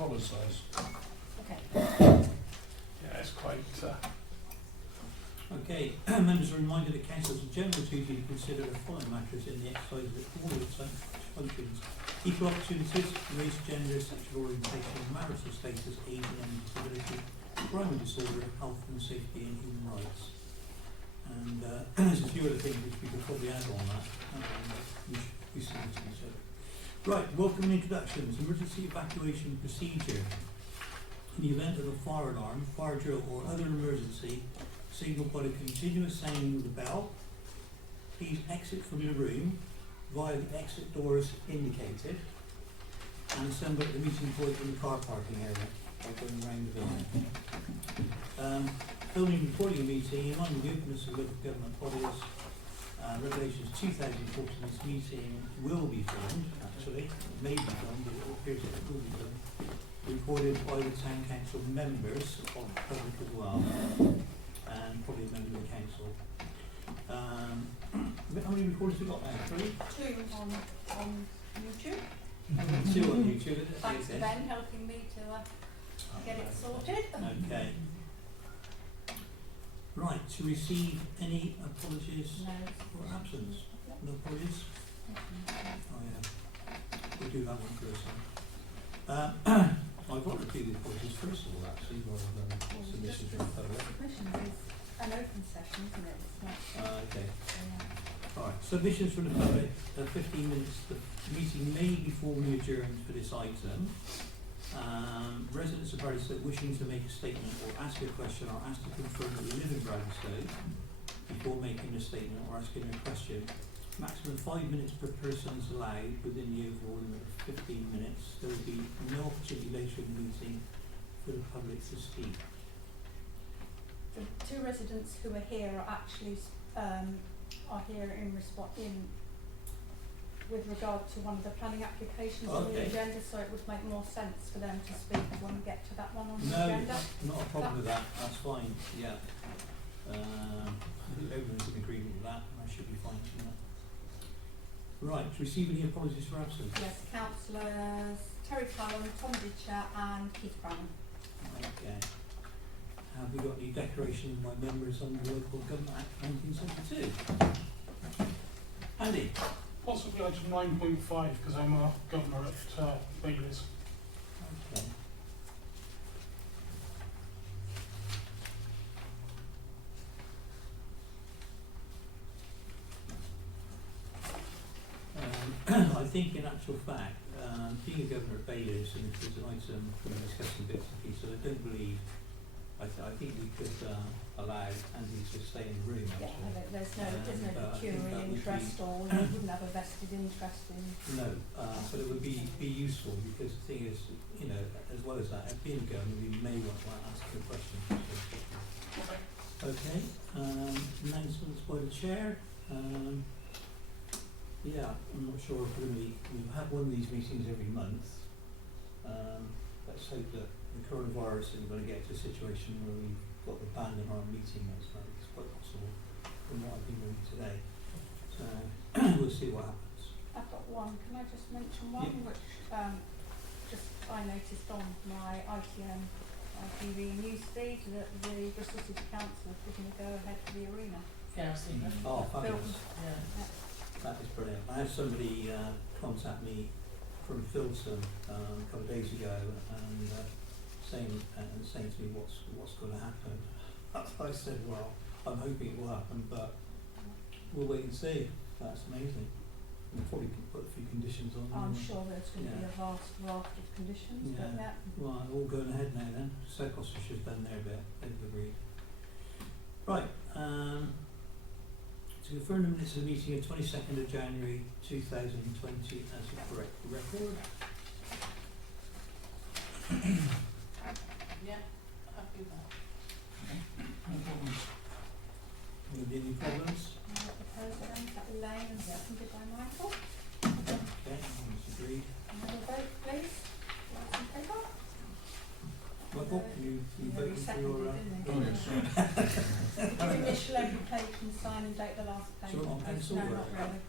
collar size. Okay. Yeah, it's quite. Okay, members are reminded that council has a general duty to consider the following matters in the exercise of all its functions: equal opportunities, race, gender, sexual orientation, marital status, age and disability, crime and disorder, health and safety and human rights. And there's a few other things which we could probably add on that, which we should consider. Right, welcome and introductions. Emergency evacuation procedure. In the event of a fire alarm, fire drill or other emergency, signalled by the continuous sounding of the bell, please exit from the room via the exit doors indicated and assemble at the meeting point in the car parking area by going around the building. Filming and recording a meeting in line with the openness of local government bodies. Regulations 2014, this meeting will be filmed, actually, may be filmed, but it appears that it will be filmed, recorded by the town council members of the public as well. And probably a member of the council. How many recorders have we got now? 3? 2 on YouTube. 2 on YouTube. Thanks to Ben helping me to get it sorted. Okay. Right, to receive any apologies No. or absence? No apologies? Oh yeah, we'll do that one first. I've got to do the apologies first of all, actually, rather than submissions from the public. Submissions is an open session, isn't it? It's not. Okay. Yeah. Alright, submissions from the public, 15 minutes, the meeting may be formally adjourned for this item. Residents of Barrowstoke wishing to make a statement or ask a question are asked to confirm that they live in Barrowstoke before making a statement or asking a question. Maximum 5 minutes per person is allowed within the overall limit of 15 minutes. There will be no opportunity later in the meeting for the public to speak. The 2 residents who are here are actually are here in with regard to one of the planning applications on the agenda, so it would make more sense for them to speak when we get to that one on the agenda. No, not a problem with that. That's fine. Yeah. I think everyone's in agreement with that. I should be fine with that. Right, to receive any apologies for absence? Yes, councillors Terry Cullen, Tom Ditcher and Keith Brannan. Okay. Have we got any declarations by members under the Local Government Act 1972? Andy? Possibly item 9.5 because I'm a governor at Bailey's. Okay. I think in actual fact, being a governor at Bailey's, and if there's an item for discussing bits and pieces, I don't believe, I think we could allow Andy to stay in the room actually. Yeah, there's no pecuniary interest or you wouldn't have a vested interest in. No, but it would be useful because the thing is, you know, as well as that, being a governor, we may want to ask a question. Okay, announcements by the chair. Yeah, I'm not sure if we have one of these meetings every month. Let's hope that the coronavirus isn't going to get to a situation where we've got to abandon our meeting next month. It's quite possible from what I've been reading today. So we'll see what happens. I've got one. Can I just mention one which I noticed on my ITM TV news feed that the Bristol City Council is going to go ahead for the arena. Yeah, I've seen that. Oh, fabulous. Yeah. That is brilliant. I had somebody contact me from Filson a couple of days ago and saying to me what's going to happen. I said, well, I'm hoping it will happen, but we'll wait and see. That's amazing. We'll probably put a few conditions on. I'm sure there's going to be a vast raft of conditions, but yeah. Well, all going ahead now then. So Gloucestershire's done their bit. They've agreed. Right. To confirm the minutes of the meeting of 22nd of January 2020 as a correct record. Yeah, happy with that. No problems. Will there be any problems? President, Elaine, and seconded by Michael. Okay, everyone's agreed. Another vote, please. Lights in favour. Michael, you voted for your... Initial every page and sign and date the last page. Sure, on pencil No, or- not really.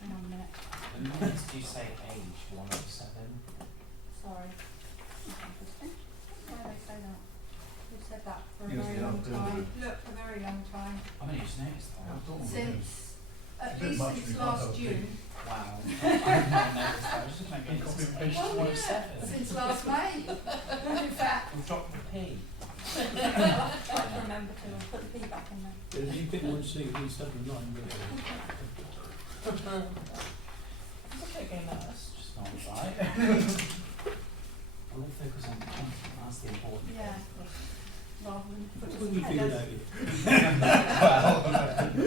Hang on a minute. And minutes do you say age 107? Sorry. Interesting. Why they say that? We've said that for a Yes, very they long are, don't time. they? Look, a very long time. I mean, it's noticed Yeah, I that. thought we were Since, at It's a bit least much, since we can't last have a June. Wow. I've not noticed that. I was just Can making you copy and it paste Oh, twice? yeah, since last May. In fact, We've dropped the P. I'll try to remember to put the P back in there. There's a bit more to see between 7 and 9, but It's okay getting that. That's just not right. We'll all focus on the content. That's the important thing. Yeah. Rather than put what us will in we do headers. without you?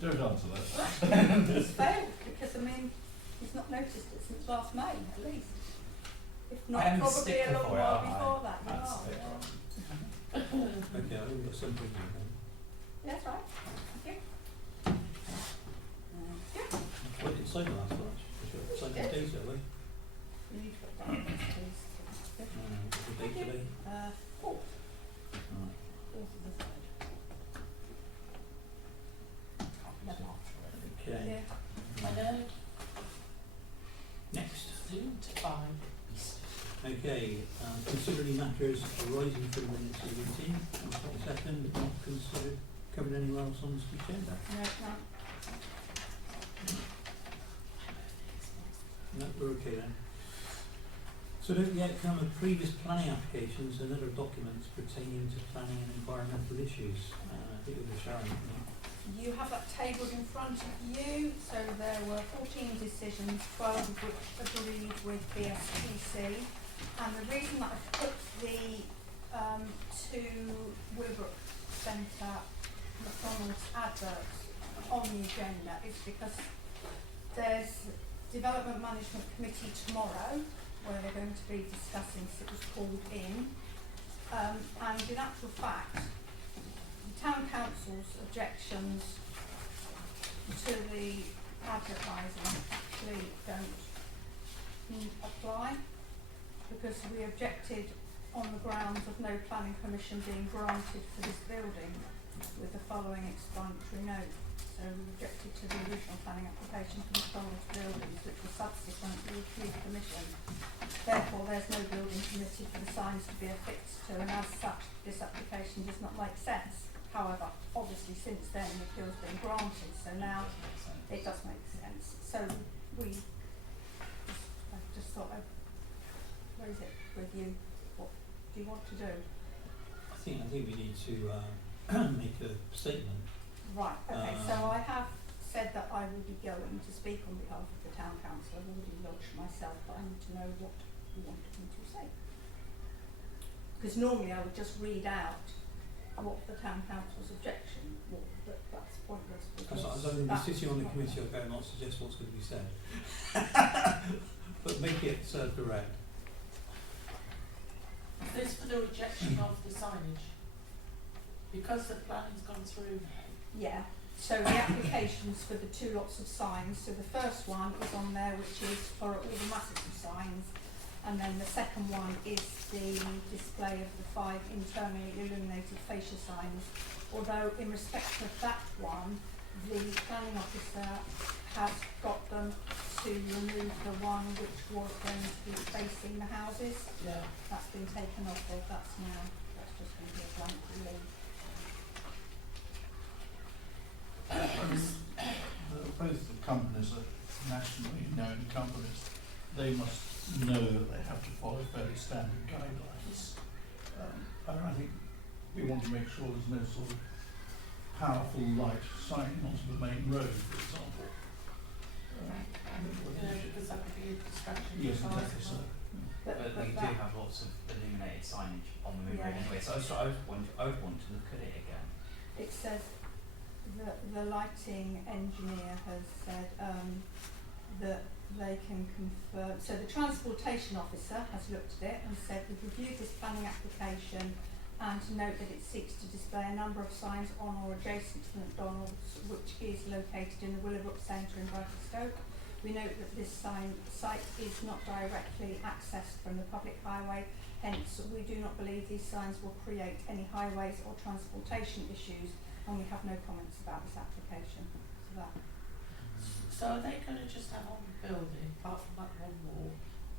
Don't answer that. It's failed because I mean he's not noticed it since last May at least. If I not am a probably a stickler long for it, while aren't I? before that. You That's are, it. yeah. Okay, I've got some people then. Yeah, that's right. Thank you. What did it say last night? Same Yeah. date, have we? You need to put down this please. Good. What's the date Thank you. today? Fourth. Right. Fourth of the third. Okay. Yeah. I know, Next. soon to 5. Okay, considering matters arising from the minutes of the meeting, on the 22nd, not considered covered anywhere else on this agenda. No, no. No, we're okay then. So note the outcome of previous planning applications and other documents pertaining to planning and environmental issues. I think it was Sharon. You have that tabled in front of you, so there were 14 decisions, 12 of which agreed with BSTC. And the reason that I put the two Willowbrook Centre McDonald's adverts on the agenda is because there's Development Management Committee tomorrow where they're going to be discussing, so it was called in. And in actual fact, the Town Council's objections to the advertising actually don't apply because we objected on the grounds of no planning permission being granted for this building with the following explanatory note. So we objected to the original planning application for McDonald's buildings which was subsequently refused permission. Therefore there's no building permitted for the signs to be affixed to, and as such this application does not make sense. However, obviously since then the appeal's been granted, so now it does make sense. So I just thought I'd raise it with you. What do you want to do? I think we need to make a statement. Right, okay, so I have said that I will be going to speak on behalf of the Town Council. I've already lodged myself, but I need to know what you wanted me to say. Because normally I would just read out what the Town Council's objection was, but that's pointless because As I'm going to be that's sitting on the not committee, I better not suggest what's going to be said. But make it direct. Is this for the rejection of the signage? Because the planning's gone through now. Yeah, so the applications for the two lots of signs, so the first one is on there which is for all the masses of signs, and then the second one is the display of the 5 internally illuminated fascia signs. Although in respect of that one, the planning officer has got them to remove the one which was going to be facing the houses. Yeah. That's been taken off of, that's just going to be a blank relief. Both the companies are nationally known companies. They must know that they have to follow fairly standard guidelines. And I think we want to make sure there's no sort of powerful light shining onto the main road, for example. Because that could be a distraction. Yes, for cars exactly as so. well. But we do that, have lots of illuminated signage on the main road Yeah. anyway, so I would want to look at it again. it says the lighting engineer has said that they can confirm, so the transportation officer has looked at it and said we've reviewed this planning application and note that it seeks to display a number of signs on or adjacent to the McDonald's which is located in the Willowbrook Centre in Stoke. We note that this site is not directly accessed from the public highway, hence we do not believe these signs will create any highways or transportation issues, and we have no comments about this application. So that. So are they going to just have on the building, apart from that one wall,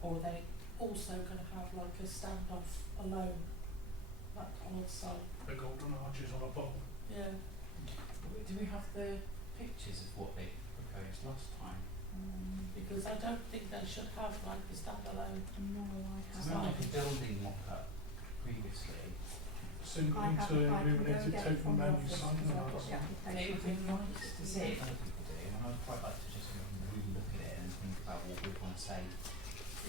or are they also gonna have like a standoff alone, that on its side. The golden arches on a bowl. Yeah. Do we have the pictures of what they proposed last time? Because I don't think they should have like a standalone. No, I It's haven't. not like a building mock-up previously. Simply I to haven't, I can go eliminate and it, get take it from from the them, office sign because them I've got the out. It application. would be nice to see it, other people do, and I'd quite like to just really look at it and think about what we'd want to say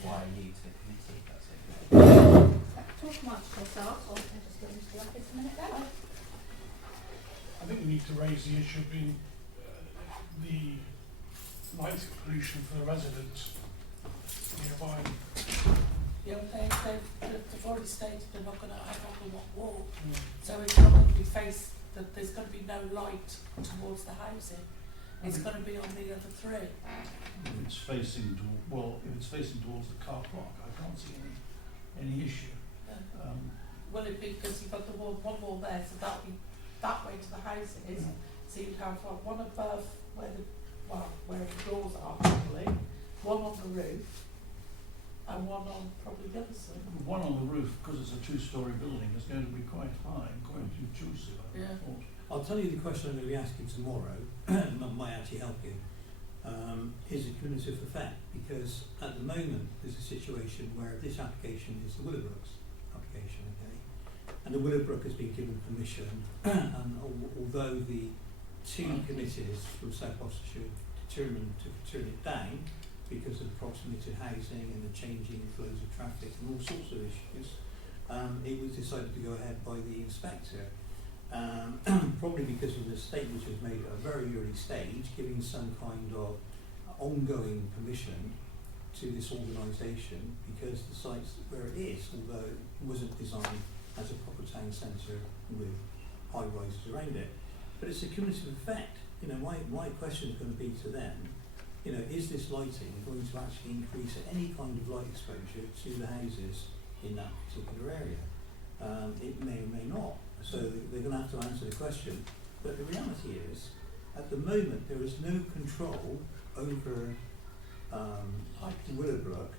via you to the committee, if that's okay. Talk amongst yourselves, or can I just go into the office a minute then? I think we need to raise the issue of being the light pollution for the residents nearby. Yeah, they've already stated they're not gonna have on the wall, so it's not gonna be that there's gonna be no light towards the housing. It's gonna be on the other three. If it's facing if it's facing towards the car park, I can't see any issue. Will it be, because you've got the wall, one wall there, so that'll be that way to the houses, so you'd have one above where the doors are probably, one on the roof, and one on probably the other side. The one on the roof, because it's a two-storey building, is going to be quite high and quite intrusive, I Yeah. thought. I'll tell you the question I'm going to be asking tomorrow, might actually help you, is a cumulative effect, because at the moment there's a situation where this application is the Willowbrooks application, okay? And the Willowbrook has been given permission, and although the two committees from South Gloucestershire determined to turn it down because of the proximity to housing and the changing flows of traffic and all sorts of issues, it was decided to go ahead by the inspector. Probably because of the mistake which was made at a very early stage, giving some kind of ongoing permission to this organisation, because the site's where it is, although it wasn't designed as a proper town centre with high rises around it. But it's a cumulative effect. You know, my question is going to be to them, you know, is this lighting going to actually increase any kind of light exposure to the houses in that particular area? It may or may not. So they're going to have to answer the question. But the reality is, at the moment, there is no control over Willowbrook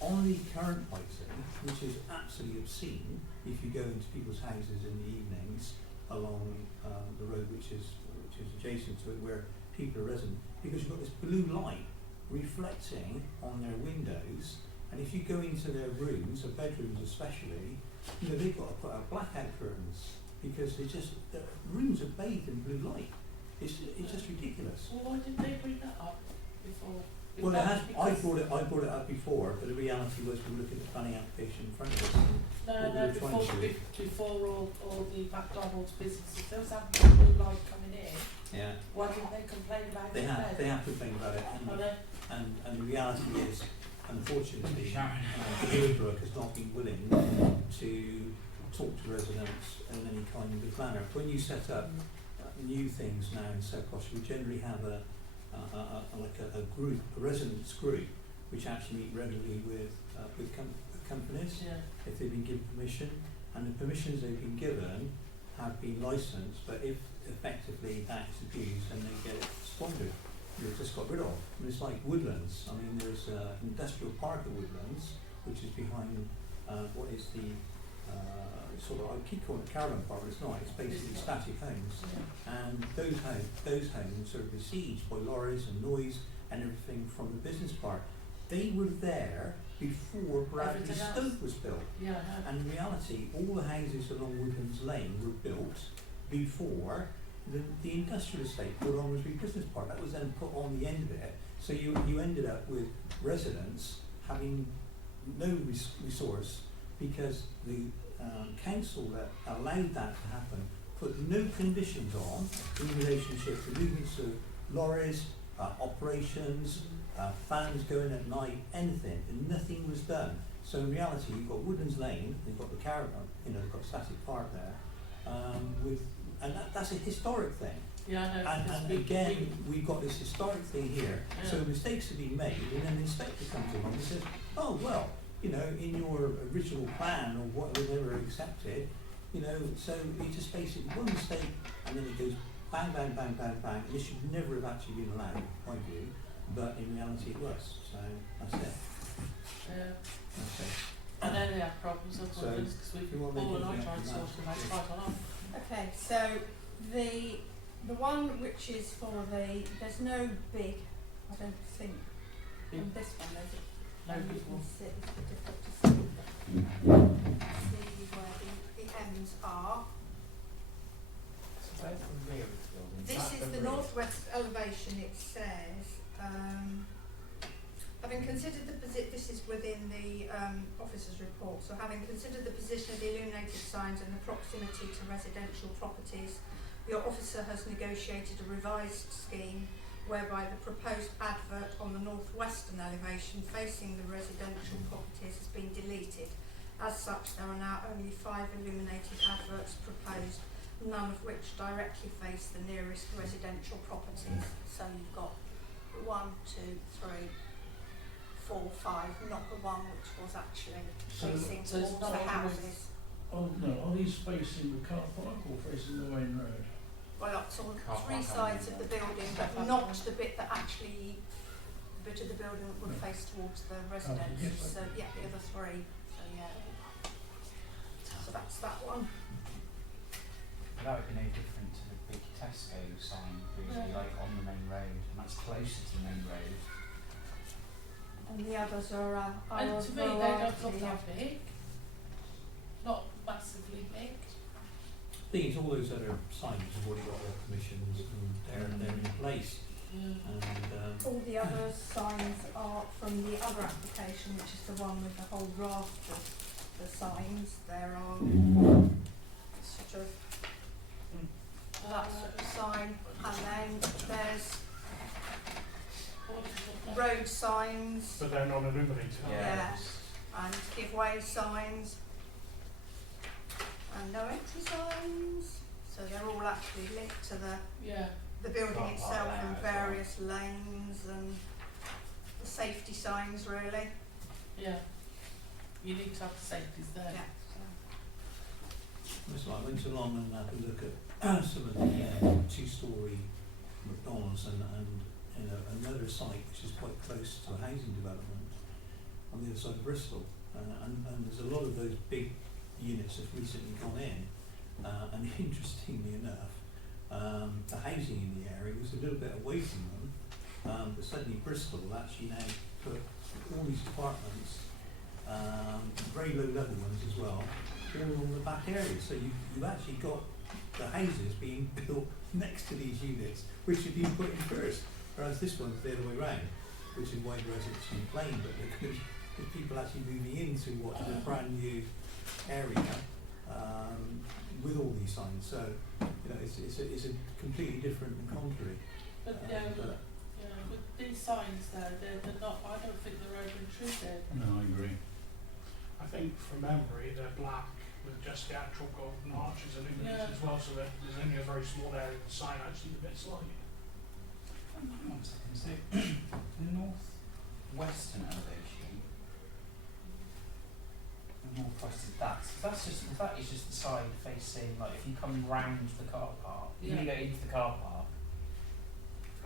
on the current lighting, which is absolutely obscene if you go into people's houses in the evenings along the road which is adjacent to it, where people are resident, because you've got this blue light reflecting on their windows, and if you go into their rooms, or bedrooms especially, you know, they've got to put out blackout curtains because the rooms are bathed in blue light. It's just ridiculous. Well, why didn't they bring that up before? Well, I brought it up before, but the reality was we were looking at the planning application in front of us. Before all the McDonald's businesses, those have blue light coming in. Yeah. Why didn't they complain about They it have then? complained about it, Are they? and the reality is, unfortunately, Willowbrook has not been willing to talk to residents in any kind of manner. When you set up new things now in South Gloucester, we generally have a group, a residents group, which actually meet regularly with companies if they've been given permission, and the permissions they've been given have been licensed, but if effectively that is abused, then they get it squandered. You've just got rid of. I mean, it's like Woodlands. I mean, there's an industrial park at Woodlands, which is behind what is the I keep calling it caravan park, but it's not. It's basically static homes, and those homes are besieged by lorries and noise and everything from the business park. They were there before Bradley Stoke was built. Yeah. And in reality, all the houses along Woodlands Lane were built before the industrial estate put on Oswestry Business Park. That was then put on the end of it. So you ended up with residents having no resource, because the council that allowed that to happen put no conditions on in relationship to movements of lorries, operations, fans going at night, anything, and nothing was done. So in reality, you've got Woodlands Lane, you've got the caravan, you know, you've got Static Park there, and that's a historic thing. Yeah, I know. And again, we've got this historic thing here, so mistakes have been made, and then the inspector comes along and says, oh, well, you know, in your original plan or what was ever accepted, you know, so you just basically one mistake, and then it goes bang, bang, bang, bang, bang, and this should never have actually been allowed, mind you, but in reality it was, so that's it. Yeah. Okay. And then they have problems of So, because we've you want me all to and I do tried to that? sort them out quite a lot. Okay, so the one which is for there's no big, I don't think, on this one there's a, No you big can one. see, it's a bit difficult to see where the ends are. So where's the rear of the building? This that is the rear? northwest elevation. It says, having considered this is within the officer's report, so having considered the position of the illuminated signs and the proximity to residential properties, your officer has negotiated a revised scheme whereby the proposed advert on the northwestern elevation facing the residential properties has been deleted. As such, there are now only 5 illuminated adverts proposed, none of which directly face the nearest residential properties. So you've got 1, 2, 3, 4, 5, not the one which was actually So- facing so it's towards not the always- houses. Oh, no, are these facing the car park or facing the main road? Well, it's on Car 3 park sides only, of the yeah. building, but not the bit that actually, the bit of the building that would face towards the residents. yes, So yeah, the other 3. So yeah. So that's that one. But that would be no different to the big Tesco sign, really, Yeah. like on the main road, and that's closer to the main road. And the others are And a to me, they don't look variety. that big. Not massively big. The thing is, all those other signs have already got their permissions and they're in place. And All the other signs are from the other application, which is the one with the whole raft of the signs. There are sort of that sort of sign, and then there's road signs, But they're not illuminated, are they? Yeah. and giveaway signs, and no entry signs. So they're all actually linked to Yeah. the building Car park itself layout and as well. various lanes and the safety signs really. Yeah. You need to have the safeties there. Yeah. so I went along and had a look at some of the 2-storey McDonald's and another site which is quite close to a housing development on the other side of Bristol. And there's a lot of those big units have recently gone in. And interestingly enough, the housing in the area was a little bit away from them, but suddenly Bristol actually now put all these apartments, very low level ones as well, all along the back area. So you've actually got the houses being built next to these units, which have been put in first, whereas this one's the other way round, which is why the residents complain, but there could be people actually moving into what is a brand new area, with all these signs. So, it's a completely different and contrary. But with these signs there, they're not, I don't think they're over-intrusive. No, I agree. I think from memory, they're black with just the actual golden arches illuminated Yeah. as well, so that there's only a very small area of the sign actually the bits like. Hang on a second, so the north-western elevation, the north-west is that, so that is just the side facing, like if you come round the car park, Yeah. you go into the car park,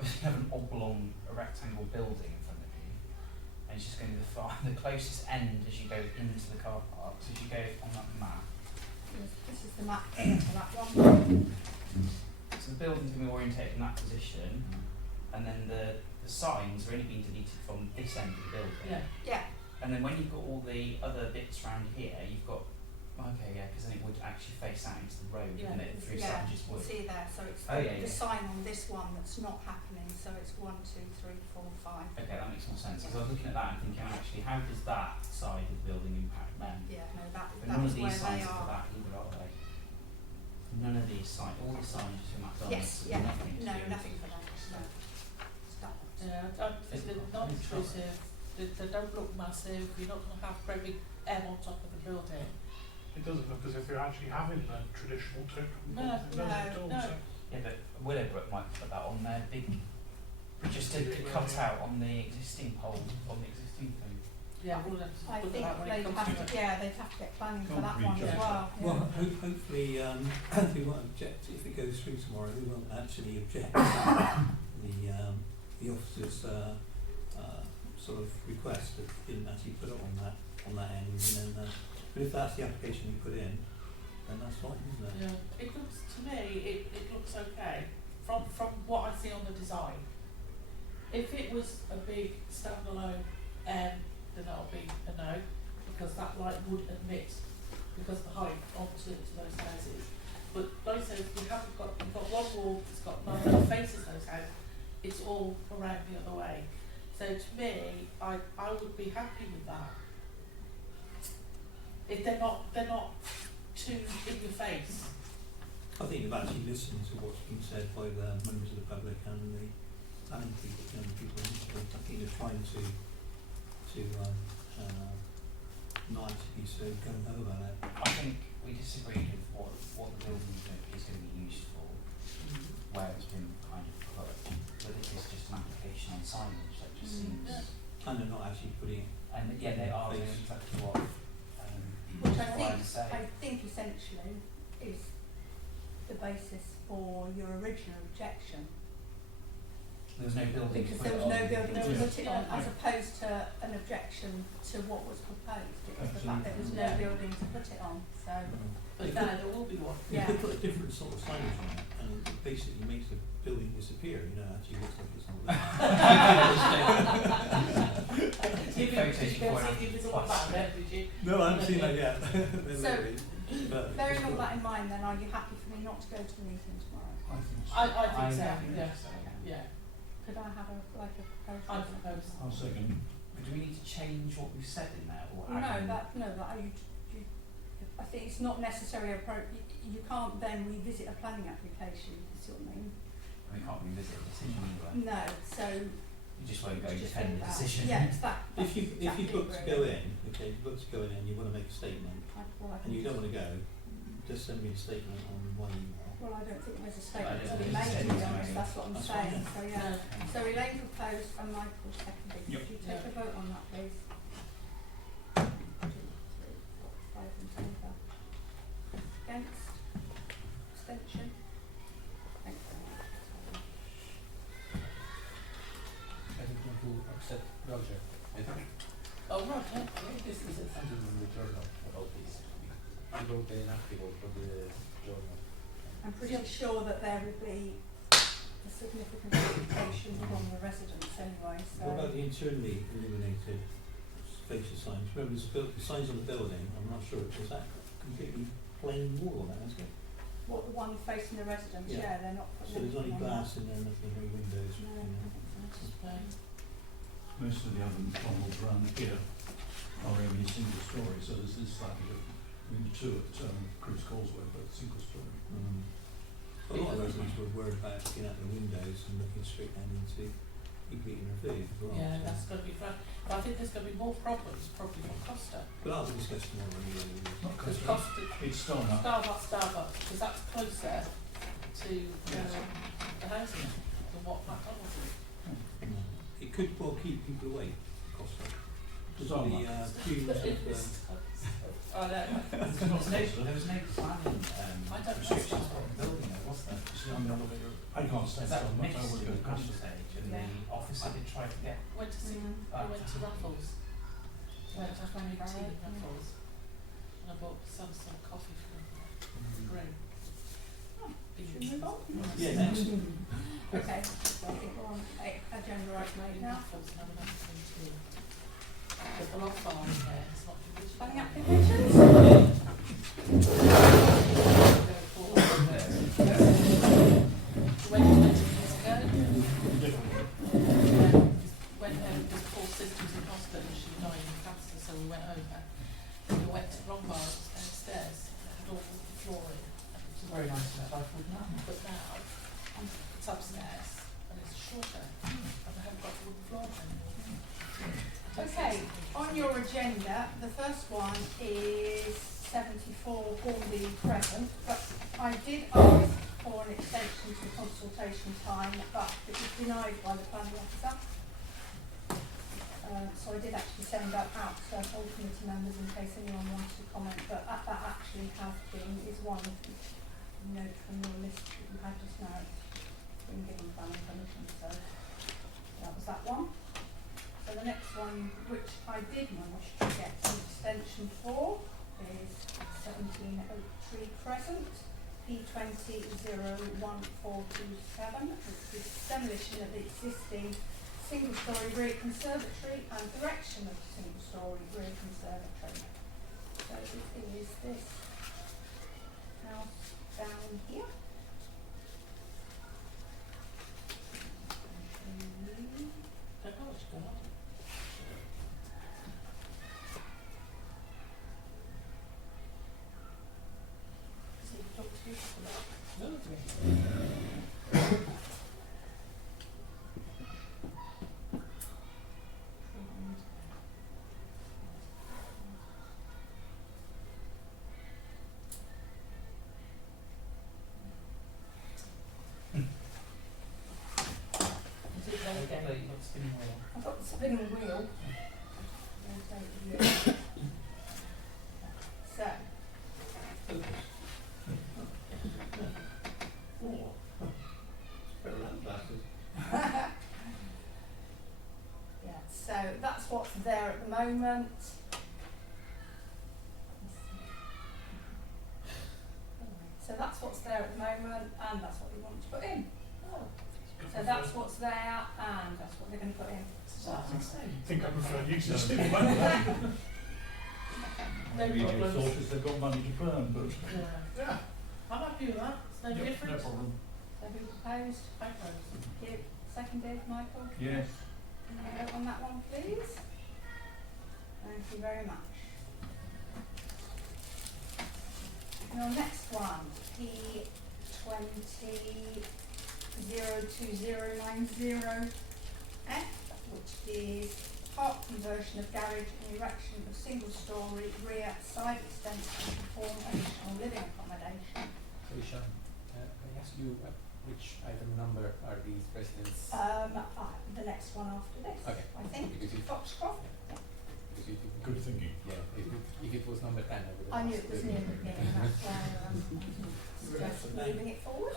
you have an oblong, a rectangle building in front of you, and it's just going to be the closest end as you go into the car park, so as you go on that map, This is the map for that one. so the building's going to be orientated in that position, and then the signs are only being deleted from this end of the building. Yeah. Yeah. And then when you've got all the other bits around here, you've got, okay, yeah, because then it would actually face out into the road, Yeah, wouldn't it, through yeah, Savages Wood. see there, so it's Oh, yeah, the yeah. sign on this one that's not happening, so it's 1, 2, 3, 4, 5. Okay, that makes more sense, because I was looking at that and thinking, actually, how does that side of the building impact them? Yeah, no, But that none is of where these they signs are for are. that either, are they? None of these signs, all the signs are McDonald's, Yes, yeah, nothing to no, do with- nothing for that, no. It's that. Yeah, I don't think they're not intrusive. They don't look massive. You're not going to have very big M on top of the building. It doesn't look as if you're actually having the traditional totem No, pole thing, does it at all? no. So Yeah, but Willowbrook might put that on their big, just to cut out on the existing pole, on the existing thing. Yeah, we'll have to I look think at that when it they'd comes have to to, it. yeah, they'd have to get planning for that Concrete one as junction. well. Yeah. Well, hopefully, they won't object if it goes through tomorrow. They won't actually object to the officer's sort of request that didn't actually put it on that end, and then, but if that's the application you put in, then that's fine, isn't it? Yeah, it looks, to me, it looks okay, from what I see on the design. If it was a big standalone then that'll be a no, because that light would admit, because of the height, onto those houses. But like I said, you've got one wall that's got none that faces those houses, it's all around the other way. So to me, I would be happy with that. If they're not too in your face. I think you've actually listened to what's been said by the members of the public and the planning people, you know, the people in the street. I think they're trying to not actually be so gung-ho about it. I think we disagreed with what the building is going to be used for, where it's been kind of put. Whether it's just an application on signage, that just seems. And they're not actually putting it. And yeah, they are doing Face. exactly what. Which I I think essentially is the basis for your original objection. There was no building to Because put there it was on. no building to Yeah. put it on, Yeah. as opposed to an objection to what was proposed. It was the fact that there was no Yeah. building to put it on, so, But now there will be one. You Yeah. could put a different sort of signage on it, and it basically makes the building disappear, you know, actually looks like it's not there. Did you see all about it, did you? No, I haven't seen that yet. So, But bearing all that in mind then, are you happy for me not to go to the meeting tomorrow? I think so. I think so, think yeah. so, Yeah, Could I have a proposal? I propose. I'll second. But do we need to change what we've said in there, or No, add in? I think it's not necessarily appropriate, you can't then revisit a planning application, you see what I mean? We can't revisit a decision either. No, so, You just won't go just defend think the about, decision. yeah, it's that, if you exactly book to where go it is. in, okay, if you book to go in and you want to make a statement, Well, I and you can don't want to go, just send me a statement on my email. Well, I don't think there's a I statement don't to be think made, there's a to be statement to honest, make. that's what I'm That's saying, fine. so yeah. No. So Elaine proposed and Michael seconded, Yep. could you take a vote on that, please? 1, 2, 3, 4, 5 in favour. Against? Abstention? Thank you very much. I think we will accept Roger. I think Oh, right, yeah, this is it. something in the journal about this. We wrote an article for the journal. I'm pretty sure that there will be a significant implication from the residents anyway, so. What about the internally illuminated facial signs? Remember, the signs on the building, I'm not sure, is that completely plain wall on that, isn't it? What, the one facing the residents, Yeah. yeah, they're not So putting there's only anything on that. glass in there, nothing, no windows. No, you I know. don't think so. Plain. Most of the other models around here are only single story, so there's this side of it, two at Cribs Causeway, but single story. A lot of residents were worried about looking out the windows and looking straight down into people eating their food as well. Yeah, so. that's going to be fun. But I think there's going to be more problems, probably from Costa. But that'll be discussed tomorrow anyway. Not Because Costa, Costa, it's Starbucks. Starbucks, because that's closer to the housing than what McDonald's is. It could well keep people away, Costa. Because of the fumes But of it the... is, I know. There was no planning I don't restrictions know. on the building there, was there? I can't say Is that so much, I mixed would with go the Costa. stage and Yeah. the officer did try to get? Went to see, Mm. I went to Raffles. Went to have Right, tea at yeah. Raffles. And I bought some coffee for them. Great. Should we move on? Yeah, next. Okay, so I think we're on agenda item 8 now. Raffles and have an afternoon tea. But the lot bar in there, it's not traditional. Planning applications? Go forward. When you went years ago, when there's four sisters in hospital and she was dying of cancer, so we went over. And we went to Longbar downstairs, and had all the flooring. And it was Very nice to have now. But now, it's upstairs, and it's shorter, and I haven't got the wooden floor anymore. Okay, on your agenda, the first one is 74 Hornby Crescent, but I did ask for an extension to the consultation time, but it was denied by the planning officer. So I did actually send that out to all committee members in case anyone wanted to comment, but that actually has been, is one note from your list that you had just now, been given planning permission, so that was that one. So the next one which I did manage to get an extension for is 17 Oak Tree Crescent, P20-01427, which is demolition of the existing single-storey rear conservatory and erection of the single-storey rear conservatory. So it is this house down here. Don't know what's going on. So you talk to people about Is it there again? You've got the spinning wheel. I've got the spinning wheel. So, yeah, so that's what's there at the moment. So that's what's there at the moment, and that's what we want to put in. Oh, So that's what's there, and that's what they're going to put in. I think I prefer the existing one. no Maybe problems. thought they've got money to burn, but Yeah. Yeah. I'm happy with that. It's no no difference. problem. So who proposed? I propose. You, seconded, Michael? Yes. Can I vote on that one, please? Thank you very much. Your next one, P20-02090F, which is part conversion of garage and erection of single-storey rear side extension to form additional living accommodation. So Sean, can I ask you which item number are these residents? The next one after this, Okay. I think, Because if, Foxcroft. because if, Good thinking. yeah, if it was number 10, I would have I knew asked it was the- near the beginning, that's why just moving it forward.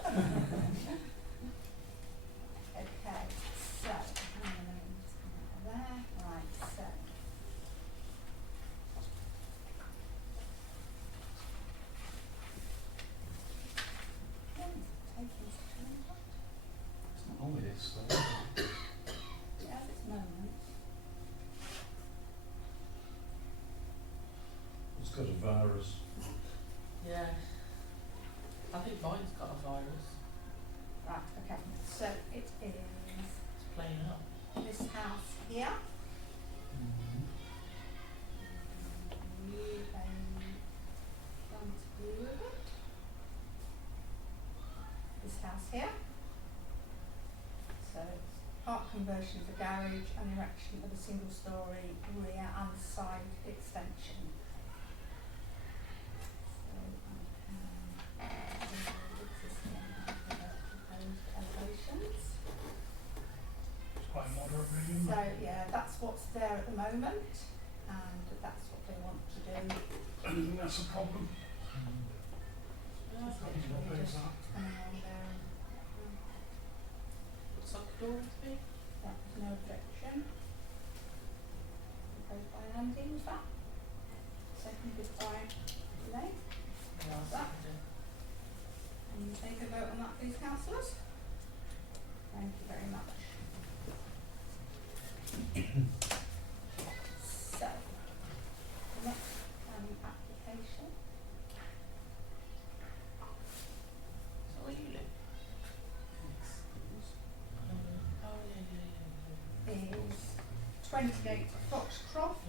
Okay, so, there, right, so. Taking such a long time. It's not only this, though. It has its moments. It's got a virus. Yeah. I think mine's got a virus. Right, okay, so it is It's playing up. this house here. With a front view of it. This house here. So it's part conversion of the garage and erection of a single-storey rear and side extension. So the existing and the proposed elevations. It's quite moderate, really, isn't So, it? yeah, that's what's there at the moment, and that's what they want to do. I don't think that's a problem. Yeah. Just Happy to literally oppose just that. coming on there. What's that door to be? That was no objection. Proposed by Andy, was that? Seconded by Elaine. Yeah, That? second. Can you take a vote on that, please, councillors? Thank you very much. So, the next application So where you live? Oh, yeah. is 28 Foxcroft,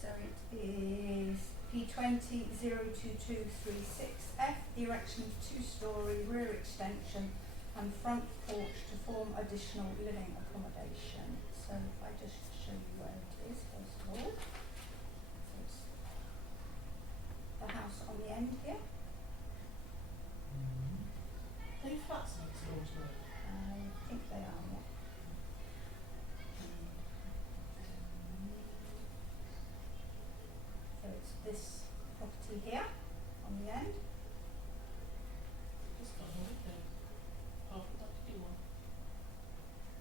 so it is P20-02236F, the erection of two-storey rear extension and front porch to form additional living accommodation. So if I just show you where it is, first of all. So it's the house on the end here. Two flats next door to it. I think they are, yeah. So it's this property here on the end. It's got a window. Half of that to do one.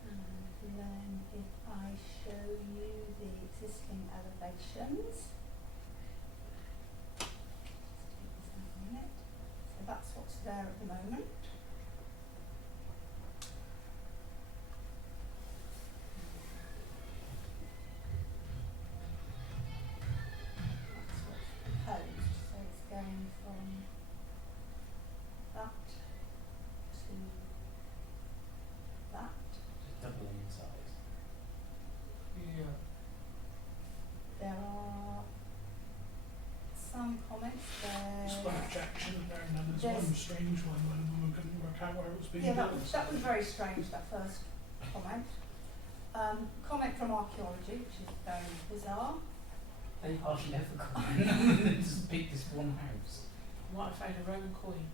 And the moment. That's what's proposed, so it's going from that to that. Just doubling in size. Yeah. There are some comments It's there. one objection there, and then there's There's- one strange one when the woman couldn't work out where it was being Yeah, built. that was very strange, that first comment. Comment from archaeology, which is very bizarre. They hardly ever come. They just pick this one house. Might have found a Roman coin.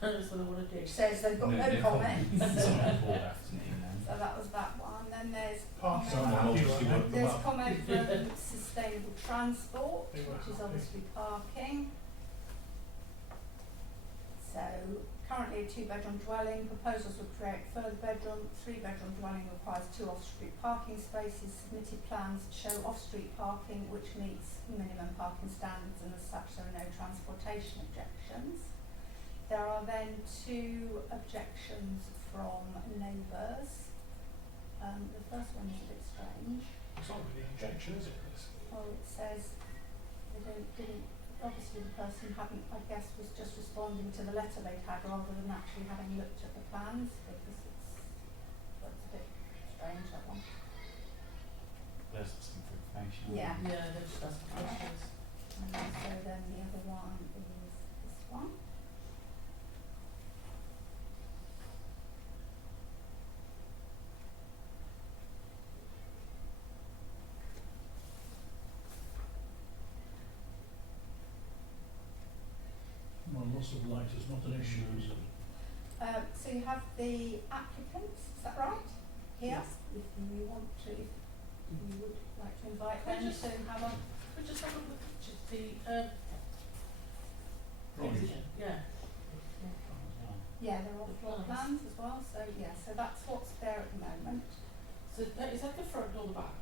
That's what I want to do. Which says they've got no comments. Someone called afternoon then. So that was that one. Then there's Parking Someone lot, obviously you worked them there's up. comment from sustainable transport, They were which is happy. obviously parking. So currently a 2-bedroom dwelling, proposals would create further bedroom, 3-bedroom dwelling requires 2 off-street parking spaces, submitted plans show off-street parking which meets minimum parking standards, and as such there are no transportation objections. There are then 2 objections from neighbours. The first one is a bit strange. It's not really an objection, is it? Well, it says they didn't, obviously the person hadn't, I guess, was just responding to the letter they'd had rather than actually having looked at the plans, because that's a bit strange, that one. There's some information. Yeah. Yeah, they're just asking questions. And so then the other one is this one. Well, loss of light is not an issue, is it? So you have the applicants, is that right? Here, if you want to, if you would like to invite Can I them just- to have a, Could we just have a look at the pictures? The Right. exhibition. Yeah. yeah, they're all The floor plans. plans as well, so yeah, so that's what's there at the moment. So is that the front or the back?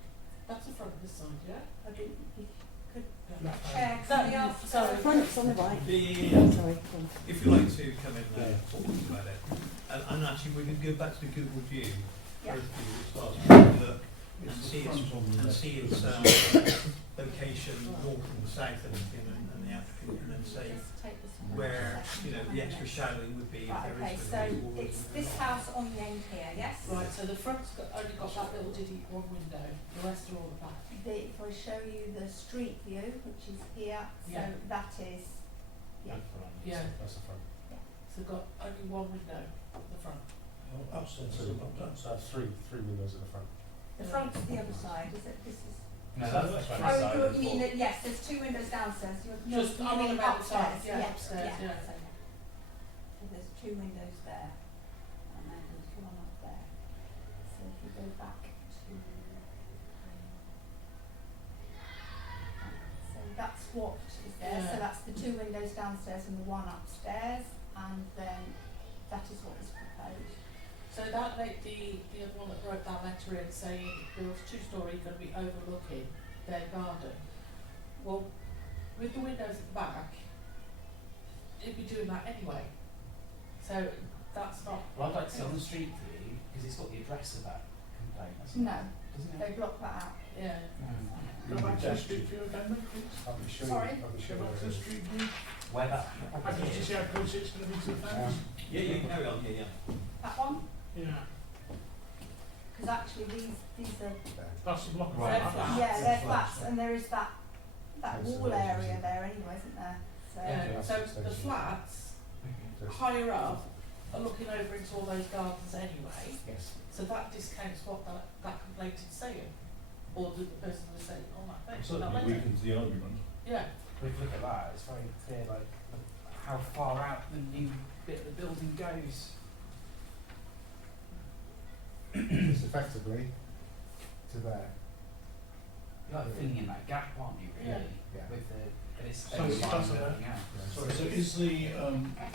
That's the front this side, yeah? I didn't, if you could Left hand. share, somebody else, Sorry. Front's on the right. Yeah. Sorry, go on. If you like to come in and talk about it, and actually we can go back to the Google view, yeah, both of you as far as we look and It's see the its, front on the and left. see its location north and south and the applicant, and then say just take this one. where, Second you know, one the and extra then- shadowing would be if Right, there okay, is. so it's this house on the end here, yes? Right, so the front's got, only got that little diddy one window, the rest are all the back. If I show you the street view, which is here, so Yeah. that is, yeah, Yeah. That's the front. So got only one window at the front. Upstairs, So that's three windows in the front. the front's the other side, is it, this is? No, So that's that's the front Oh, side. you mean that, yes, there's 2 windows downstairs, you're Just- I'm on mean about the side, upstairs, yeah, upstairs, yeah. So, so there's 2 windows there, and then there's one up there. So if you go back to, so that's what is there, so Yeah. that's the 2 windows downstairs and the one upstairs, and then that is what is proposed. So that like the other one that wrote that letter in saying there was 2-story going to be overlooking their garden. Well, with the windows at the back, it'd be doing that anyway. So that's not. Well, I'd like to see on the street view, because it's got the address of that complaint, hasn't No, it? Doesn't they it? block that out. Yeah. Go back to the street view again, mate, please. I'll be sure. Sorry? I'll be Go sure. back to the street view. Where that I can just see how close it's going to be to the fence. Yeah, you can carry on, yeah. That one, Yeah, because actually these are, that's the block of Right. flats. yeah, Flats. they're flats, and there is that That's wall the area reason. there anyway, isn't there? So, Yeah. that's So extension. the flats higher up are looking over into all those gardens anyway. Yes. So that discounts what that complaint is saying, or the person was saying on that thing. that Certainly letter. weakens the argument. Yeah. But if you look at that, it's very clear, like, how far out the new bit of the building goes. It's effectively to there. You're like filling in that gap, aren't you, really? Yeah. With the, but it's So those it's lines possible. and everything else. Sorry, so is the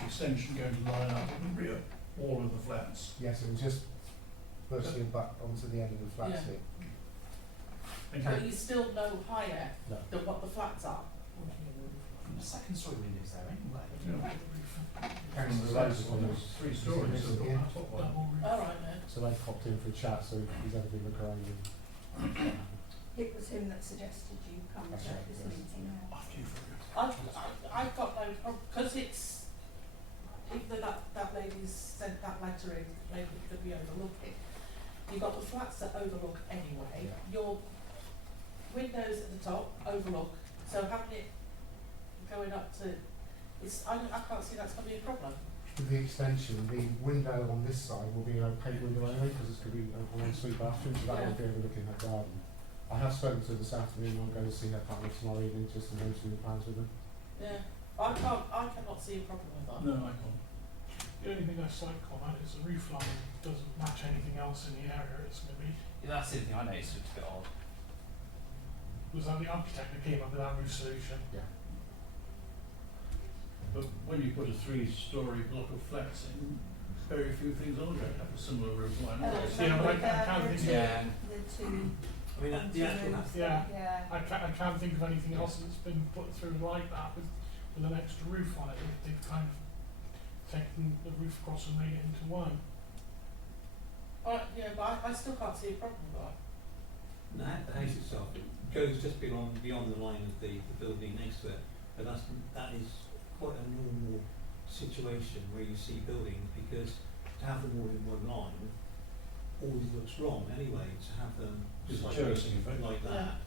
extension going to line up with the rear wall of the flats? Yes, it was just virtually back onto the end of the flats Yeah. here. But you still no higher No. than what the flats are. second story windows there anyway. Parents of the roads on those 3 stories. so so yeah. that's what one. Double roof. All right then. So they popped in for a chat, so he's had a bit of a go around and It was him that suggested you come to That's right, this yes. meeting. After you've I've got no problem, because it's, even though that lady's sent that letter in, maybe it could be overlooking. You've got the flats that overlook anyway, Yeah. your windows at the top overlook, so having it going up to, I can't see that's gonna be a problem. with the extension, the window on this side will be an opaque window anyway, because it's going to be an ensuite bathroom, so that will be overlooking her garden. I have spoken to her this afternoon, I'm going to see her partner tomorrow evening, just to go through the plans with them. Yeah, I cannot see a problem with that. No, I can't. The only thing I slight comment is the roof line doesn't match anything else in the area it's going to be. Yeah, that's the thing I noticed, it's a bit odd. Was that the architect that came up with that roof solution? But when you put a 3-story block of flats in, very few things are going to have a similar roof line. are they? Yeah, but I can't think of Yeah. The two. I mean, the actual, roofs Yeah. there, yeah. I can't think of anything else that's been put through like that with an extra roof on it. They've kind of taken the roof across and made it into one. Yeah, but I still can't see a problem with that. the house itself, it goes just beyond the line of the building next to it, but that is quite a normal situation where you see buildings, because to have them all in one line always looks wrong anyway, to have them It's just a terracing effect. like that,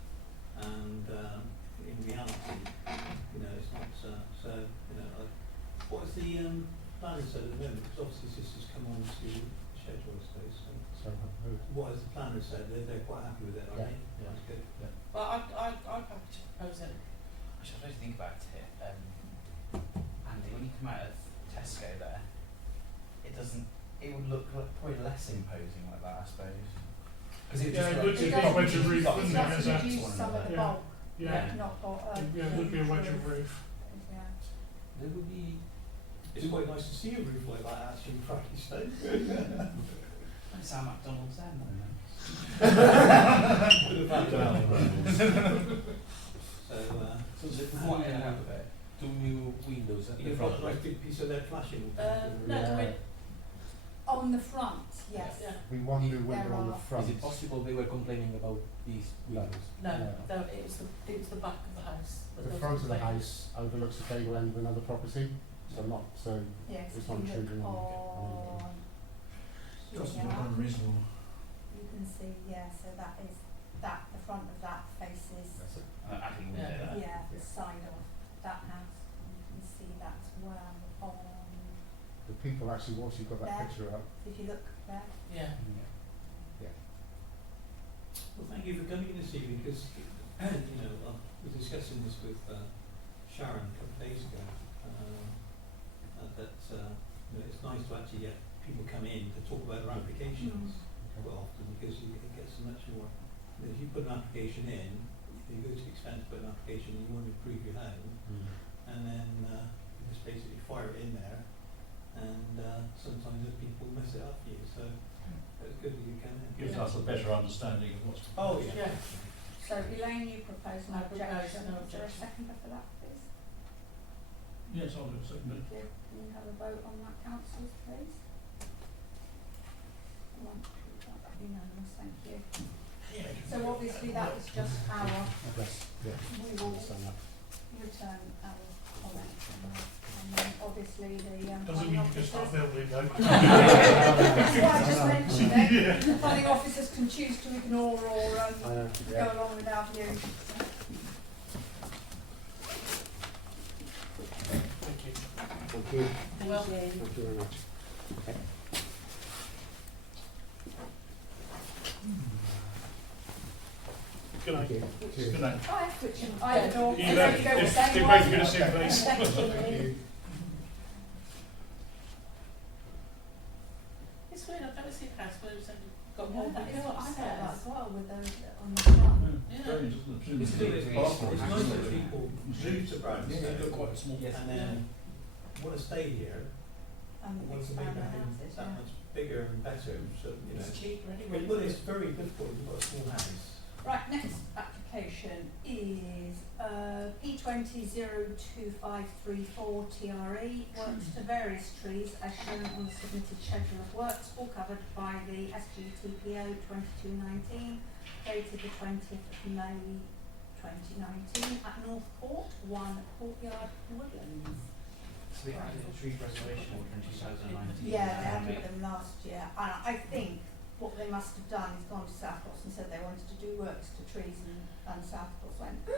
and in reality, you know, it's not, so, you know, what is the planning said at the moment, because obviously this has come on to schedule, I suppose, so So, what has the planner said, they're quite happy with it, aren't they? Yeah. That's good. But I'm happy to propose it. Actually, I suppose to think about it, Andy, when you come out of Tesco there, it would look like probably less imposing like that, I suppose. Because it Yeah, just it would be It a does- wedge of roof, got wouldn't It it, does as a, reduce some of the Yeah. bulk, yeah, not got a. yeah, it would be a wedge of roof. Yeah. There would be, it's quite nice to see a roof like that actually in practice though. That's how McDonald's then, though. Would have had So is it what in have there? 2 new windows at the you've got front, a nice right? big piece of lead flashing. No, Yeah. On the front, yes. Yeah. we one new window on the are- front. Is it possible they were complaining about these windows? No, Yeah. no, it was the back of the house. that The does front of the complain. house overlooks the gable end of another property, so not so. Yes, It's if not you intruding look on- on. Costs Yeah. are unreasonable. You can see, yeah, so that is, the front of that faces, That's it. Adding Yeah. window there. yeah, the side of that house. And you can see that as well on, The people actually, once you've got that There. picture up, if you look there. Yeah. Well, thank you for coming in this evening, because, you know, I was discussing this with Sharon a couple of days ago, that, you know, it's nice to actually get people come in to talk about their applications quite often, because it gets much more, you know, if you put an application in, you go to the expense to put an application and you want to improve your home, and then you just basically fire it in there, and sometimes the people mess it up for you, so it's good that you come in. Gives us a better understanding of what's. Oh, yeah. Yeah. So Elaine, you propose no I propose objection. no Is there a objection. seconder for that, please? Yes, I'll do a second. Thank you. Can you have a vote on that, councillors, please? One, that's unanimous, thank you. So obviously that was just our, yes, yeah, we will understand that. return our comments and then obviously the Doesn't planning mean you can start officers. building though. That's why I just mentioned it. The planning officers can choose to ignore or I know, go along with our view. Thank you. Thank you, Well, Thank you. thank you very much. Good night. Thank you. Cheers. Good night. Bye, which I adore. You I know, don't go the it's- same they're way. both going to see the face. Thank you. it's weird, I've never seen a house where it's only got Yeah, more that is windows what I thought upstairs. as well with those on the front. Yeah. Strange, isn't it? It's Presumably nice passport that is- people move to Brandon, Yeah, they're quite small. Yes. and then want to stay here, And want to make expand the their home houses, that yeah. much bigger and better, so, you know. It's cheaper anyway. Well, it's very difficult, you've got a small house. Right, next application is P20 20-2534 TRE, works to various trees as shown on the submitted schedule of works, all covered by the SGTPO 2219, dated the 20th of May 2019 at North Court, 1 Courtyard Woodlands. So we had a tree preservation order in 2019. Yeah, they added them last year. And I think what they must have done is gone to South Gloss and said they wanted to do works to trees, and South Gloss went, so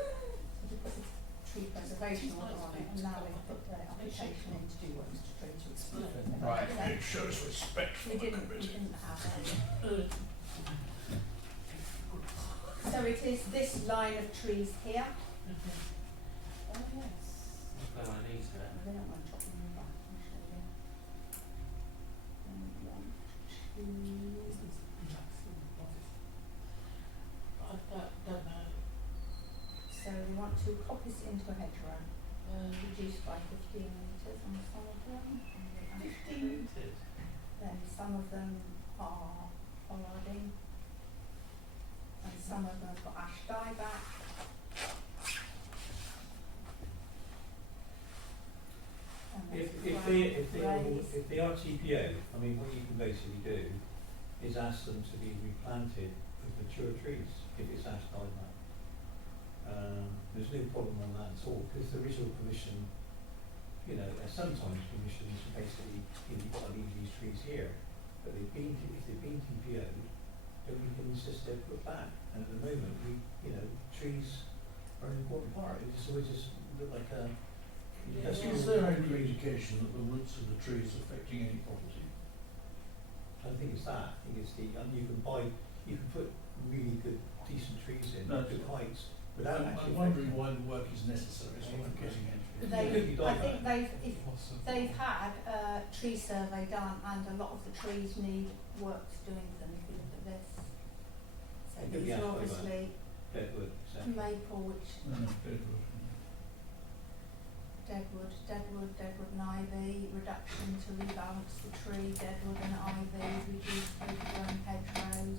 they put the tree preservation order on it, and now they've put their application in to do works to trees to explain. Right. It shows respect for We the didn't committee. have any. So it is this line of trees here. Oh, yes. Let's go on these then. They don't want to chop them back, I'll show you. 1, 2, I don't know. so we want to copy it into a hedgerow, reduced by 15 metres on some of them. and the ash trees. Then some of them are pollarding, and some of them have got ash dieback. And If there's they are TPO, I mean, what you can basically do is ask them to be replanted with mature trees if it's ash dieback. There's no problem on that at all, because the original permission, you know, sometimes permissions basically, you know, you've got to leave these trees here, but if they've been TPO'd, then we can insist they're put back. And at the moment, trees are an important part. It's always just look like a. Is there any indication that the roots of the trees affecting any property? I think it's that. I think it's you can put really good, decent trees in, No, good heights, without I'm actually. wondering why the work is necessary, is what I'm getting at. I think they've had a tree survey done, and a lot of the trees need works doing to them. If you look at this, so It could be these ash are dieback. obviously Deadwood, so. maple, which deadwood and ivy, reduction to rebalance the tree, deadwood and ivy, reduce overgrown hedgerows.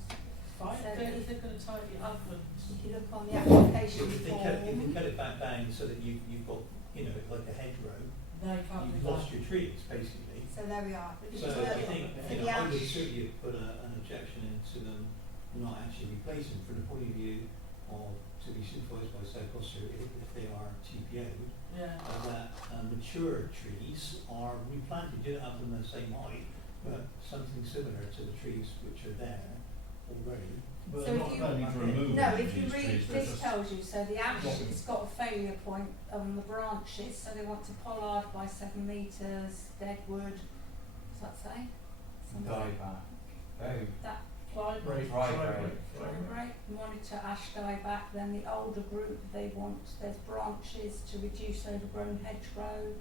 Fine, So if they're going to tidy it up and If you look on the application If they cut form, it back down so that you've got, like a hedgerow, they can't you've do lost that. your trees, basically. so there we are. So I think, For the I would ash, certainly put an objection into them not actually replacing from the point of view of, to be supervised by South Gloucester if they are TPO'd, Yeah. that mature trees are replanted. You don't have them the same height, but something similar to the trees which are there already. But So they're if not you- planning to remove no, any if of you these read, trees, they're this just tells you, so the ash What? has got a failure point on the branches, so they want to pollard by 7 metres, deadwood, what's that say? Dieback. Oh. That Clyde, Right, Right. right, monitor ash dieback, then the older group, they want, there's branches to reduce overgrown hedgerow,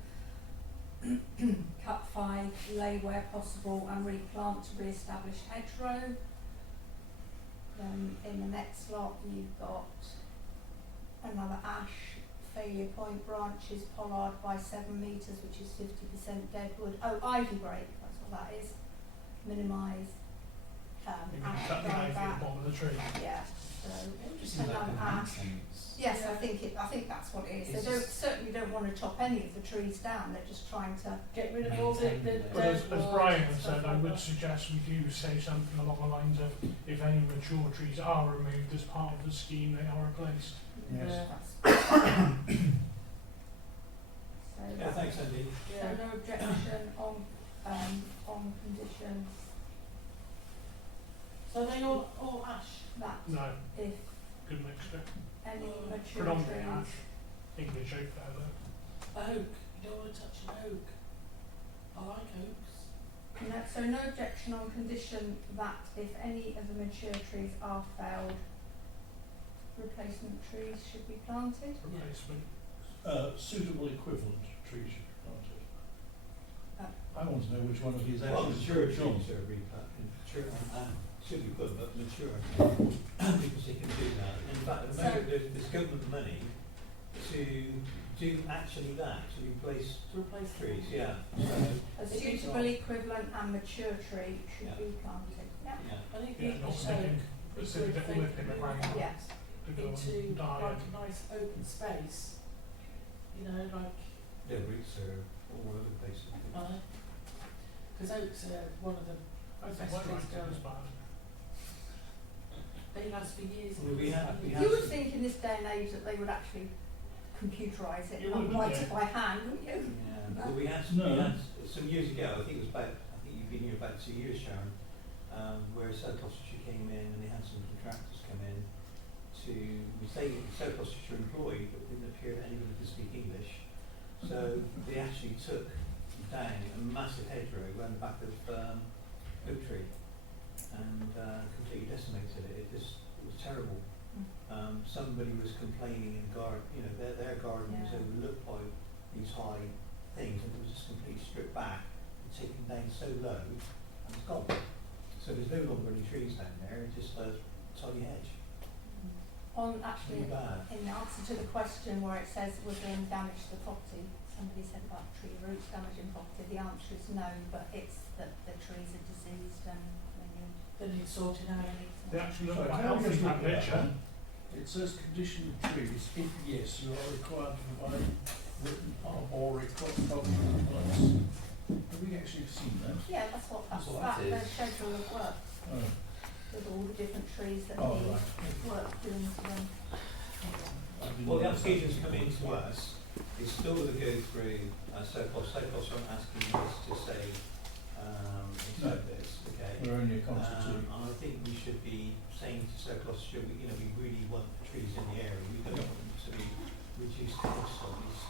cut 5, lay where possible and replant to re-establish hedgerow. Then in the next lot you've got another ash, failure point branches, pollard by 7 metres, which is 50% deadwood. Oh, ivy break, that's what that is. Minimise You can ash cut the ivy at the dieback. bottom of the tree. Yeah, It just so seems like another a ash. nonsense. Yes, Yeah. I think that's what it is. It's They just- certainly don't want to chop any of the trees down. They're just trying to. get rid of all the Maintain But as dead Brian wood has and said, stuff I like would that. suggest we do say something along the lines of, if any mature trees are removed as part of the scheme, they are replaced. Yes. That's so Yeah, that's- thanks, Andy. So Yeah. no objection on condition So they all ash. that No, if good mixture. any mature Predominantly trees. ash. English oak there though. Oak. You don't want to touch an oak. I like oaks. No, so no objection on condition that if any of the mature trees are felled, replacement trees should be planted. Replacement. Suitable equivalent trees should be planted. Uh, I want to know which one of these Well, actually mature switch on. trees are replanted, mature, should be good, but mature, because they can do that. In fact, at the moment, there's government money to do actually that, to replace To replace trees, yeah. So, A If it's suitable not- equivalent and mature tree should Yeah. be planted. Yeah. yeah. I think Yeah, the not English sticking. oak It's is a good little thing lip in the ground Yeah. to go into and die. like a nice open space you know, like, Their roots are all over the place. because oaks are one of the I think best weather trees acting going. is bad. They last for years. Well, we have- we You would think in this day and age that they would actually computerise it You and would, write yeah. it by hand, wouldn't you? Yeah, No. well, we had some years ago, I think it was about, I think you've been here about 2 years, Sharon, where South Gloucestershire came in and they had some contractors come in to, we say South Gloucestershire employed, but didn't appear that anybody could speak English. So they actually took down a massive hedgerow around the back of oak tree and completely decimated it. It was terrible. Somebody was complaining in garden, you know, their garden was Yeah. overlooked by these high things, and it was just completely stripped back and taken down so low, and it's gone. So there's no longer any trees down there, it's just a tiny hedge. On Really actually, bad. in answer to the question where it says was there any damage to the property, somebody said about tree roots damaging property. The answer is no, but it's that the trees are diseased and They need sorting out. They actually So look quite how healthy in does that it work? picture. It says condition of trees, if yes, you are required to provide written arboric cultural advice. Have we actually seen that? Yeah, that's what That's that's what that the is. schedule of work Oh, with all the different trees that oh need right. work doing to them. I didn't Well, the know. applications come in to us, it's still going to go through Sophos aren't asking us to say, accept this, okay? We're only a constitute. And I think we should be saying to South Gloucestershire, we really want trees in the area, we don't want them to be reduced to hedge size.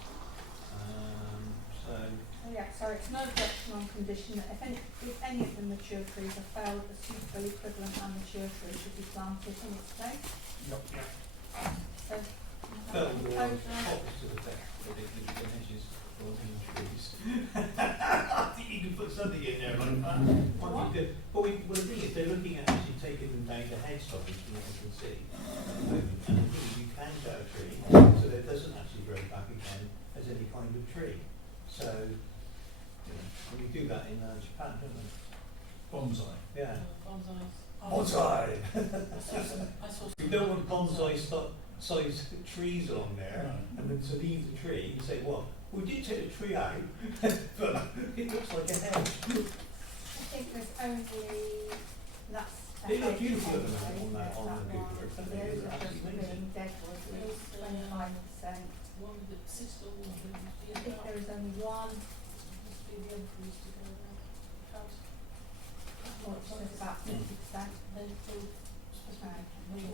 So, Oh, yeah, so it's no objection on condition that if any of the mature trees are felled, a suitable equivalent and mature tree should be planted in its place. Yep. So, fell or proposal. opposite effect, or the hedges or the trees. I think you can put something in there like that. What? But the thing is, they're looking at actually taking them down to hedge size, from what I can see at the moment. And the thing is, you can cut a tree, so that it doesn't actually grow back again as any kind of tree. So, we do that in Japan, don't we? Bonsai. Yeah. Bonsais. Bonsai! I saw You don't want bonsai size trees along there, No. and then to leave the tree, you say, well, we did take the tree out, but it looks like a hedge. I think there's only, that's. a They look hedge beautiful at the anyway, moment on that- isn't on it, the Google one? Earth, don't The they? others They're are just absolutely amazing. being dead wood, Yes, with 25%. one that sits the wall, but I think there is only one, must be the other used to go around. House. which is about 50%. They pulled.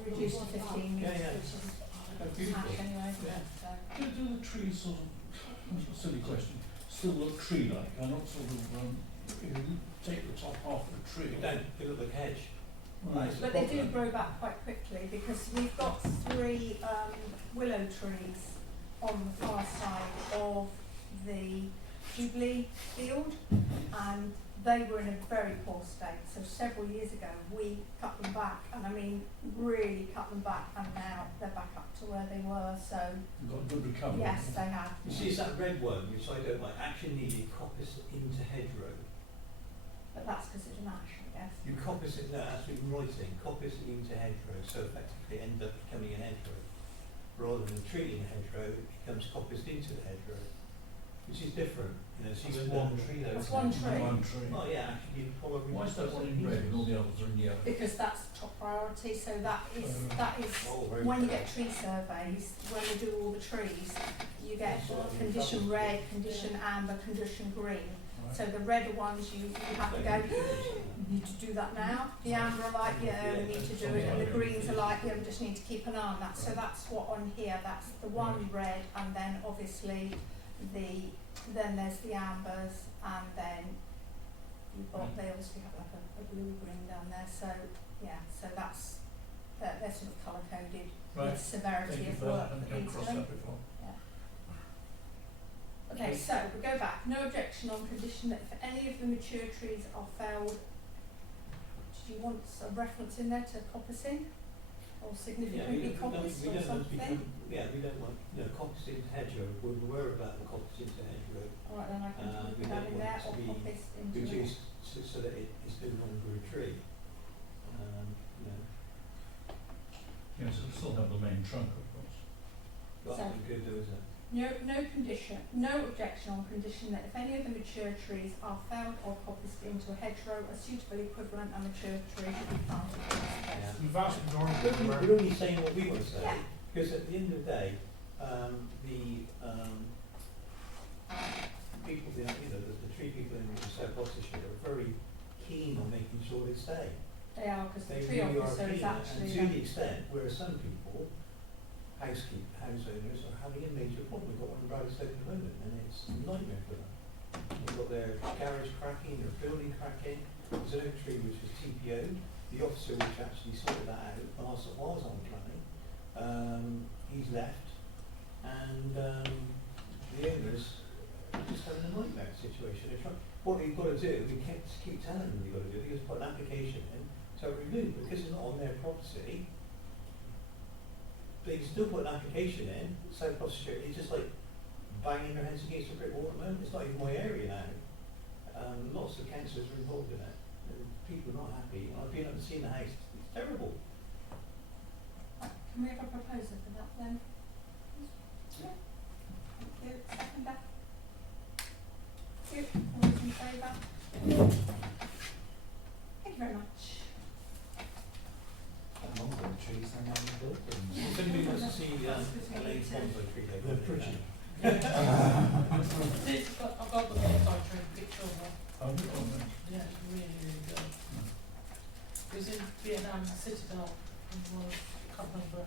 Reduced to 15 Yeah, metres, yeah. which is They're beautiful. smash anyway, isn't it? So, Do the trees sort of, silly question, still look tree-like? Are not sort of, if you take the top half of the tree. They look like hedge. Right. but they do grow back quite quickly because we've got 3 willow trees on the far side of the Jubilee field, and they were in a very poor state. So several years ago we cut them back, and I mean really cut them back, and now they're back up to where they were. So You've got good recovery. yes, they have. You see, it's that red one, which I don't like, actually needed coppice into hedgerow. But that's because it's an ash, I guess. You coppice it, no, that's been writing, coppice it into hedgerow, so effectively it ends up becoming an hedgerow. Rather than treating a hedgerow, it becomes coppiced into the hedgerow, which is different, you know, so you It's can one tree though. That's isn't one it? tree. One tree. Oh yeah, actually you probably. Why is that one in red and all the others are in yellow? Because that's top priority. So that is Oh, very when you good. get tree surveys, when they do all the trees, you get condition red, condition amber, condition green. So the red ones you have to go, you need to do that now. The amber are like, yeah, we need to do it, and the greens are like, yeah, we just need to keep an eye on that. So that's what on here, that's the one red, and then obviously then there's the ambers, and then you've got, they obviously have like a blue green down there. So yeah, so that's, they're sort of colour coded Right. with severity Thank you of for work that. that I've needs crossed doing. that before. Okay, so we go back. No objection on condition that if any of the mature trees are felled, do you want a reference in there to coppicing? Or significantly coppiced or something? We don't want, coppice into hedgerow, we're aware about the coppice into hedgerow, Alright, then I can we put that don't in want there, it to or be coppiced into it. reduced so that it is no longer a tree. Yes, it'll still have the main trunk, of course. That's So- good though, isn't it? No objection on condition that if any of the mature trees are felled or coppiced into a hedgerow, a suitable equivalent and mature tree should be planted in this place. The vast majority of them are. We're only saying what we want to say, Yeah. because at the end of the day, people, the tree people in South Gloucestershire are very keen on making sure they stay. They are, because the They tree really are officer is keen, actually. and to the extent where some people, house owners, are having a major problem. We've got one in Bradstoke at the moment, and it's a nightmare for them. They've got their garage cracking, their building cracking. There's an oak tree which was TPO. The officer which actually sorted that out whilst it was on planning, he's left, and the owners are just having a nightmare situation. They're trying, what they've got to do, we can't just keep telling them they've got to do, they just put an application in to remove, because it's not on their property. They can still put an application in, South Gloucestershire, it's just like banging their heads against a brick wall at the moment. It's not even my area now. Lots of councillors are involved in it. And people are not happy. I've been up and seen the house. It's terrible. Can we have a proposer for that then? Yeah. Thank you. Seconder? Thank you. All those in favour? Thank you very much. Mulberry trees and then buildings. If anybody wants to see Elaine Fonzo tree, they're pretty. I've got the photo picture of it. I'll be on them. Yeah, it's really, really good. It was in Vietnam Citadel, and was, I can't remember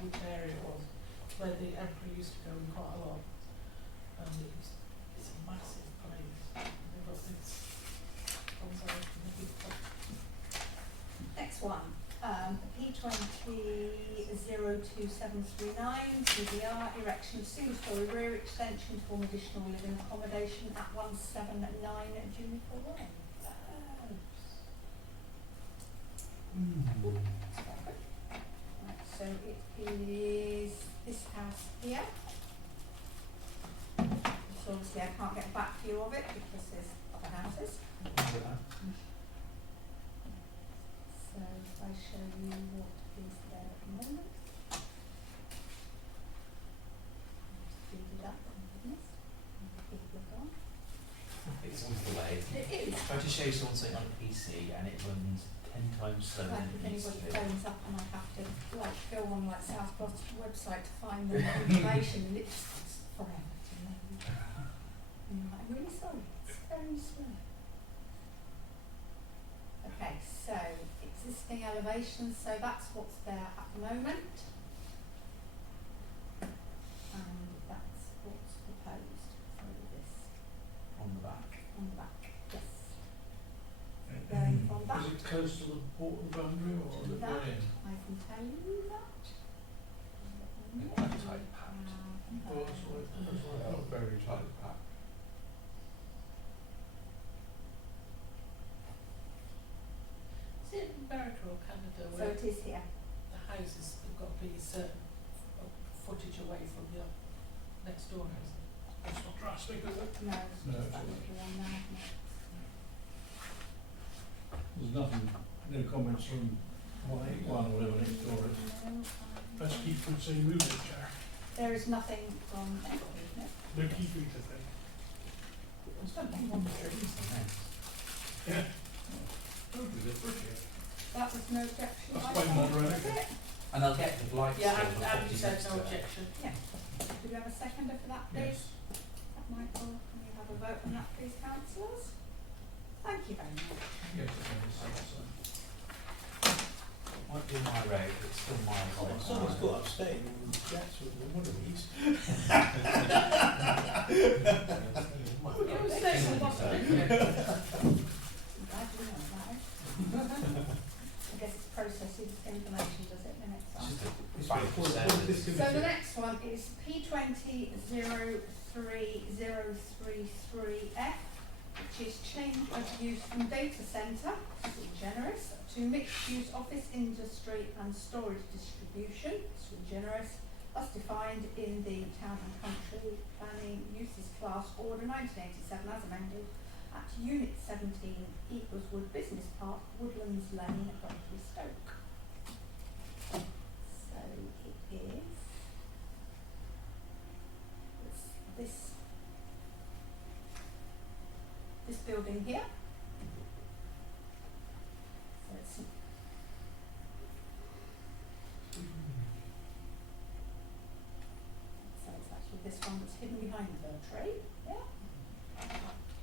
which area it was, where the emperor used to go in quite a lot. And it's a massive place. They've got this conservation, the big top. Next one, P20-02739, CDR, erection of single-storey rear extension to form additional living accommodation at 179 Juniper Way. Right, so it is this house here. So obviously I can't get a back view of it because there's other houses. So if I show you what is there at the moment. Speed it up, thank goodness. People are gone. It's always the way. It is. Try to show someone something on a PC and it runs 10 times slower Like than if it used to anybody do. phones up and I have to like go on like South Gloucester website to find the information and it just takes forever to load. And you're like, I'm really sorry, it's very slow. Okay, so existing elevations, so that's what's there at the moment. And that's what's proposed for this On the back. on the back, yes. Going from that, Is it close to the port boundary or To the that. way in? I can tell you that. It's quite tight packed. Oh, that's right. Not very tight. Is it in America or Canada So where it is here. the houses have got to be a certain footage away from your next door house? It's not drastic, is it? No, it's No, just it's that all little one there, isn't it? There's nothing, no comments from 181 or whatever next door is. Let's keep food saying move it, Chair. There is nothing from anybody, no. No key food to think. There's nothing on the trees on this. Yeah. Totally, they're pretty. That was no objection. That's by quite the board, moderate. was it? And they'll get the lights. Yeah, still, the Andy properties said next no to it. objection. Do we have a seconder for that, please? Michael, can we have a vote on that, please, councillors? Thank you very much. Yes, it's on the south side. Might be my road, but it's still miles away. from Someone's my got road. upstate and that's one of these. It was sensible, wasn't it? I'm glad you know that. I guess it's processing information, does it, minutes on? It's just a It's bank what- of what is this servers. So the committee? next one is P20-03033F, which is change of use from data centre, sui generis, to mixed-use office, industry and storage distribution, sui generis, as defined in the Town and Country Planning Uses Class Order 1987 as amended at Unit 17, Eagleswood Business Park, Woodlands Lane, Bromley Stoke. So it is building here. So it's actually this one that's hidden behind the tree. Yeah.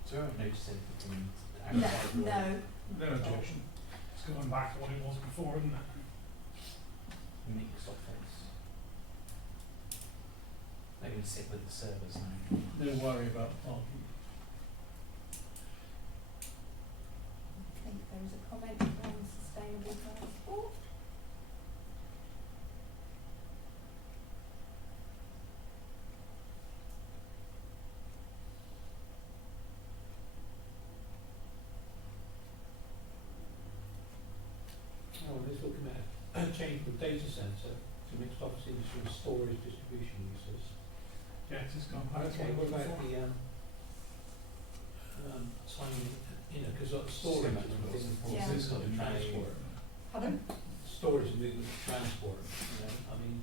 So I haven't noticed anything from No, outside. no. No objection. It's going back to what it was before, isn't it? Mixed office. They would sit with the servers now. No worry about parking. I think there is a comment on sustainable transport. Oh, we're talking about change from data centre to mixed office industry and storage distribution uses. Yeah, it has gone back to Okay, what what it was about before. the timing, you know, because storage is System within the Yeah. process of transport. Pardon? Storage and movement of transport, you know, I mean,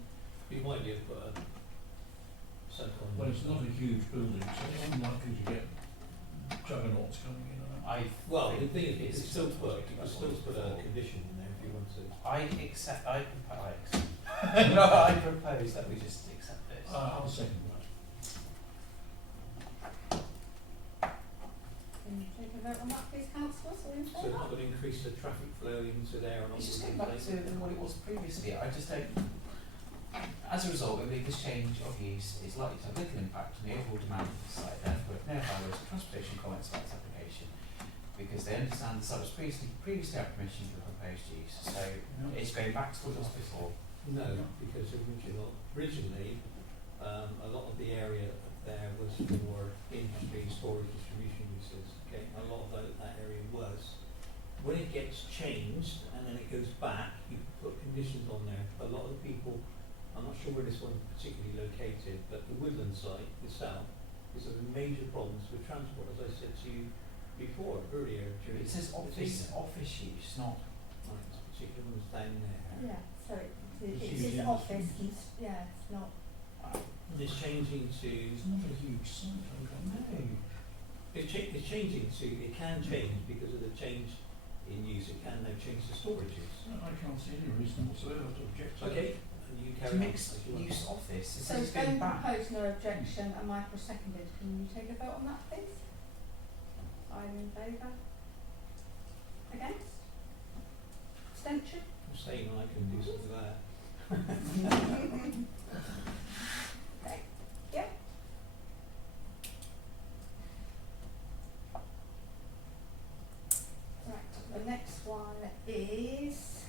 we might be able to put a central. Well, it's not a huge building, so it's unlikely to get juggernauts coming in and out. Well, the thing is, you it's could still put, acceptable. you could still put a condition in there if you want to. I propose that we just accept this. I'll second that. Can you take a vote on that, please, councillors? All in So it's favour? not going to increase the traffic flow into there and It's just onto going the back place. to what it was previously. I just don't. As a result, I believe this change of use is likely to have little impact on the overall demand of the site. Therefore, it never follows transportation comments about its application because they understand the site was previously had permission for the proposed use. So it's going back to what it was before. No, because originally, a lot of the area there was for industry, storage, distribution uses. Okay, a lot of that area was. When it gets changed and then it goes back, you put conditions on there. A lot of the people, I'm not sure where this one's particularly located, but the woodland site itself is having major problems with transport, as I said to you before, earlier. During It says the office use, not. Right, this particular one's down there. Yeah, so It's it's used his in- office, yeah, it's not. And it's changing to, It's not a huge site, okay? it's changing to, it can change because of the change in use, it can now change to storage use. I can't see any reason whatsoever to object to that. Okay, and you It's carry on. mixed as you want. use office. It So says it's going Ben back. proposed no objection and Michael seconded. Can you take a vote on that, please? I'm in favour. Against? Abstention? I'm saying I can do something with that. Okay, yeah. Right, the next one is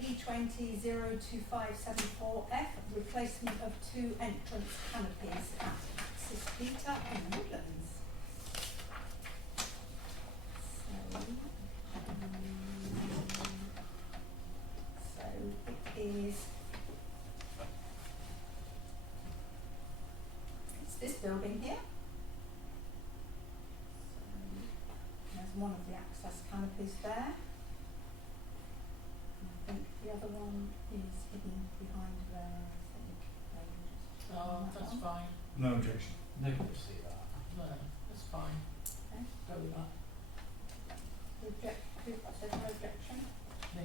P20-02574F, replacement of 2 entrance canopies at Axis Peter in Woodlands. So it is, it's this building here. So there's one of the access canopies there. And I think the other one is hidden behind there, I think. Maybe just Oh, on that that's one. fine. No objection. Nobody will see that. No, that's fine. Okay. Go with that. Who said no objection? Me.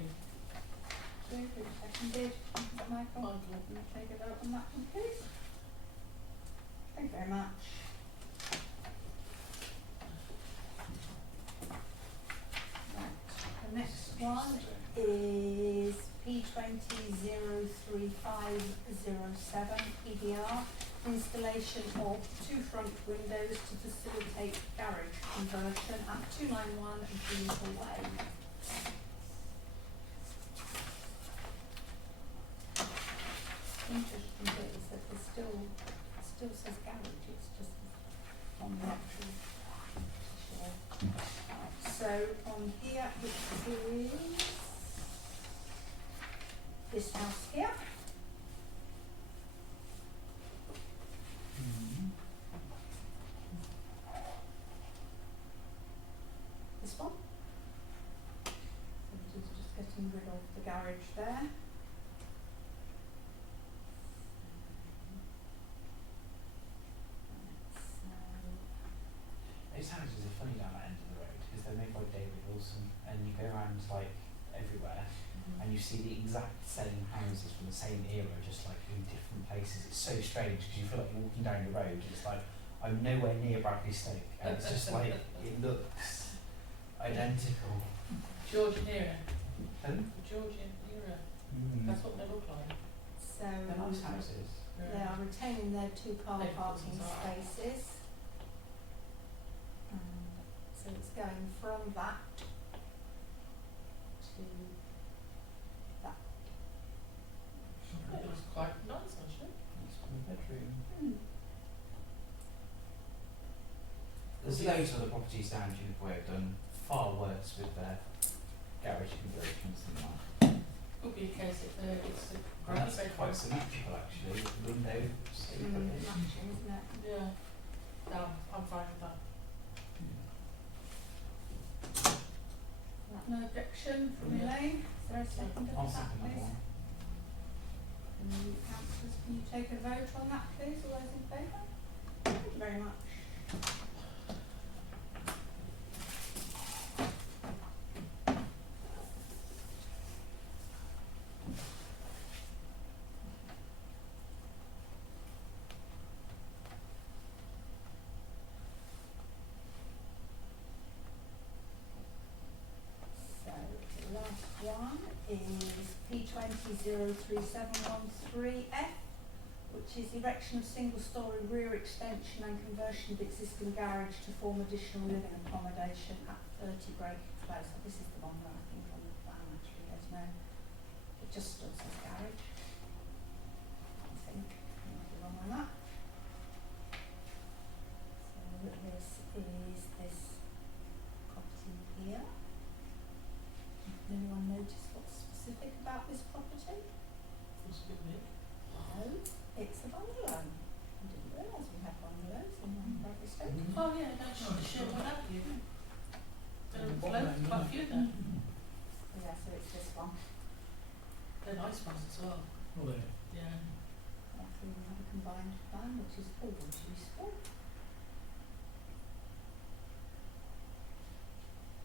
Who seconded? Is that Michael? Michael. Can you take a vote on that one, please? Thank you very much. Right, the next one is P20-03507 PDR, installation of 2 front windows to facilitate garage conversion at 291 Greenhill Way. Interesting bit is that there's still says garage, it's just on the actual shelf. So on here it is this house here. This one. So it is just getting rid of the garage there. These houses are funny see the exact same houses from the same era, just like in different places. It's so strange because you feel like you're walking down the road and it's like, I'm nowhere near Bradley Stoke, and it's just like, it looks identical. Georgian era. And Georgian era. That's what they look like. So they're nice houses. they are retaining their 2 car They've got parking some spaces. So it's going from that to that. It was quite nice actually. It's one bedroom. Hmm. There's loads of other properties down Juniper Way have done far worse with their garage conversions than that. Could be a case if it's a And that's great quite symmetrical actually, with the windows. Matching, isn't it? Yeah. No, I'm fine with that. No objection from Elaine. Is there a second I'll of that, second that please? one. And the councillors, can you take a vote on that, please? All those in favour? Thank you very much. So the last one is P20-03713F, which is erection of single-storey rear extension and conversion of existing garage to form additional living accommodation at 30 Break Close. So this is the one that I think on the plan actually there's no, it just still says garage. I think, I might be wrong on that. So this is this property here. Anyone notice what's specific about this property? It's a bit big. No, it's a bungalow. I didn't realise we had bungalows in Bradley Stoke. Oh yeah, that's the shit one have you. There are Bottom quite a few there. Yeah, so it's this one. They're nice ones as well. Well, there. Yeah. Luckily we have a combined plan, which is always useful.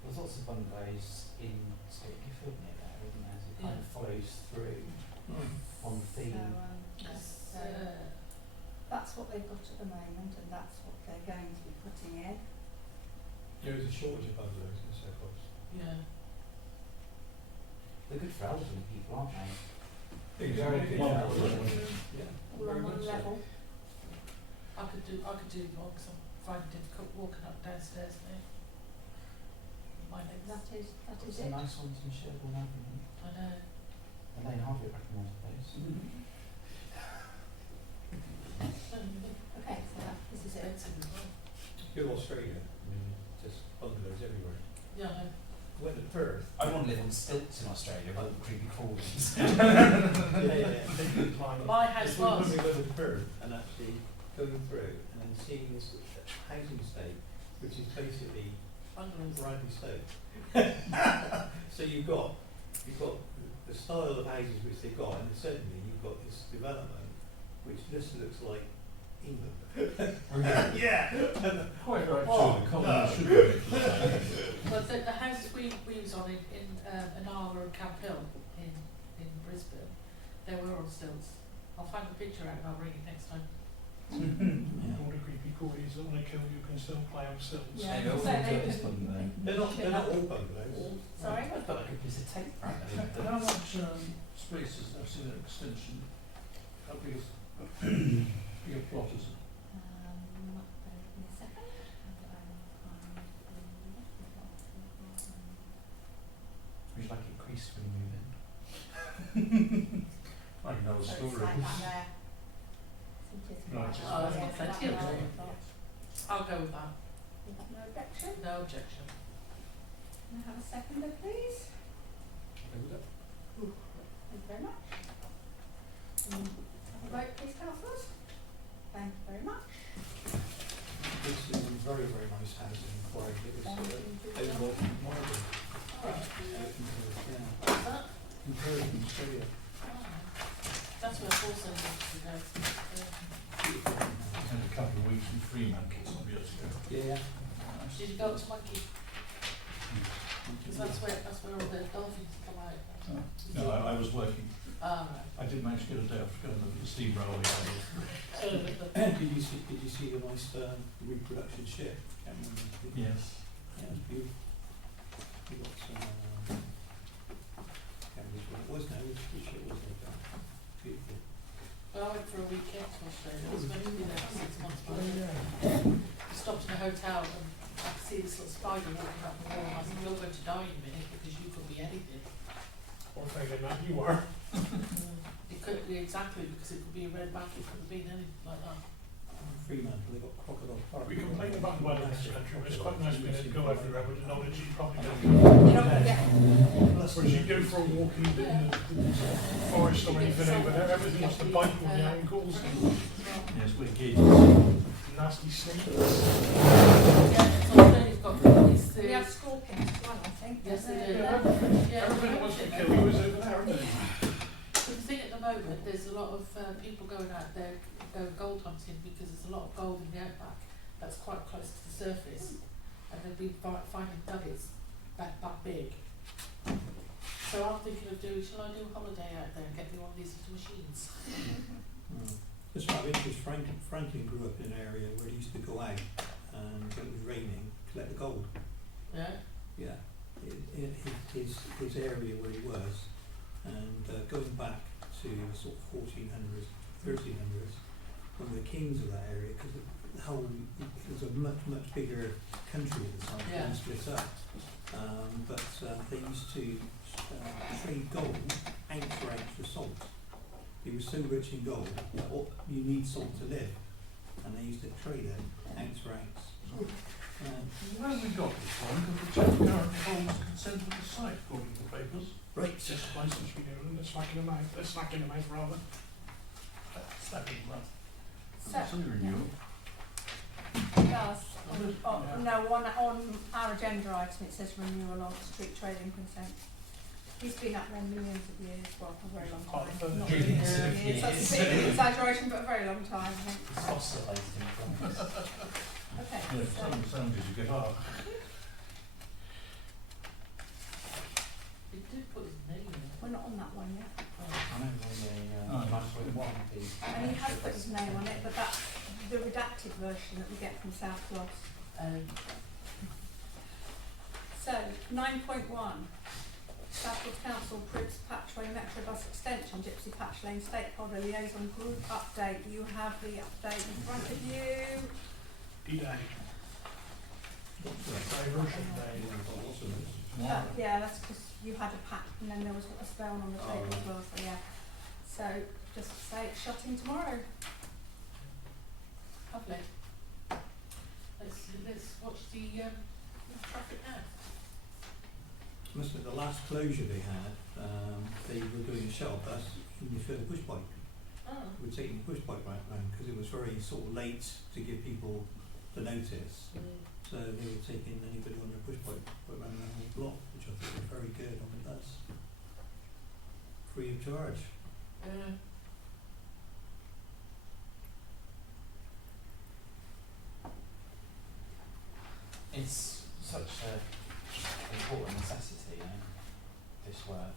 There's lots of bungalows in Stoke Gifford near there, isn't there? So it kind of follows through on theme. So that's what they've got at the moment, and that's what they're going to be putting in. There is a shortage of bungalows in Stoke. Yeah. They're good for elderly people, aren't they? Exactly. Yeah. Yeah. All on one level. I could do one because I'm finding it difficult walking up downstairs there. My legs. That is Got it. some nice ones in Sherborne, haven't they? I know. Elaine Harvey recommends those. Okay, so this is it. Expensive as well. Go to Australia, just bungalows everywhere. Yeah, I know. Went to Perth. I want to live on stilts in Australia, like the creepy crawlies. My house was. When we went to Perth and actually going through and then seeing this housing estate, which is basically Bungalows. Bradley Stoke. So you've got the style of houses which they've got, and certainly you've got this development which just looks like England. Yeah. Quite right, Oh, too. The common no. should be. But the houses we was on in Anala and Camp Hill in Brisbane, they were on stilts. I'll find the picture out and I'll bring it next time. All the creepy crawlies that want to kill you can still play on stilts. Yeah. Maybe I'll So go they to this can- bungalow. They're not all bungalows. Sorry? I've got like a piece of tape right there. How much space is there in an extension? How big is big a plot is it? Bear with me a second. And I will find Would you like it creased when you move in? I know a so story. it's like that there. So it is No, quite it's just- high, Oh, yeah, that's it's plenty of like room. that. I'll go with that. You have no objection? No objection. Can I have a seconder, please? Thank you very much. Have a vote, please, councillors. Thank you very much. This is a very, very nice house in Quarry. It was Thank you. over Marble. What's that? In Perth, in Australia. That's where Paulson used to go. And a couple of weeks in Fremantle some years ago. Yeah. Did you go to Monkey? Because that's where all the dolphins come out. Oh, no, I was working. Ah, I did manage to get a day off to go and look at the steam railway. Did you see the nice reproduction ship? Can't remember. Yes. Yeah, it was beautiful. We got some. Can't remember what it was now. Which ship was it? Beautiful. Well, I went for a weekend to Australia. I was meant to be there for 6 months, but I stopped in a hotel and I could see this little spider walking up the wall. I said, "You're going to die in a minute because you could be anything." Or failing that, you are. It could be exactly because it could be a red back. It could have been anything like that. Fremantle, they've got crocodile park. We complain about the weather in this country, but it's quite nice being able to go everywhere with the knowledge that you probably don't. You're not gonna get, Whereas you go for a walk in the forest or anything over there, everything has to bite you on the ankles and Yes, we're kids. nasty snakes. Yeah, so Australia's got it's we have scorpions as well, I think. Yes, don't they do. Yeah. Everything that wants to kill you is over there, isn't it? The thing at the moment, there's a lot of people going out there going gold hunting because there's a lot of gold in the outback that's quite close to the surface, and they've been finding nuggets that big. So I'm thinking of shall I do a holiday out there and get me one of these little machines? Just out of interest, Franklin grew up in an area where he used to go out and when it was raining, collect the gold. Yeah. Yeah, his area where he was, and going back to sort of 1400s, 1300s, one of the kings of that area, because the whole, it was a much bigger country at the time, Yeah. and split up. But they used to trade gold ounce for ounce for salt. He was so rich in gold that you need salt to live, and they used to trade it ounce for ounce. Where have we got this one? Because the town currently holds consent of the site, according to the papers. Right. Just license renewal and they're smacking them out. They're smacking them out rather. Second one. So, It's under renewal. Yes, no, on our agenda item it says renewal of street trading consent. He's been up there millions of years, well, for a very long Part of time. the Not Millions millions of of years, that's a years. bit of an exaggeration, but a very long time, I think. Oscillating from Okay, Yeah, so, some sounds as you get up. It did put his name in it. we're not on that one yet. I know Oh. the 9.1 piece. And he has put his name on it, but that's the redacted version that we get from South Gloss. So, 9.1. Southwood Council Cribs Patchway Metro Bus Extension, Gypsy Patch Lane Stakeholder Liaison Group Update. You have the update in front of you. D-Day. Diversion day. Yeah, that's because you had a pack and then there was a spell on the table as well, so yeah. So, just to say it's shutting tomorrow. Lovely. Let's watch the traffic now. Must have the last closure they had, they were doing a shuttle bus and you filled a push bike. Oh. We're taking the push bike right round because it was very sort of late to give people the notice. So they were taking anybody on their push bike around the whole block, which I think was very good on the bus. Free of charge. It's such a important necessity, this work.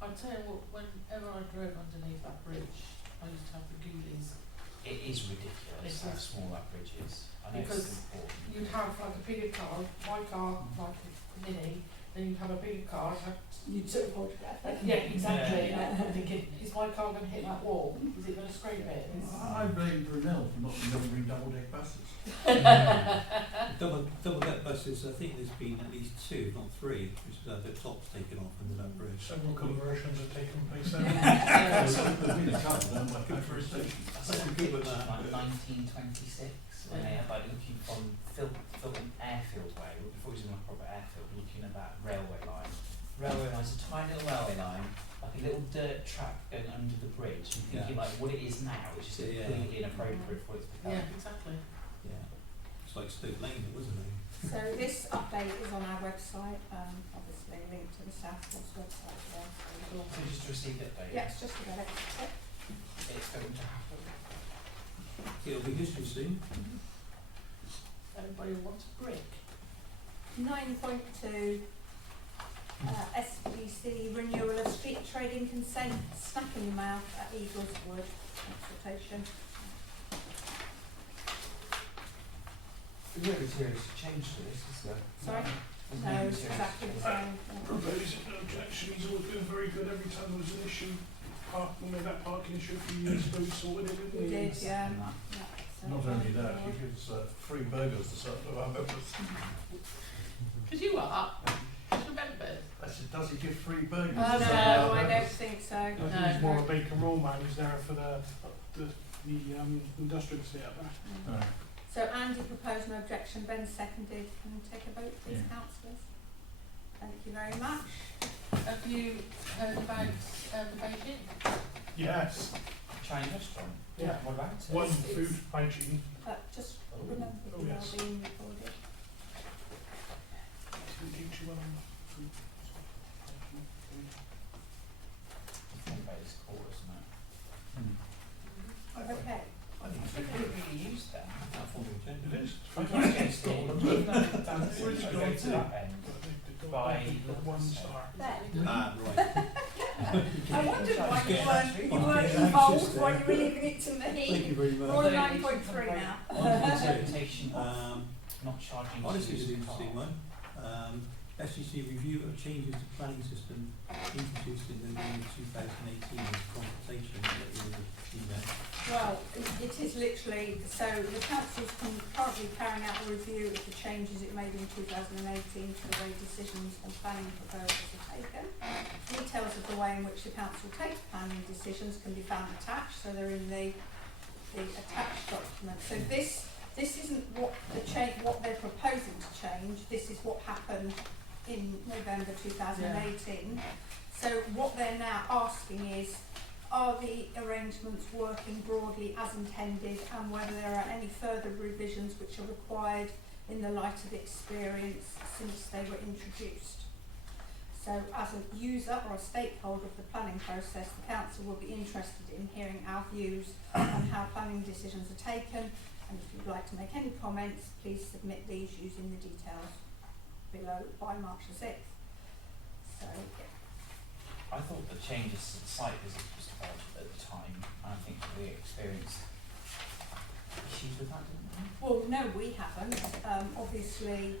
I tell you what, whenever I drove underneath that bridge, I used to have the ghoulies. It is ridiculous It how is. small that bridge is. I know Because it's important. You'd have like a bigger car, my car, like a Mini, then you'd have a bigger car, You'd sort of hold your breath. yeah, exactly, and I'm thinking, is my car going to hit that wall? Is it going to scrape it? I blame Brunel for not delivering double-deck buses. Double deck buses, I think there's been at least 2, not 3, which is the tops taken off under that bridge. Several conversions have taken place there. There's been a couple down by Catford Station. That's I'm good with that. like 1926 when they had like looking from Filton Airfield Way, before it was even a proper airfield, looking at that railway line. Railway line's a tiny little railway line, like a little dirt track going under the bridge, and thinking like what it is now, which is completely inappropriate for what it's become. Yeah, exactly. Yeah. It's like Stoke Lane, it wasn't it? So this update is on our website, obviously linked to the South Gloss website as well. So just to receive it though, Yes, just to get it. Yep. it's going to happen. It'll be history soon. Everybody wants a brick. 9.2, STC renewal of street trading consent, snacking mouth at Eagleswood, consultation. There's no materials change to this, is there? Sorry? There's No, materials exactly the to it. same. Proposing no objection, he's always been very good every time there was an issue. We made that parking issue a few years ago, we sorted it, We didn't we? did, yeah. And that. Yeah, so Not only that, yeah. he gives free burgers to certain of our members. Because you are, because you're members. I said, does he give free burgers Oh, to no, certain of our I don't members? think so. I think he's more a bacon roll man, he's there for the industrial estate up there. Mm. Right. So Andy proposed no objection, Ben seconded. Can we take a vote, please, Yeah. councillors? Thank you very much. Have you heard about the Beijing? Yes, Chinese restaurant? Yeah. What about it? one It's- food hygiene. Just Oh. remember Oh, you yes. are being recorded. Can teach you well on food. I think that is cool, isn't it? I think- Okay. I think it's I very could good. really use that. That form of agenda. It is. I was against it, even though the dancing, Where's it I gone go to to? that end. But they've By got one star. Ben, Ah, right. I wondered why Yeah. you I'm weren't getting involved anxious while there. you were leaving it to Thank me. you very We're much. on Although 9.3 it's now. On the interpretation of Um, not charging Oh, this to is use an the car. interesting one. SEC review of changes to planning system introduced in November 2018 as consultation. Well, it is literally, so the council's currently carrying out a review of the changes it made in 2018 to the way decisions on planning proposals are taken. Details of the way in which the council takes planning decisions can be found attached, so they're in the attached document. So this isn't what what they're proposing to change, this is what happened in November 2018. So what they're now asking is, are the arrangements working broadly as intended, and whether there are any further revisions which are required in the light of experience since they were introduced. So as a user or a stakeholder of the planning process, the council will be interested in hearing our views on how planning decisions are taken, and if you'd like to make any comments, please submit these using the details below by March the 6th. So, I thought the changes to the site visit was about at the time, and I think we experienced issues with that, didn't we? well, no, we haven't. Obviously,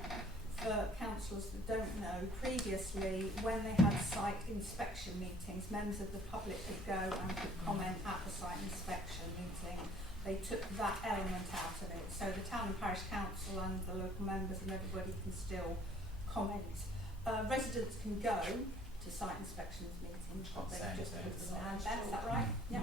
for councillors that don't know, previously, when they had site inspection meetings, members of the public could go and could comment at the site inspection meeting. They took that element out of it. So the town and parish council and the local members and everybody can still comment. Residents can go to site inspections meetings, but they just put them down. Is that right? Yeah.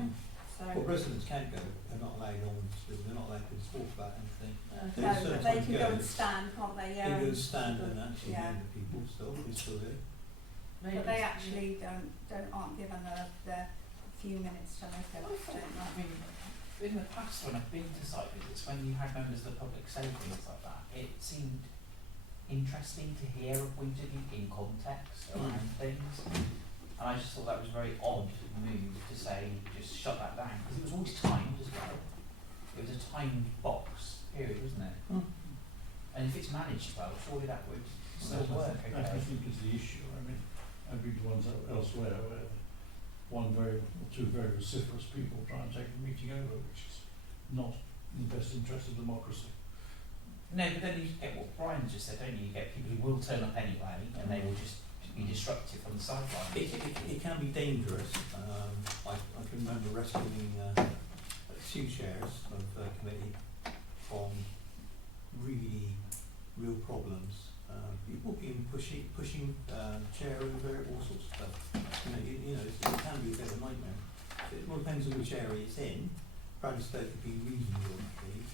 So. Well, residents can't go, they're not allowed on, they're not allowed to talk about anything. No, There's but certain they can go goes. and stand, can't they? Yeah. They go and stand sort and of- actually yeah. hear the people still, they still do. Maybe. But they actually aren't given their few minutes to make a I thought, statement. I mean, in the past when I've been to site visits, when you had members of the public say things like that, it seemed interesting to hear a point of view in context around things. And I just thought that was a very odd move to say, just shut that down, because it was always timed as well. It was a timed box period, wasn't it? And if it's managed well, surely that would still work, I okay? think is the issue. I mean, I've been to ones elsewhere where two very vociferous people try and take the meeting over, which is not in the best interest of democracy. No, but then you get what Brian just said, don't you? You get people who will turn up anyway, and they will just be disruptive on the sideline. It can be dangerous. I can remember rescuing 2 chairs of committee from really real problems. People being pushing chair over, all sorts of stuff. It can be a bit of a nightmare. It all depends on which area it's in. Bradley Stoke have been reasonable, actually.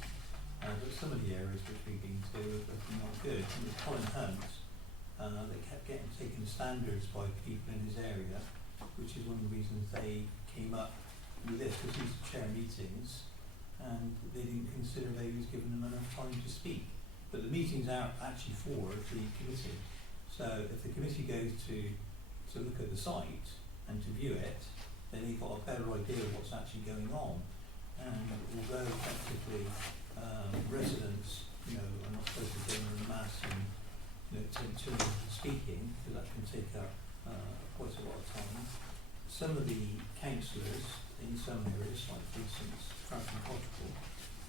But some of the areas which we've been to have been not good. And with Colin Hunt, they kept taken standards by people in his area, which is one of the reasons they came up with this, because he used to chair meetings and they didn't consider they was giving them enough time to speak. But the meetings are actually for the committee. So if the committee goes to look at the site and to view it, then you've got a better idea of what's actually going on. And although effectively residents, are not supposed to go in mass and turning and speaking, because that can take up quite a lot of time. Some of the councillors in some areas, like for instance Croughton Hospital,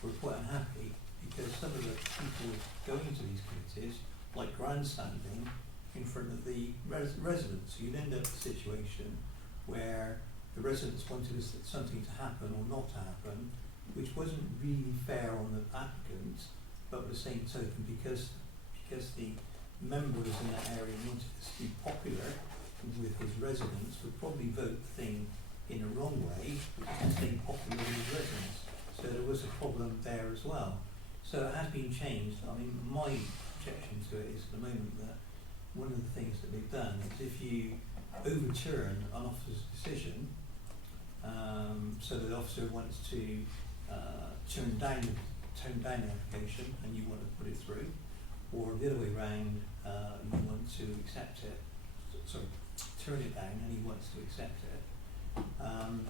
were quite unhappy because some of the people going to these committees like grandstanding in front of the residents. So you'd end up in a situation where the residents wanted something to happen or not to happen, which wasn't really fair on the applicant, but at the same token, because the members in that area wanted this to be popular with his residents, would probably vote the thing in a wrong way, and stay popular with his residents. So there was a problem there as well. So it has been changed. I mean, my objection to it is at the moment that one of the things that they've done is if you overturn an officer's decision, so the officer wants to turn down the application and you want to put it through, or the other way round, you want to accept it, sorry, turn it down and he wants to accept it,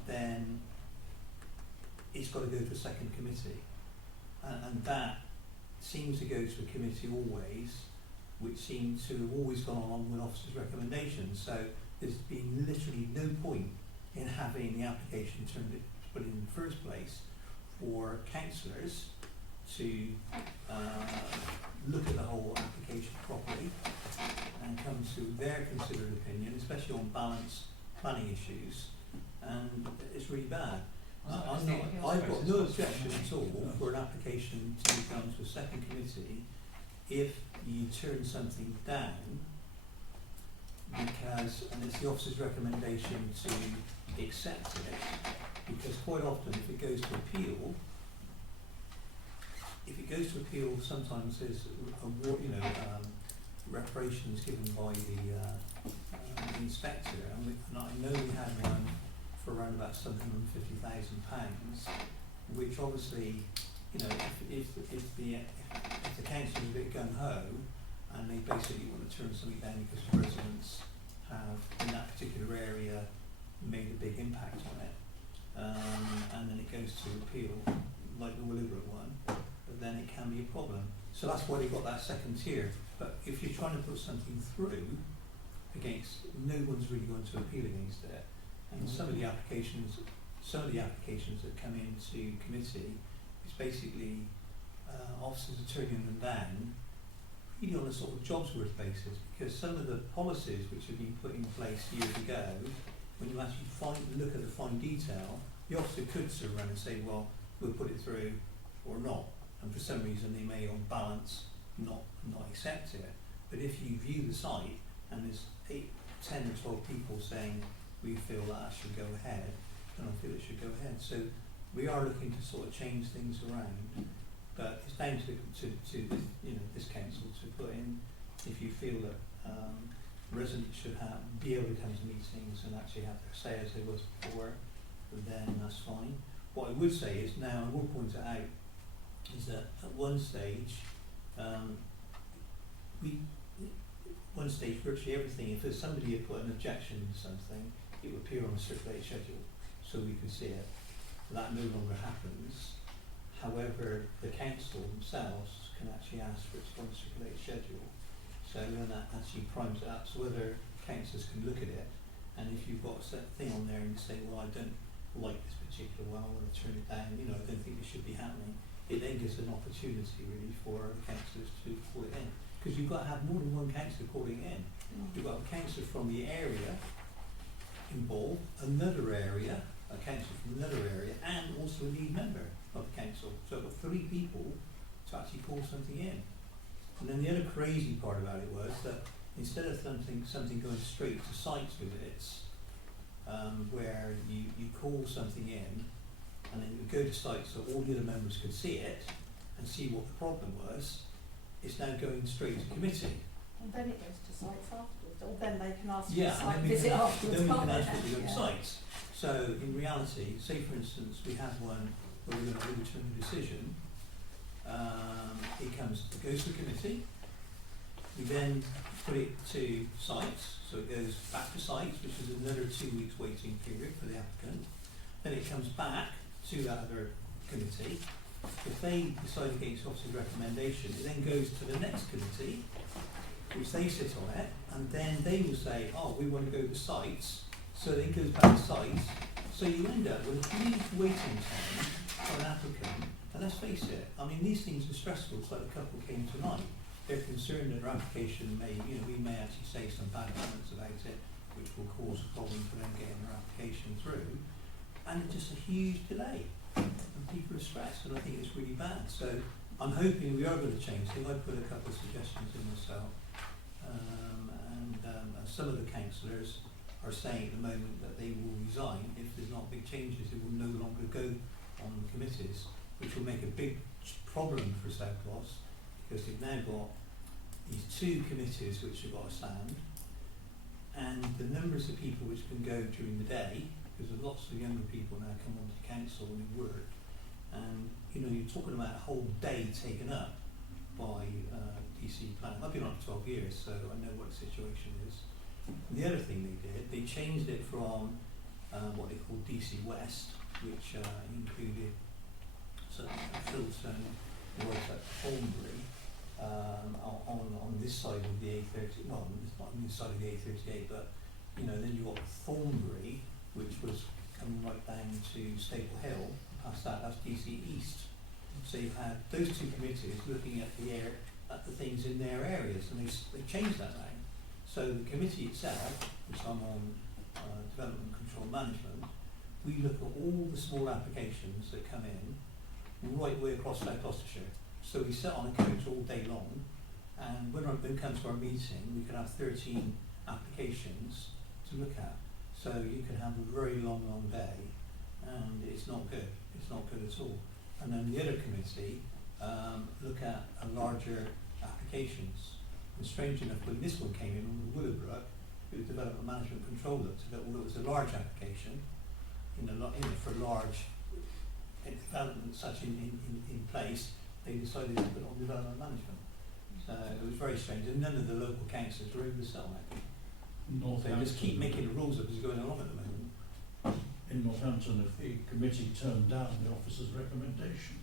then it's got to go to a second committee. And that seems to go to a committee always, which seems to have always gone along with officers' recommendations. So there's been literally no point in having the application put in the first place for councillors to look at the whole application properly and come to their considered opinion, especially on balanced planning issues, and it's really bad. I've got no objection at all for an application to come to a second committee if you turn something down because, and it's the officer's recommendation to accept it, because quite often if it goes to appeal, sometimes there's reparations given by the inspector, and I know we had one for around about £750,000, which obviously, if the council is a bit gung ho and they basically want to turn something down because the residents have in that particular area made a big impact on it, and then it goes to appeal, like the Willowbrook one, then it can be a problem. So that's why they've got that second tier. But if you're trying to put something through against, no one's really going to appeal against it. And some of the applications that come into committee, it's basically officers are turning them down really on a sort of jobs worth basis, because some of the policies which have been put in place years ago, when you actually look at the fine detail, the officer could sit around and say, well, we'll put it through or not, and for some reason they may on balance not accept it. But if you view the site and there's 8, 10 or 12 people saying we feel that should go ahead, then I feel it should go ahead. So we are looking to sort of change things around, but it's down to this council to put in, if you feel that residents should be able to come to meetings and actually have their say as they was before, then that's fine. What I would say is, now I will point it out, is that at one stage virtually everything, if there's somebody had put an objection to something, it would appear on a circulated schedule so we could see it. That no longer happens. However, the council themselves can actually ask for it to go on a circulated schedule. So then that actually primes it up, so whether councillors can look at it, and if you've got a set thing on there and you say, well, I don't like this particular one, I want to turn it down, I don't think it should be happening, it then gives an opportunity really for the councillors to call it in. Because you've got to have more than one councillor calling it in. You've got a councillor from the area involved, another area, a councillor from another area, and also a lead member of the council. So I've got 3 people to actually call something in. And then the other crazy part about it was that instead of something going straight to sites visits, where you call something in and then you go to sites so all the other members could see it and see what the problem was, it's now going straight to committee. And then it goes to sites afterwards, or then they can ask for Yeah, a site and visit afterwards. then we can't can they? ask for the Yeah. sites. So in reality, say for instance, we have one where we're going to overturn a decision. It goes to committee. We then put it to sites, so it goes back to sites, which is another 2 weeks waiting period for the applicant. Then it comes back to that other committee. If they decide against officer's recommendation, it then goes to the next committee, which they sit on it, and then they will say, oh, we want to go to sites, so then it goes back to sites, so you end up with a huge waiting time for an applicant, and let's face it, I mean, these things are stressful. It's like the couple came tonight, they're concerned that their application may, you know, we may actually say some bad comments about it, which will cause a problem for them getting their application through, and it's just a huge delay, and people are stressed, and I think it's really bad. So I'm hoping we are going to change things. I put a couple of suggestions in myself, and some of the councillors are saying at the moment that they will resign if there's not big changes. They will no longer go on committees, which will make a big problem for South Gloss, because they've now got these 2 committees which have got to stand, and the numbers of people which can go during the day, because there's lots of younger people now come onto the council and they work, and you know, you're talking about a whole day taken up by DC planning. I've been on it 12 years, so I know what the situation is. And the other thing they did, they changed it from what they call DC West, which included Filton, right at Thornbury, on this side of the A30, well, it's not on this side of the A38, but you know, then you got Thornbury, which was coming right down to Staple Hill. Past that, that's DC East. So you've had those 2 committees looking at the things in their areas, and they've changed that now. So the committee itself, which I'm on, Development Control Management, we look at all the small applications that come in right way across South Gloucestershire. So we sit on a coach all day long, and when we come to our meeting, we can have 13 applications to look at. So you can have a very long day, and it's not good. It's not good at all. And then the other committee look at larger applications. And strange enough, when this one came in on the Willowbrook, the Development Management Control looked at it, although it was a large application, for large development such in place, they decided to put it on development management. So it was very strange, and none of the local councils were able to sell that. They just keep making the rules up as going along at the moment. In Northampton, if the committee turned down the officer's recommendation,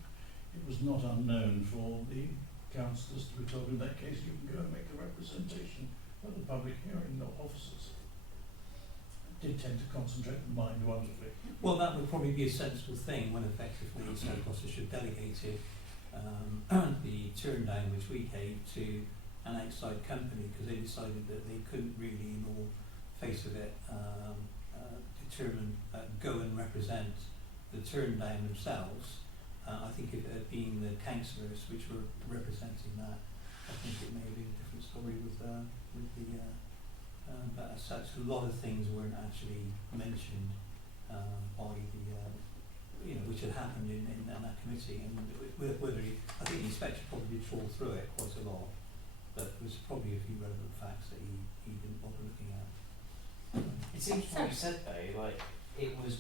it was not unknown for the councillors to be told, in that case you can go and make a representation at the public hearing, not officers. It did tend to concentrate the mind wonderfully. Well, that would probably be a sensible thing when effectively South Gloucestershire delegated the turn down which we gave to an outside company, because they decided that they couldn't really, in all face of it, go and represent the turn down themselves. I think if it had been the councillors which were representing that, I think it may have been a different story with the but as such, a lot of things weren't actually mentioned by the which had happened in that committee, and whether I think the inspector probably did trawl through it quite a lot, but there was probably a few relevant facts that he didn't bother looking at. It seems from what you said though, like it was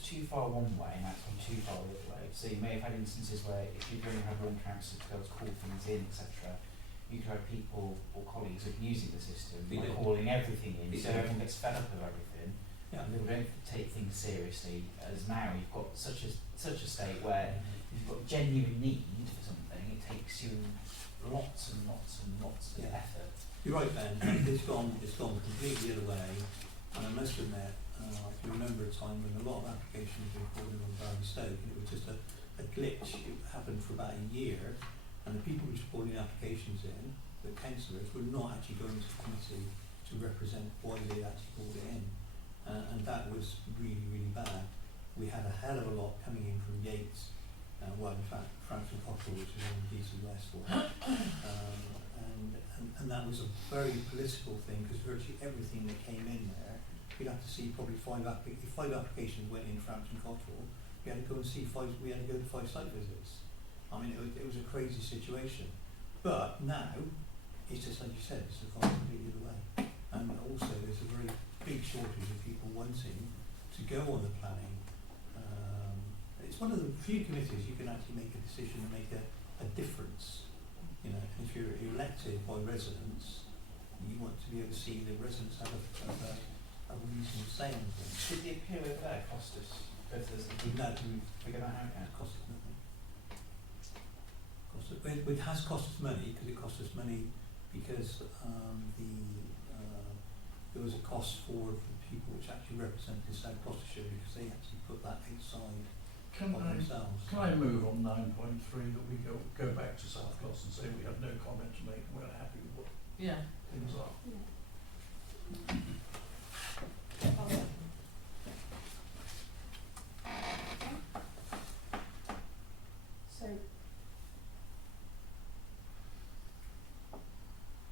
too far one way and that's too far the other way. So you may have had instances where if you only have one council to be able to call things in, etc., you could have people or colleagues abusing the system by calling everything in, so everyone gets fed up of everything. Yeah. And people don't take things seriously. As now you've got such a state where if you've got genuine need for something, it takes you lots and lots and lots of effort. You're right, Ben. It's gone completely the other way, and I must admit, I can remember a time when a lot of applications were called in on Barry Stoke, and it was just a glitch. It happened for about a year, and the people which were calling applications in, the councillors, were not actually going to the committee to represent why they actually called it in, and that was really, really bad. We had a hell of a lot coming in from Yates, well, in fact, Frampton Cottrell, which was on DC West, and that was a very political thing, because virtually everything that came in there, you'd have to see probably if 5 applications went in Frampton Cottrell, we had to go and see 5 site visits. I mean, it was a crazy situation. But now, it's just like you said, it's gone completely the way. And also, there's a very big shortage of people wanting to go on the planning. It's one of the few committees you can actually make a decision and make a difference. You know, if you're elected by residents, you want to be able to see the residents have a reasonable say on things. Did the appeal over there cost us? Did we figure that out? It cost us nothing. It has cost us money, because it cost us money because there was a cost for the people which actually represented South Gloucestershire because they actually put that outside Can of I, themselves. can I move on 9.3 that we go back to South Gloss and say we have no comment to make and we're happy with what Yeah. things are? Yeah.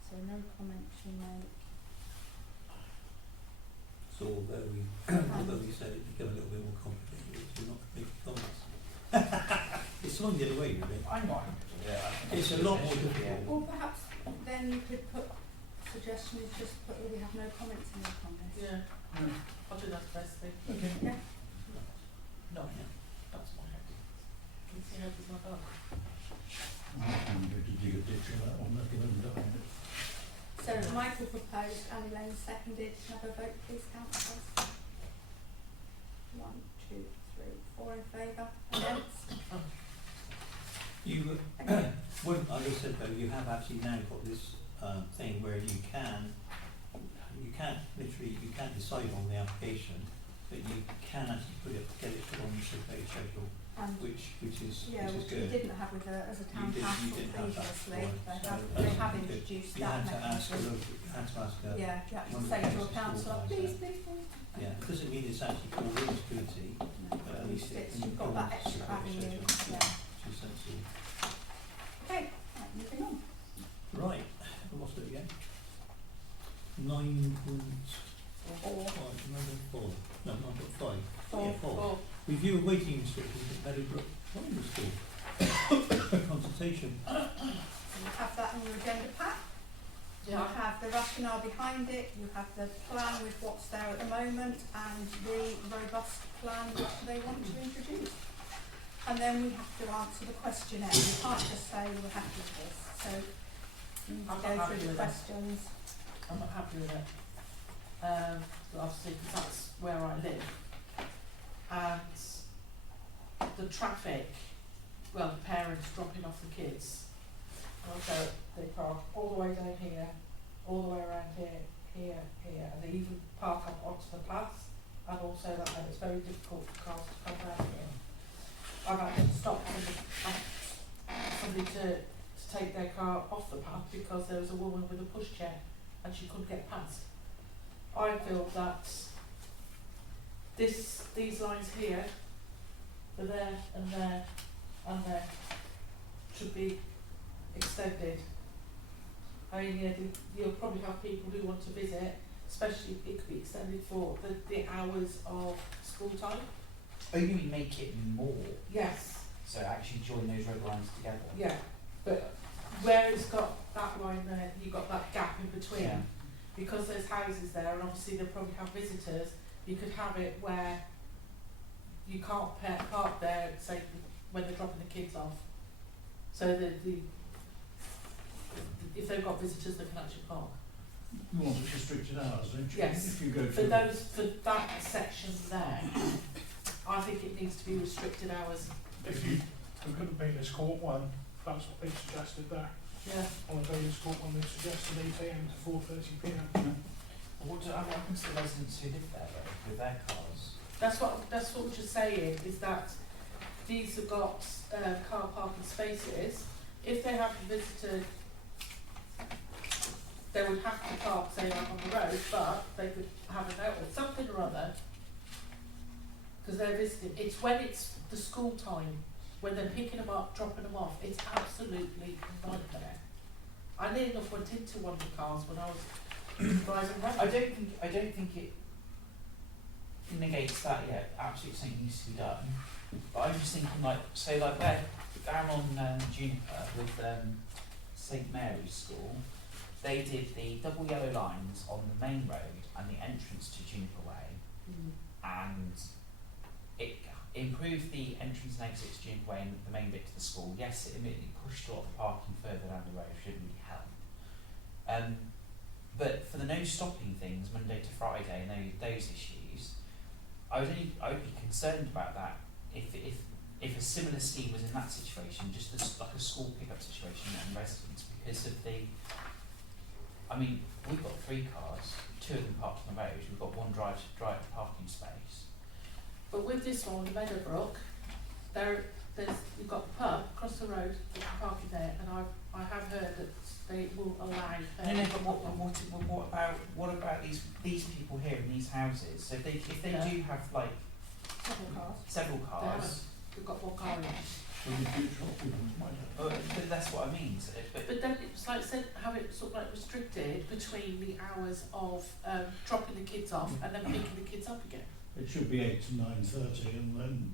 So no comments you make. So although we said it became a little bit more complicated, we're not making comments. It's swung the other way, really. I'm not happy with it. I think It's a lot more difficult. Well, perhaps then you could put, suggestion is just put that we have no comments in the comments. Yeah. No. I think that's the best thing. Okay. Yeah. No, that's my head. Can you see how there's my dog? I'm going to dig a ditch in that one, let them die. So Michael proposed, Annie Lane seconded. Can I have a vote, please, councillors? 1, 2, 3, 4 in favour. Against? You, well, like I said though, you have actually now got this thing where you can decide on the application, but you can actually get it put on the survey schedule, And which is yeah, which we good. didn't have with as a town You council didn't have that previously. before, so They that's have good. introduced You that had to ask a mechanism. yeah, Yeah, you have to one of say the to a council councillor, supervisor. please, please, please. Yeah, it doesn't mean it's actually called insecurity, No, but at least it's, it you've can got go that on to extra survey avenue. schedule, Yeah. which is sensible. Okay, right, moving on. Right, I lost it again. 9.5, Or 9.4. No, 9.5. Four. Yeah, 4. Review of waiting instructions at Meadowbrook Primary School. Consultation. so you have that in your agenda pack. You Yeah. have the rationale behind it, you have the plan with what's there at the moment and the robust plan which they want to introduce. And then we have to answer the questionnaire. We can't just say we're happy with this. So you need I'm to not go happy through the with that. questions. I'm not happy with it. Obviously, because that's where I live. And the traffic, well, the parents dropping off the kids. Also, they park all the way down here, all the way around here, here, and they even park up onto the path. And also that it's very difficult for cars to come down here. I've had to stop somebody to take their car off the path because there was a woman with a pushchair and she couldn't get past. I feel that these lines here, the there and there and there, should be extended. I mean, yeah, you'll probably have people who want to visit, especially it could be extended for the hours of school time. Oh, you mean make it more? Yes. So actually join those red lines together? Yeah, but where it's got that line there, you've got that gap in between. Yeah. Because there's houses there and obviously they'll probably have visitors, you could have it where you can't park there, say, when they're dropping the kids off. So if they've got visitors, they can actually park. You want it restricted hours, don't you? Yes. If you go For through. that section there, I think it needs to be restricted hours. If you look at the Bayless Court one, that's what they suggested there. Yeah. On the Bayless Court one, they suggested 8 AM to 4:30 PM. What happens to the residents who live there though, with their cars? That's what we're just saying, is that these have got car parking spaces. If they have visited, they would have to park, say, like on the road, but they could have a note or something or other, because they're visiting. It's when it's the school time, when they're picking them up, dropping them off, it's absolutely a nightmare. I nearly enough went into one of the cars when I was driving around. I don't think it negates that yet. Absolutely something needs to be done. But I'm just thinking like, say like there, down on Juniper with St Mary's School, they did the double yellow lines on the main road and the entrance to Juniper Way, and it improved the entrance and exit to Juniper Way and the main bit to the school. Yes, it admittedly pushed a lot of the parking further down the road, which didn't really help. But for the no stopping things, Monday to Friday, and those issues, I would be concerned about that if a similar scheme was in that situation, just as like a school pickup situation and residents, because of the I mean, we've got 3 cars, 2 of them parked on the road, we've got 1 drive parking space. But with this one, Meadowbrook, there's you've got the pub across the road, you can park it there, and I have heard that they will allow. No, but what about these people here in these houses? So if they Yeah. do have like Several cars. several They cars, haven't. We've got 1 car in it. So in the future, people might have. but that's what I mean. So, but But then it's like said, have it sort of like restricted between the hours of dropping the kids off and then picking the kids up again. It should be 8 to 9:30 and then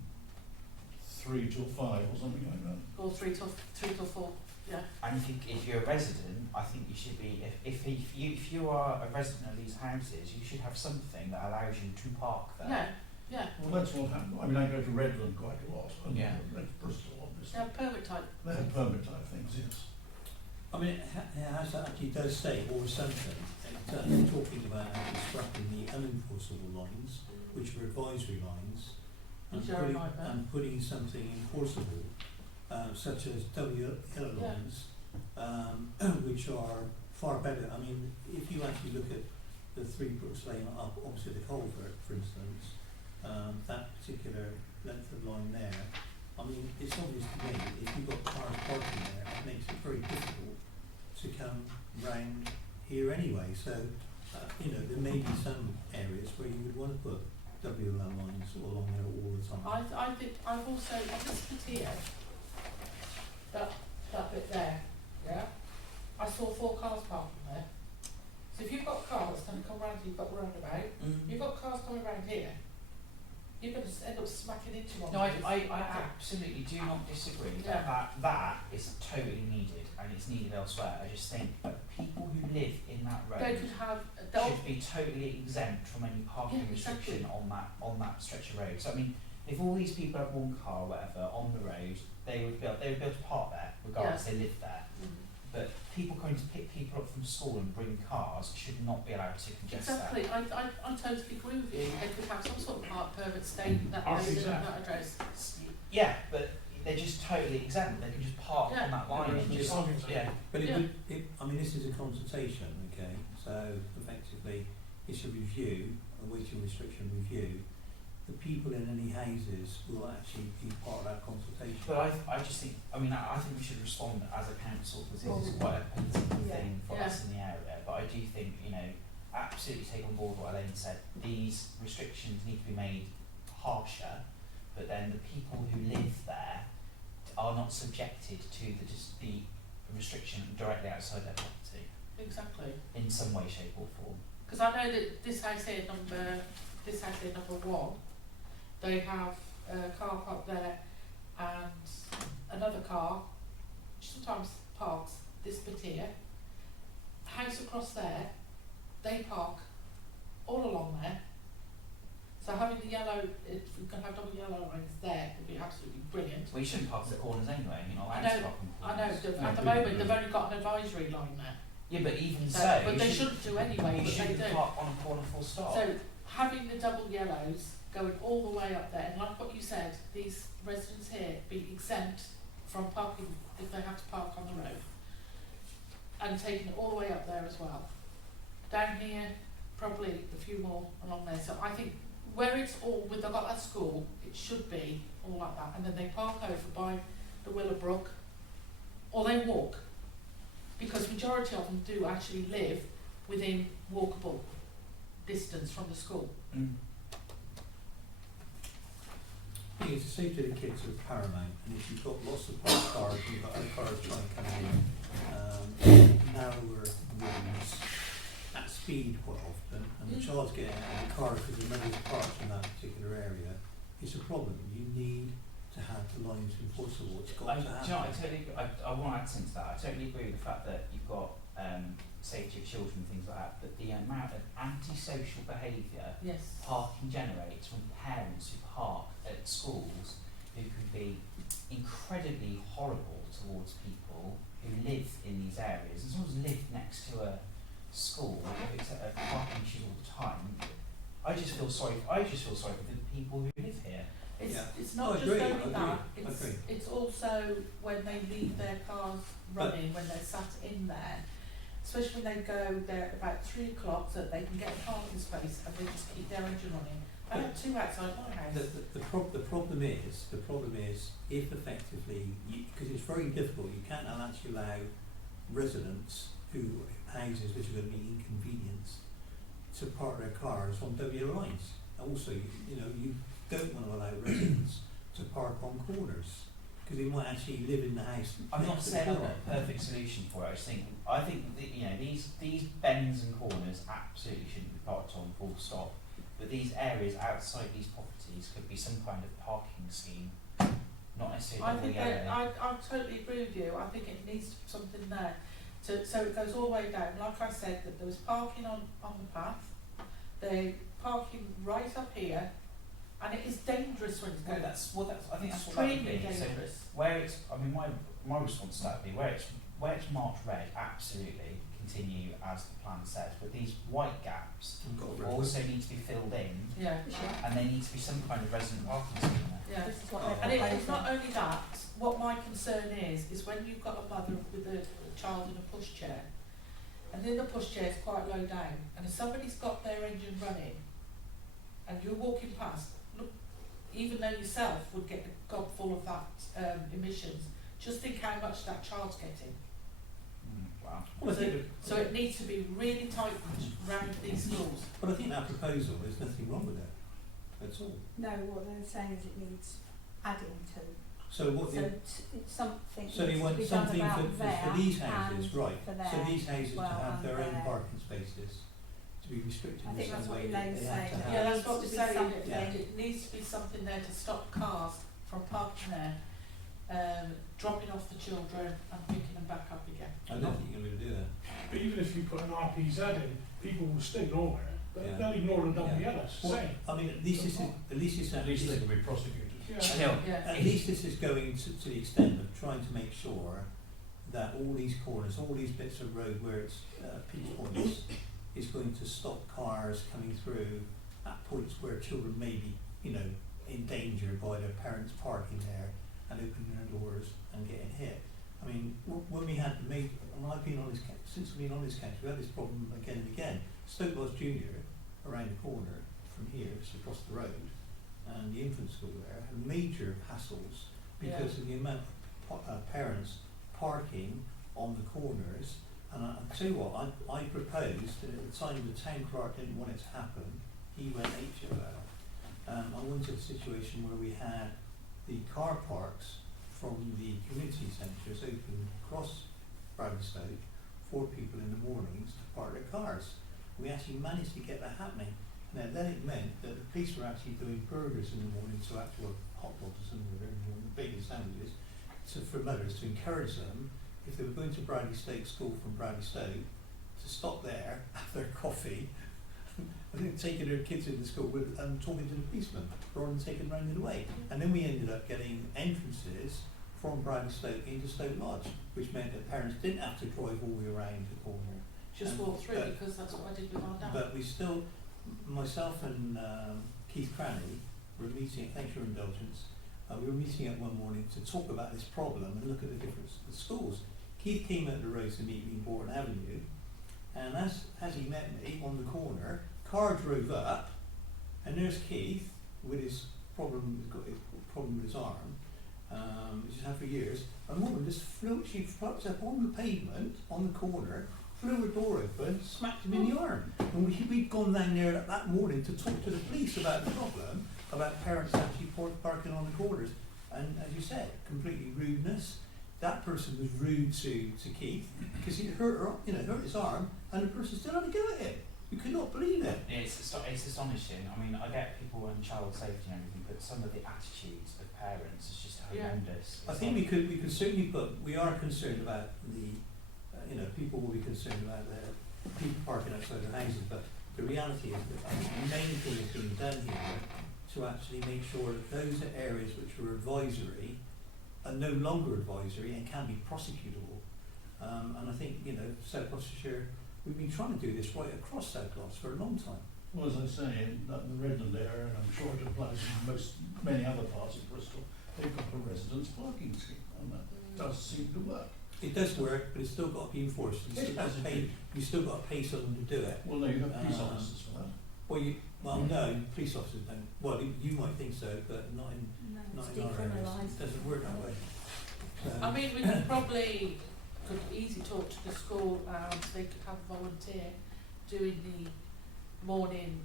3 till 5 or something like that. Or 3 till 4. Yeah. and if you're a resident, I think you should be. If you are a resident of these houses, you should have something that allows you to park there. Yeah. Yeah. Well, that's what happened. I mean, I go to Redland quite a lot, and Yeah. Bristol, obviously. They have permit type. They have permit type things, yes. I mean, it has actually does say, or something, talking about actually scrapping the unenforceable lines, which are advisory lines, Which are a nightmare. and putting something enforceable, such as yellow lines, which are far better. I mean, if you actually look at the 3 Brooks Lane up opposite the culvert, for instance, that particular length of line there, I mean, it's obvious to me, if you've got cars parking there, it makes it very difficult to come round here anyway. So, there may be some areas where you would want to put WLM lines along there all the time. I think I've also on this bit here, that bit there, yeah. I saw 4 cars parking there. So if you've got cars going to come round, you've got a roundabout. You've got cars coming round here. You're going to end up smacking into one. No, of these. I absolutely do not disagree that is totally needed and it's needed elsewhere. I just think that people who live in that road They could have. should be totally exempt from any parking Yeah, exactly. restriction on that stretch of road. So I mean, if all these people have 1 car or whatever on the road, they would be able to park there regardless they live there. But people going to pick people up from school and bring cars should not be allowed to congest Exactly, I totally agree with you. They could have some sort of park permit stating that they live at that address. that. Yeah, but they're just totally exempt. They can just park on that line and just But Yeah. I mean, this is a consultation, okay? So effectively, it's a review, a weighting restriction review. The people in any houses will actually be part of that consultation. But I just think, I think we should respond as a council because this is quite a political thing for us in the area. But I do think, absolutely take on board what Elaine said. These restrictions need to be made harsher, but then the people who live there are not subjected to the restriction directly outside their property Exactly. in some way, shape or form. Because I know that this house here, number 1, they have a car park there and another car sometimes parks this bit here. House across there, they park all along there. So having the yellow, if we can have double yellow lines there, would be absolutely brilliant. We shouldn't park in the corners anyway. You're not I allowed to know, park in the I know, corners. at the moment they've only got an advisory line there. Yeah, but even So, so, but you they shouldn't do anyway, you but they shouldn't do. park on a corner full stop. So having the double yellows going all the way up there, and like what you said, these residents here be exempt from parking if they have to park on the road, and taking it all the way up there as well. Down here, probably a few more along there. So I think where it's all with they've got that school, it should be all like that, and then they park over by the Willowbrook, or they walk, because majority of them do actually live within walkable distance from the school. I think it's safety of the kids are paramount, and if you've got lots of parked cars, you've got other cars trying to come in, narrower roads at speed quite often, and the child's getting out of the car because the mother's parked in that particular area, it's a problem. You need to have the lines enforceable. It's got to happen. Do you know what, I totally agree. I want to add something to that. I totally agree with the fact that you've got safety of children and things like that, but the amount of antisocial behaviour Yes. parking generates from parents who park at schools who can be incredibly horrible towards people who live in these areas. And someone's lived next to a school, if it's a parking issue all the time, I just feel sorry for the people who live here. It's not just only that, it's also when they leave their cars running, when they're sat in there, especially when they go there at about 3 o'clock so that they can get a parking space and they just keep their engine running. I have 2 outside my house. The problem is if effectively, because it's very difficult, you can't actually allow residents who houses which are going to be inconvenienced to park their cars on W lines. Also, you don't want to allow residents to park on corners because they might actually live in the house. I'm not next to saying the I've corner. got a perfect solution for it. I think that, these bends and corners absolutely shouldn't be parked on, full stop. But these areas outside these properties could be some kind of parking scheme, not necessarily. I think double yellow. I totally agree with you. I think it needs something there. So it goes all the way down. Like I said, that there was parking on the path, the parking right up here, and it is dangerous when it's Well, going. I think that's what that would Extremely be. So dangerous. where it's, my response to that would be where it's marked red, absolutely continue as the plan says. But these white gaps also need to be filled in, Yeah. and there needs to be some kind of resident parking scheme there. Yeah. This is what Oh. they're And it's proposing. not only that, what my concern is when you've got a mother with a child in a pushchair, and then the pushchair is quite low down, and if somebody's got their engine running, and you're walking past, look, even though yourself would get the gob full of that emissions, just think how much that child's getting. Wow. Well, I think So it needs to be really tightened around these schools. but I think that proposal, there's nothing wrong with it. That's all. No, what they're saying is it needs adding to. So what So the, it's something so they needs to want be done something about for there these houses, and right? for So there these houses well to have and their own there. parking spaces, to be restricted I in think that's some what way. Elaine's They have saying, to that have. Yeah, there that's what needs we're to be saying. something. It needs to be something there to stop cars from parking there, dropping off the children and picking them back up again. I don't think you're going to do that. But even if you put an RPZ in, people will still ignore it. Yeah. They'll ignore the double Yeah. yellows, Well, same. I mean, at least They can be prosecuted. Yeah. Still, Yeah. At least this is going to the extent of trying to make sure that all these corners, all these bits of road where it's pinch points, is going to stop cars coming through at points where children may be, in danger by their parents parking there and opening their doors and getting hit. I mean, when we had I've been on this since I've been on this council, we had this problem again and again. Stoke Lodge Junior, around the corner from here, it's across the road, and the infant school there had major hassles because of the amount of parents parking on the corners. And I tell you what, I proposed, and at the time the town clerk didn't want it to happen, he went HOL. I wanted a situation where we had the car parks from the community centres open across Bradstoke for people in the mornings to park their cars. We actually managed to get that happening. Now then it meant that the police were actually doing burgers in the morning, so actual hot dogs or something in the morning, bacon sandwiches, for mothers to encourage them, if they were going to Bradley Stoke School from Bradley Stoke, to stop there, have their coffee, I think taking their kids into school and talking to the policeman rather than taking them round and away. And then we ended up getting entrances from Bradley Stoke into Stoke Lodge, which meant that parents didn't have to drive all the way around the corner. Just walk through because that's what I did with our dad. But we still, myself and Keith Cranny were meeting, thanks for your indulgence, we were meeting up one morning to talk about this problem and look at the different schools. Keith came out the road to meet me in Bourne Avenue, and as he met me on the corner, car drove up, and there's Keith with his problem, he's got his problem with his arm, which he's had for years, and a woman just she floats up on the pavement, on the corner, flew her door open, smacked him in the arm. And we'd gone down there that morning to talk to the police about the problem, about parents actually parking on the corners. And as you said, completely rudeness. That person was rude to Keith because he hurt his arm, and the person still had to go at him. You could not believe it. it's astonishing. I mean, I get people and child safety and everything, but some of the attitudes of parents is just horrendous. I think we could certainly we are concerned about the, people will be concerned about the people parking outside their houses, but the reality is that the main thing is being done here to actually make sure that those areas which are advisory are no longer advisory and can be prosecutable. And I think, South Gloucestershire, we've been trying to do this right across South Gloucester for a long time. Well, as I say, in the Redland area, and I'm sure it applies in many other parts of Bristol, they've got a residence parking scheme, and that does seem to work. it does work, but it's still got to be enforced. You still got to pay. You still got to pay someone to do it. Well, no, you've got police Uh, officers for that. Well, no, police officers don't. Well, you might think so, but not in No, not it's in our areas. decriminalised. It doesn't work that way. I mean, we could easily talk to the school and they could have a volunteer doing the morning,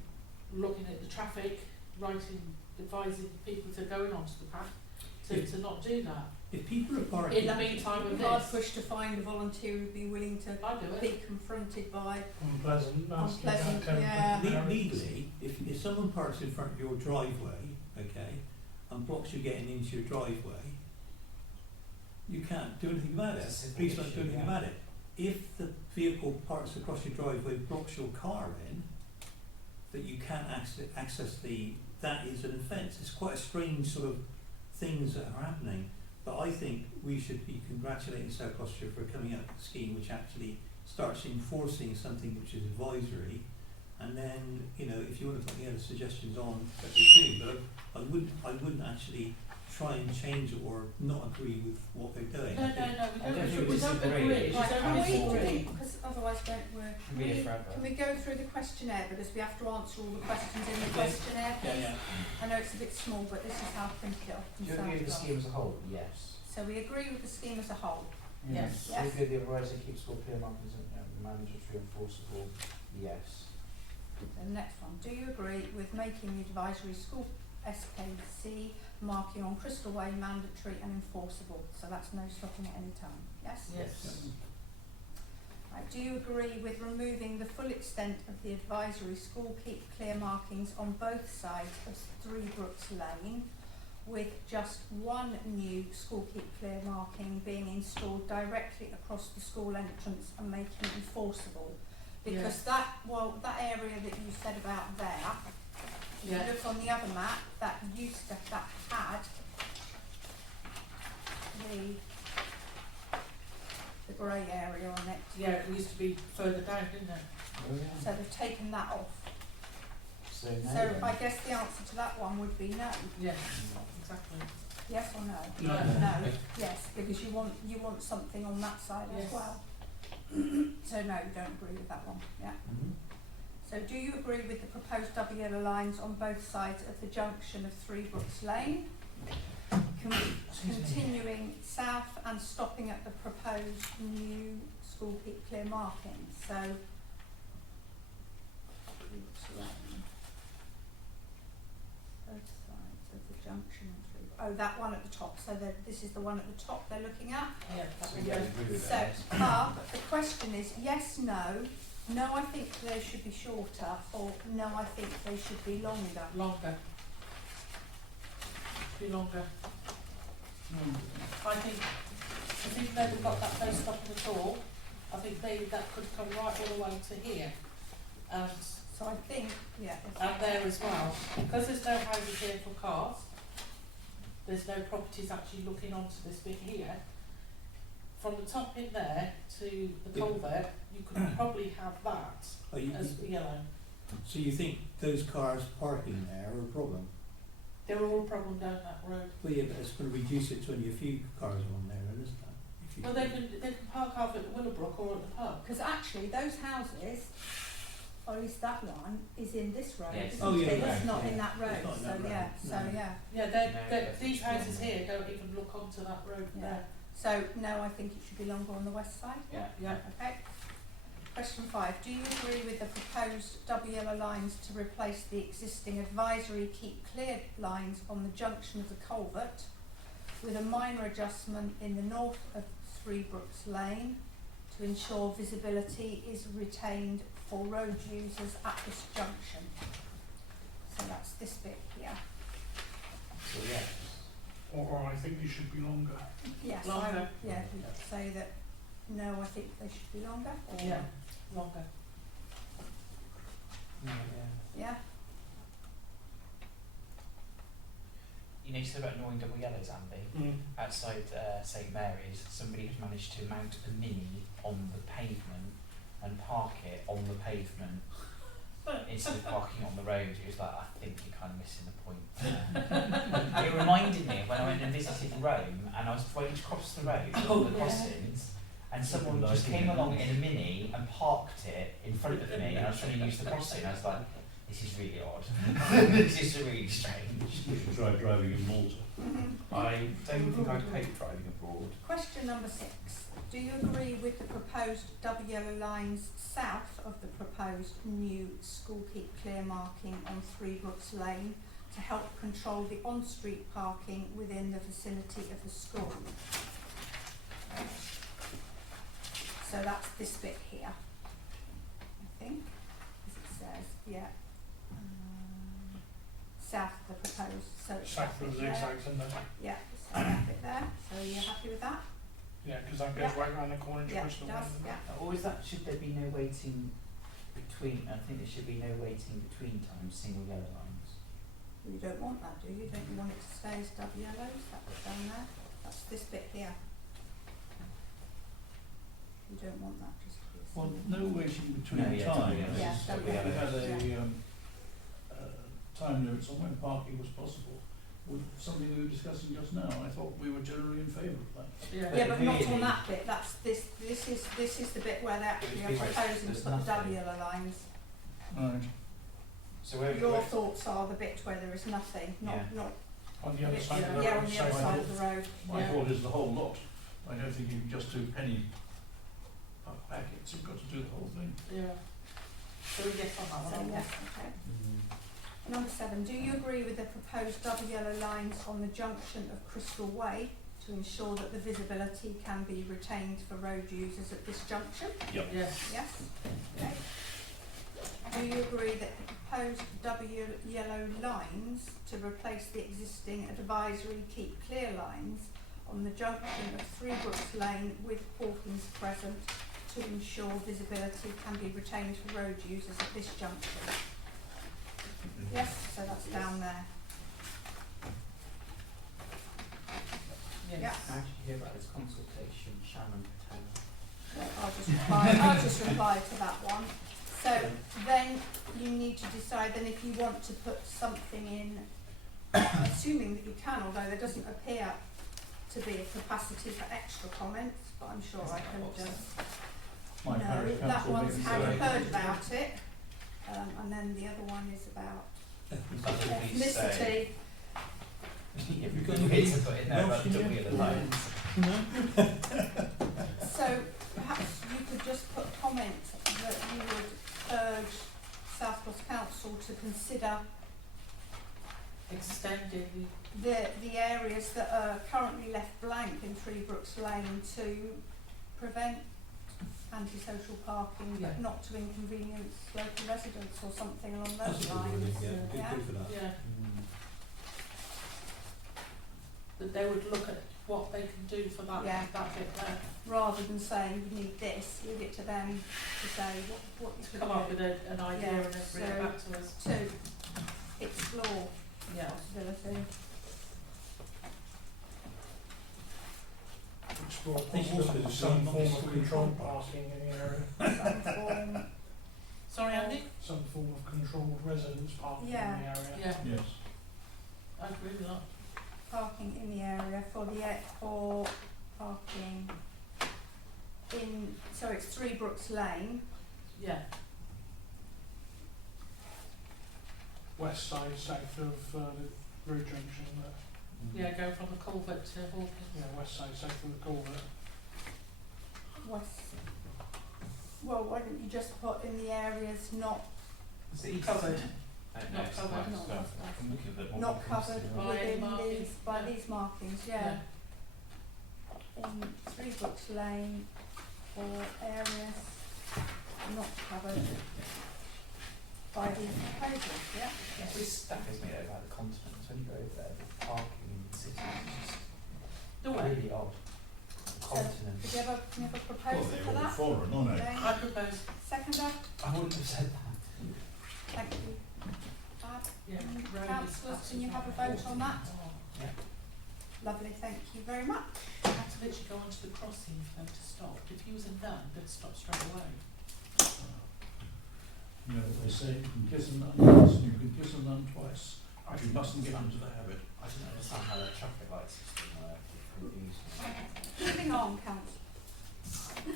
looking at the traffic, advising people to going onto the path, to not do that. If people are parking, In the meantime of If I'd this, push to find a volunteer who'd be willing to I do it. be confronted by Unpleasant, nasty, unpleasant, bad yeah. temper. legally, if someone parks in front of your driveway, okay, and blocks you getting into your driveway, you can't do anything about it. It's a civil Police won't do issue, anything yeah. about it. If the vehicle parks across your driveway, blocks your car in, that you can't access that is an offence. It's quite a strange sort of things that are happening. But I think we should be congratulating South Gloucestershire for coming up with a scheme which actually starts enforcing something which is advisory. And then, if you want to put any other suggestions on, that we do. But I wouldn't actually try and change it or not agree with what they're doing. No, we don't think don't we agree. disagree. We Right, don't can we, disagree. because otherwise Can be here forever. can we go through the questionnaire, because we have to answer all the questions in the Okay. questionnaire? Yeah. I know it's a bit small, but this is how I print it off. Do you agree with the scheme as a whole? Yes. So we agree with the scheme as a whole. Yes. Yes. Do you agree with the advisory keep school clear markings and mandatory enforceable? Yes. The next one, do you agree with making the advisory school SKC marking on Crystal Way mandatory and enforceable? So that's no stopping at any time, yes? Yes. Right, do you agree with removing the full extent of the advisory school keep clear markings on both sides of Three Brooks Lane, with just one new school keep clear marking being installed directly across the school entrance and making it enforceable? Because that area that you said about there, if you look on the other map, that had the grey area on it. Yeah, it used to be further down, didn't it? Oh, yeah. So they've taken that off. So no So then. I guess the answer to that one would be no. Yes, exactly. Yes or no? No. No. Yes, because you want something on that side as Yes. well. So no, you don't agree with that one. Yeah. Mhm. So do you agree with the proposed double yellow lines on both sides of the junction of Three Brooks Lane? Continuing south and stopping at the proposed new school keep clear markings. So Brooks Lane. Both sides of the junction of Three. Oh, that one at the top. So this is the one at the top they're looking at. Yeah, that So would yeah, be I agree with So, that. but the question is yes, no. No, I think they should be shorter, or no, I think they should be longer. longer. Be longer. I think, because even though they've got that no stopping at all, I think that could come right all the way to here. And So I think, yeah. there as well. Because there's no houses here for cars, there's no properties actually looking onto this bit here. From the top in there to the Yeah. culvert, you could probably have that Oh, as yellow. so you think those cars parking there are a problem? They're all a problem down that road. Well, yeah, but it's going to reduce it to only a few cars on there, isn't it? If you Well, they can park either at Willowbrook or at the pub. Because actually, those houses, or at least that one, is in this road. Yes. Isn't Oh, yeah, it? right, It's not yeah. in that It's road. not in So that road, yeah. no. So yeah. Yeah, No, these houses here don't even look onto that road Yeah. there. So no, I think it should be longer on the west side. Yeah. Okay. Question 5. Do you agree with the proposed double yellow lines to replace the existing advisory keep clear lines on the junction of the culvert with a minor adjustment in the north of Three Brooks Lane to ensure visibility is retained for road users at this junction? So that's this bit here. So yes. Or I think they should be longer. Yes, Longer. we'd say that no, I think they should be longer. Or Yeah, longer. Yeah. Yeah. You said about annoying double yellows, Andy. Outside St Mary's, somebody had managed to mount a Mini on the pavement and park it on the pavement instead of parking on the road. It was like, I think you're kind of missing the point. It reminded me of when I went and visited Rome and I was waiting to cross the road Oh, on the yeah. crossings and someone just came along in a Mini and parked it in front of me, and I was trying to use the crossing. I was like, this is really odd. This is really strange. You should try driving in Malta. I don't think I'd hate driving abroad. Question number 6. Do you agree with the proposed double yellow lines south of the proposed new school keep clear marking on Three Brooks Lane to help control the on-street parking within the vicinity of the school? So that's this bit here, I think, as it says, yeah. South of the proposed, so it's that South of bit the there. zigzags, isn't it? Yeah, so that bit there, so you're happy with that? Yeah, because that goes Yeah. right round the corner into Yeah, it Bristol. does, doesn't it? yeah. Or is that, should there be no waiting between, I think there should be no waiting between times, single yellow lines. Well, you don't want that, do you? Don't you want it to stay as double yellows, that bit down there? That's this bit here. You don't want that just to be a Well, single. no waiting between No, yeah, times. double Yeah, yellows, double We had yellows. time limits on when parking was possible, was something we were discussing just now. I thought we were generally in favour of that. Yeah. Yeah, but not on Really? that bit, that's this is the bit where they actually are It would be proposing there's to put the double nothing. yellow lines. Right. So where, Your thoughts are the bit where there is nothing, not, Yeah. not, On the other bit- side of the yeah, road. on the other so- side of the road. My Yeah. thought is the whole lot. I don't think you can just do penny packets, you've got to do the whole thing. Yeah. So yes on that So one. yes, okay. Number 7, do you agree with the proposed double yellow lines on the junction of Crystal Way to ensure that the visibility can be retained for road users at this junction? Yes. Yes? Okay. Do you agree that the proposed double yellow lines to replace the existing advisory keep clear lines on the junction of Three Brooks Lane with Hawkins Crescent to ensure visibility can be retained for road users at this junction? Yes, so that's down there. Yes. Yeah. how did you hear about this consultation, Sharon Patel? So I'll just reply to that one. So then you need to decide then if you want to put something in, assuming that you can, although there doesn't appear to be a capacity for extra comments, but I'm sure I can just. My No, parish that council one's meeting have you today. heard about it? And then the other one is about Please say. ethnicity. If You've we got could any wait to put in there about Welsh in double there? yellow lines. So perhaps you could just put a comment that you would urge South Gloss Council to consider Extending the areas that are currently left blank in Three Brooks Lane to prevent antisocial parking, Yeah. but not to inconvenience local residents or something along That's those a good lines. idea, yeah, Yeah. good for that. yeah, that they would look at what they can do for that Yeah. that bit there. Rather than saying you need this, leave it to them to say what you To can come up do. with an idea Yeah, and then bring it so- back to us. To explore Yeah. possibility. Explore This possible looks as some though form it's of not controlled controlled. parking in the area. Some form, Sorry, Andy? Some form of controlled residence parking Yeah. in the area. Yeah, Yes. I agree with that. parking in the area for parking in, so it's Three Brooks Lane, Yeah, West side, south of the road junction there. yeah, go from the culvert to Hawkins. Yeah, west side, south of the culvert. west. Well, why don't you just put in the areas not, Is it Covered. Not covered. not covered, I'm looking at the not covered By within marking, these, by yeah. these markings, yeah. In Three Brooks Lane or areas not covered by these proposals, yeah? This stuff is made about the continent. When you go over there, the parking in the city is The just way. really odd. The continent. Did you have a proposal for that? foreign, aren't they? Jane? I propose, Seconder, I wouldn't have said that. thank you. Fab. yeah, road is Councillors, can you have a vote on that? Yeah. Lovely, thank you very much. You have to literally go onto the crossing for them to stop. If you was a nun, they'd stop straight away. You know, they say you can kiss a nun once and you can kiss a nun twice, but you mustn't get into the habit. I don't understand how their traffic light system works. It confused me. Moving on, Councillor.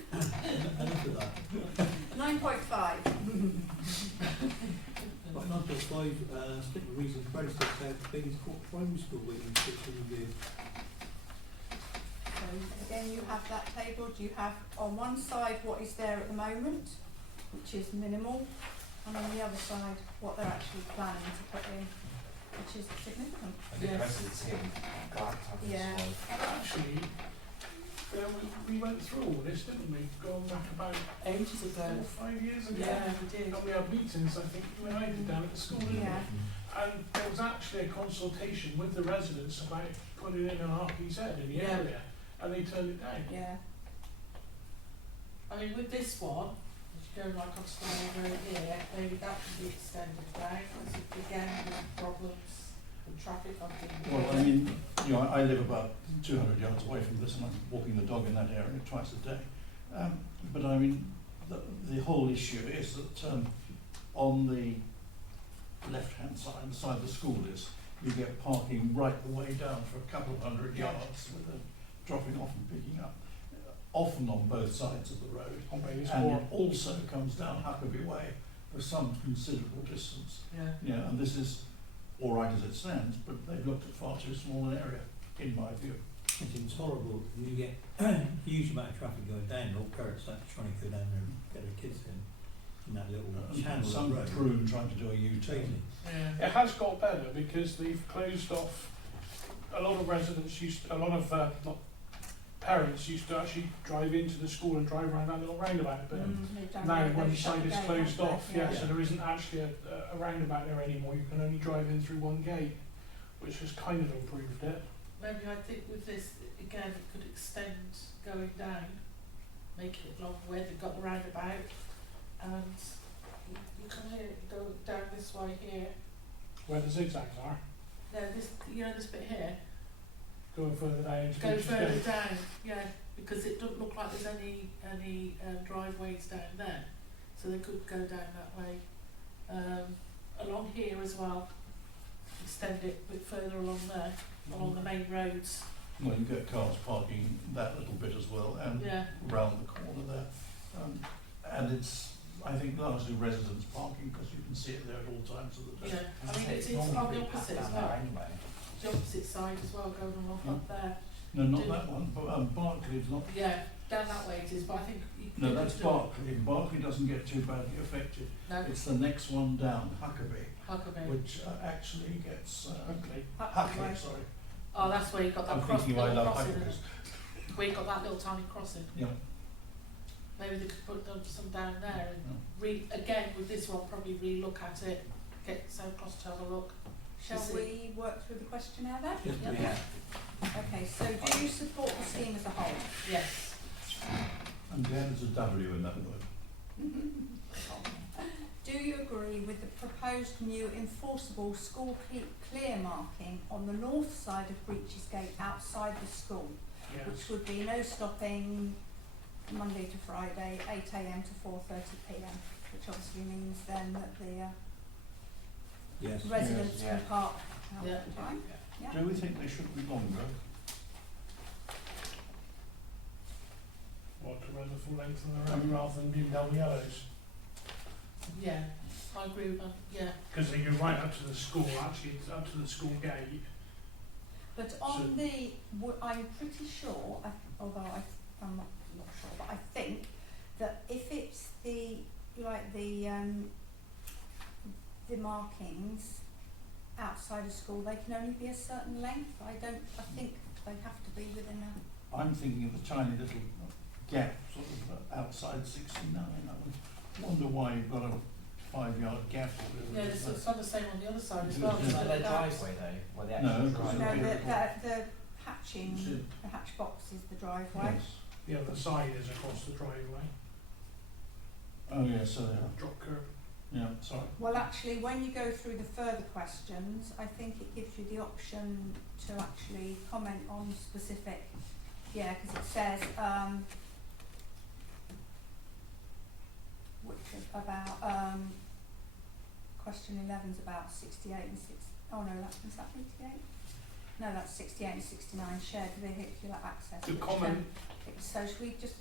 Number 5, statement of reasons registered South Baines Court Primary School waiting to review. So again, you have that table. Do you have on one side what is there at the moment, which is minimal, and on the other side what they're actually planning to put in, which is significant. I think Yes. residents here would glad to have this Yeah. one. Actually, we went through all this, didn't we? Going back about Ages 4 ago. or 5 years ago. Yeah, we did. And we had meetings, I think, you and I did down at the school, didn't Yeah. we? And there was actually a consultation with the residents about putting in an RPZ in the Yeah. area, and they turned it down. Yeah. I mean, with this one, if you go like on Stone Road here, maybe that could be extended down, because again, there's problems with traffic on things. Well, I mean, you know, I live about 200 yards away from this, and I'm walking the dog in that area twice a day. But I mean, the whole issue is that on the left-hand side, the side the school is, you get parking right the way down for a couple of hundred Yeah. yards with a dropping off and picking up, often on both sides of the road. On Bailey's And Court. it also comes down Huckabee Way for some considerable distance. Yeah. You know, and this is all right as it stands, but they've looked at far too small an area, in my view. It's intolerable. You get a huge amount of traffic going down, or parents like trying to go down there and get their kids in that little And channel some of road. prune trying to do a U-turn. Crazy. Yeah. It has got better because they've closed off. A lot of residents not parents used to actually drive into the school and drive around that little roundabout. But They've done now that, one they've shut side the is gate, closed haven't off. they? Yeah, so there isn't actually a roundabout there anymore. You can only drive in through one gate, which has kind of improved it. Maybe I think with this, again, it could extend going down, making it long where they've got the roundabout, and you come here, you go down this way here. Where the zigzags are, No, this, you know, this bit here, going further down into go Beach's further Gate. down, yeah, because it doesn't look like there's any driveways down there, so they could go down that way. Along here as well, extend it a bit further along there, along the main roads. Well, you get cars parking that little bit as well, and Yeah, round the corner there. And it's, I think, largely residents parking, because you can see it there at all times of the day. yeah. I As mean, say, it's normally on the pretty packed opposite as down there well. anyway. The opposite side as well, going along up there. No, not that one, but Barclay's not. Yeah, down that way it is, but I think you No, could that's do- Barclay. Barclay doesn't get too badly affected. No, It's the next one down, Huckabee, Huckabee. which actually gets, Hopefully. Huckley, sorry. Oh, that's where you got that I'm cross, thinking I little love crossing, Huckabees. where you got that little tiny crossing. Yeah. Maybe they could put some down there and Yeah. again with this one, probably re-look at it, get South Cross to have a look. Shall Is it- we work through the questionnaire then? Yes, Yeah. please. Okay, so do you support the scheme as a whole? Yes. I'm glad there's a W in that word. Do you agree with the proposed new enforceable school clear marking on the north side of Breaches Gate outside the school, Yes. which would be no stopping Monday to Friday, 8 a.m. to 4:30 p.m, which obviously means then that the Yes. residents Yeah. can park out Yeah. at the time. Yeah. Do we think they should be longer? What, to run the full length of the road rather than doing double yellows? Yeah, I agree with that, yeah. Because they go right up to the school, actually, it's up to the school gate. But on I'm pretty sure, although I'm not sure, but I think that if it's the markings outside of school, they can only be a certain length. I think they have to be within a. I'm thinking of the tiny little gap sort of outside 69. I would wonder why you've got a 5-yard gap. or whatever Yeah, it is it's there. on the same on the other side as Yeah. well. Yeah. Is so that their that's- driveway though, where the No, actual because No, driveway? the hatching, Is it? the hatch box is the driveway. Yes. The other side is across the driveway, Oh, yes, so they are. drop curb. Yeah, sorry. Well, actually, when you go through the further questions, I think it gives you the option to actually comment on specific, because it says, which is about, question 11's about 68 and 6, oh no, is that 88? No, that's 68 and 69, shared vehicular access. The which comment, then- So should we just,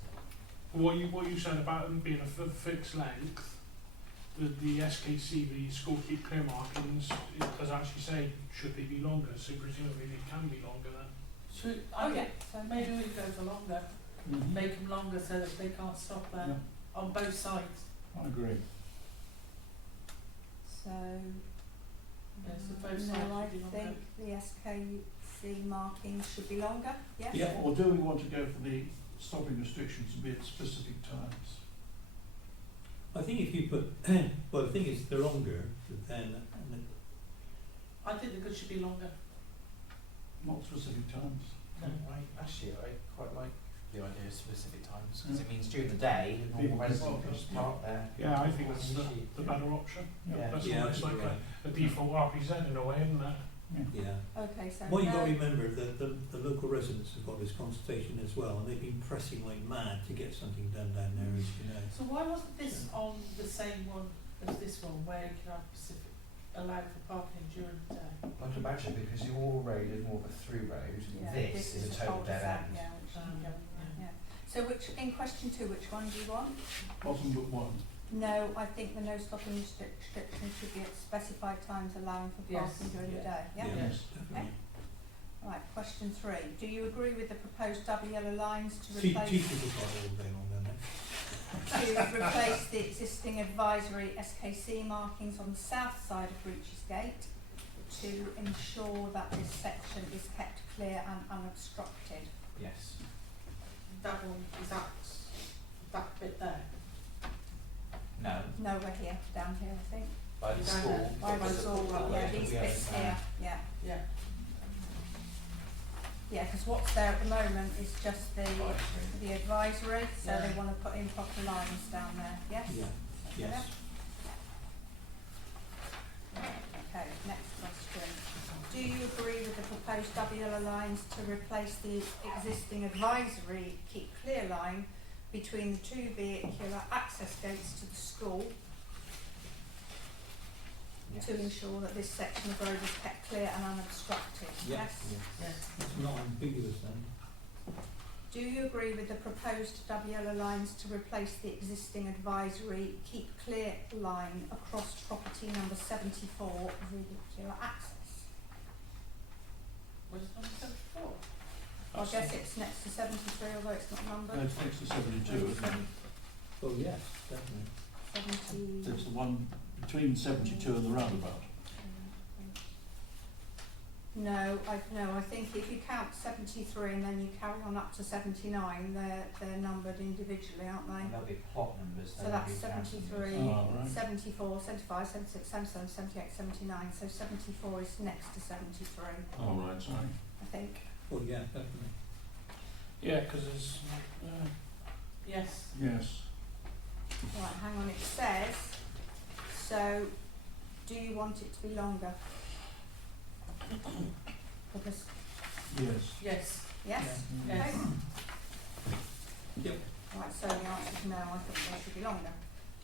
what you said about them being a fixed length, the SKCV school keep clear markings, it does actually say, should they be longer, so presumably they can be longer then. Should, Oh, I yeah, think so maybe we go for longer, Mhm. make them longer so that they can't stop there, Yeah, on both sides. I agree. So, Yeah, so both no, sides I should be longer. think the SKC markings should be longer, yes? Yeah. Or do we want to go for the stopping restrictions to be at specific times? I think if you put, well, the thing is, they're longer, then, I think the good should be longer. Not specific times. No, I quite like the idea of specific times, because Yeah. it means during the day, the normal People- resident can just park there. Yeah, I think that's Issue. the better option. Yeah. That's yeah, almost I think like you're right. a default RPZ in a way, isn't it? Yeah. Okay, so What you've got to no, remember, the local residents have got this consultation as well, and they've been pressing like mad to get something done down there, as you know. So why wasn't this on the same one as this one, where you can have specific, allow for parking during the day? Like imagine, because your road is more of a through road, yeah, this is a total dead cul-de-sac, end. yeah, which you Yeah. don't, yeah. So which, in question 2, which one do you want? Bottom but one. No, I think the no stopping restriction should be at specified times allowing for Yes. parking during the day, yeah? Yeah. Definitely. Right, question 3. Do you agree with the proposed double yellow lines to replace Teachers have got all day long, don't they? to replace the existing advisory SKC markings on the south side of Breaches Gate to ensure that this section is kept clear and unobstructed? Yes. That one, is that bit there? No. No, we're here, down here, I think. By the Down school. there. By the the school, school, yeah, we these bits understand. here, yeah. Yeah. Yeah, because what's there at the moment is just the advisory, so Yeah. they want to put in proper lines down there, yes? Yeah, yes. Okay, next question. Do you agree with the proposed double yellow lines to replace the existing advisory keep clear line between the 2 vehicular access gates to the school Yes. to ensure that this section of road is kept clear and unobstructed? Yeah. Yes? Yes. It's not ambiguous then. Do you agree with the proposed double yellow lines to replace the existing advisory keep clear line across property number 74 vehicular access? Was it number 74? I guess it's next to 73, although it's not No, numbered. it's next to 72, isn't it? Oh, yes, definitely. 70. It's the one between 72 and the roundabout. No, I think if you count 73 and then you carry on up to 79, they're numbered individually, aren't And they? there'll be plot numbers. So there that's will be thousands. 73, Oh, right. 74, 75, 76, 77, 78, 79. So 74 is next to 73, Oh, right, sorry. I think. Oh, yeah, definitely. Yeah, because there's, Yes. Yes. Right, hang on, it says, so do you want it to be longer? Because, Yes. Yes. yes? Yeah. Yes. Okay. Right, so the answer is no, I think they should be longer.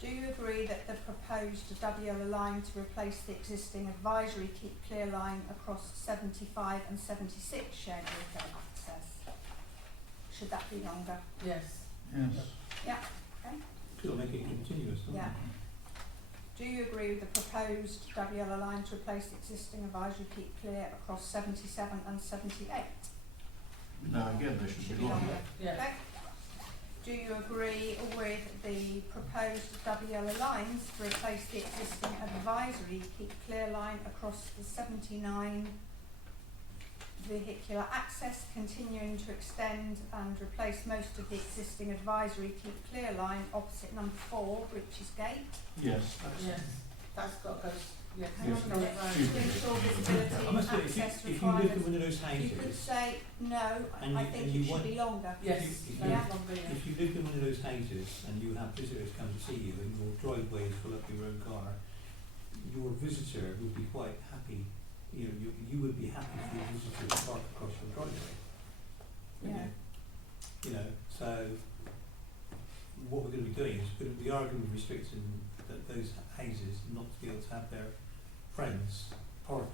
Do you agree that the proposed double yellow line to replace the existing advisory keep clear line across 75 and 76 shared vehicle access? Should that be longer? Yes. Yes. It'll make it continuous, doesn't Yeah. it? Do you agree with the proposed double yellow line to replace the existing advisory keep clear across 77 and 78? No, again, they should be longer. Yes. Okay. Do you agree with the proposed double yellow lines to replace the existing advisory keep clear line across the 79 vehicular access, continuing to extend and replace most of the existing advisory keep clear line opposite number 4, Breaches Gate? Yes. Yes. That's got to go, yes. Hang on a minute. Right. To ensure visibility I and must say, access if you look at requirements. one of those You could houses, say, no, And I you- think and it you should want- be longer. Yes. If That you- is longer, yeah. if you live in one of those houses and you have visitors come to see you and your driveway is full up with your own car, your visitor would be quite happy, you would be happy for your visitor to park across your driveway. wouldn't Yeah. you? You know, so what we're going to be doing is we are going to be restricting those houses not to be able to have their friends park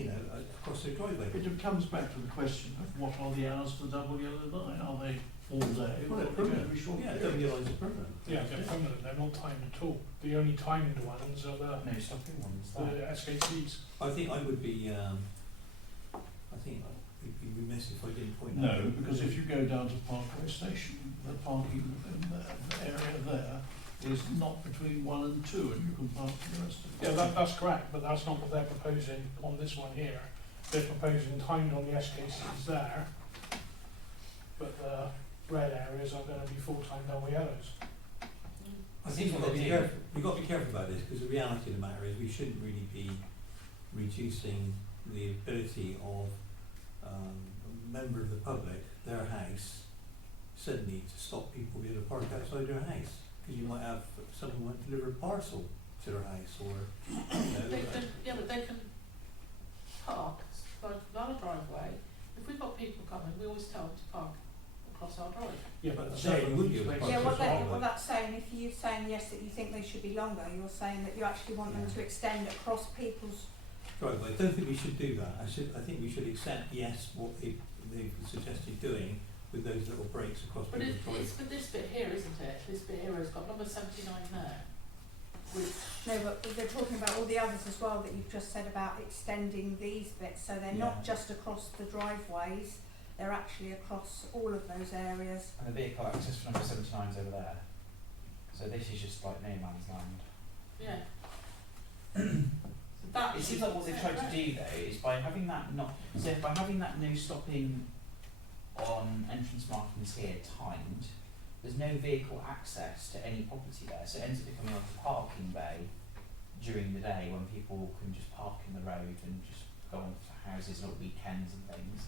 across their driveway. It comes back to the question of what are the hours for double yellow line? Are they all day? Well, or they're are they going to permanent. be short Yeah, periods? double lines are permanent. Yeah, they're permanent, they're not timed at all. The only timed ones are the No stopping ones. the SKCs. I think I would be, I think I'd be remiss if I didn't point out. No, because if you go down to Parkway Station, the parking in the area there is not between 1 and 2, and you can park the rest of the Yeah, that's correct, but that's not what they're proposing on this one here. They're proposing timed on the SKCs there, but the red areas are gonna be full-time double yellows. I think we've got to be careful about this, because the reality of the matter is we shouldn't really be reducing the ability of a member of the public, their house, suddenly to stop people being able to park outside their house. Because you might have someone want to deliver a parcel to their house, or, They can, yeah, but they can park, like, on a driveway. If we've got people coming, we always tell them to park across our drive. Yeah, but There you would be able to park Yeah, across the driveway. what that's saying, if you're saying yes that you think they should be longer, you're saying that you actually want them Yeah. to extend across people's. Driveway. I don't think we should do that. I think we should accept, yes, what they've suggested doing with those little breaks across But people's it's driveways. for this bit here, isn't it? This bit here has got number 79 there. Which, No, but they're talking about all the others as well that you've just said about extending these bits, so they're not Yeah. just across the driveways, they're actually across all of those areas. And the vehicle access for number 79 is over there. So this is just like no man's land. yeah. So that It seems like what they've tried to do though is by having that no stopping on entrance markings here timed, there's no vehicle access to any property there, so it ends up becoming like a parking bay during the day when people can just park in the road and just go on to houses or weekends and things.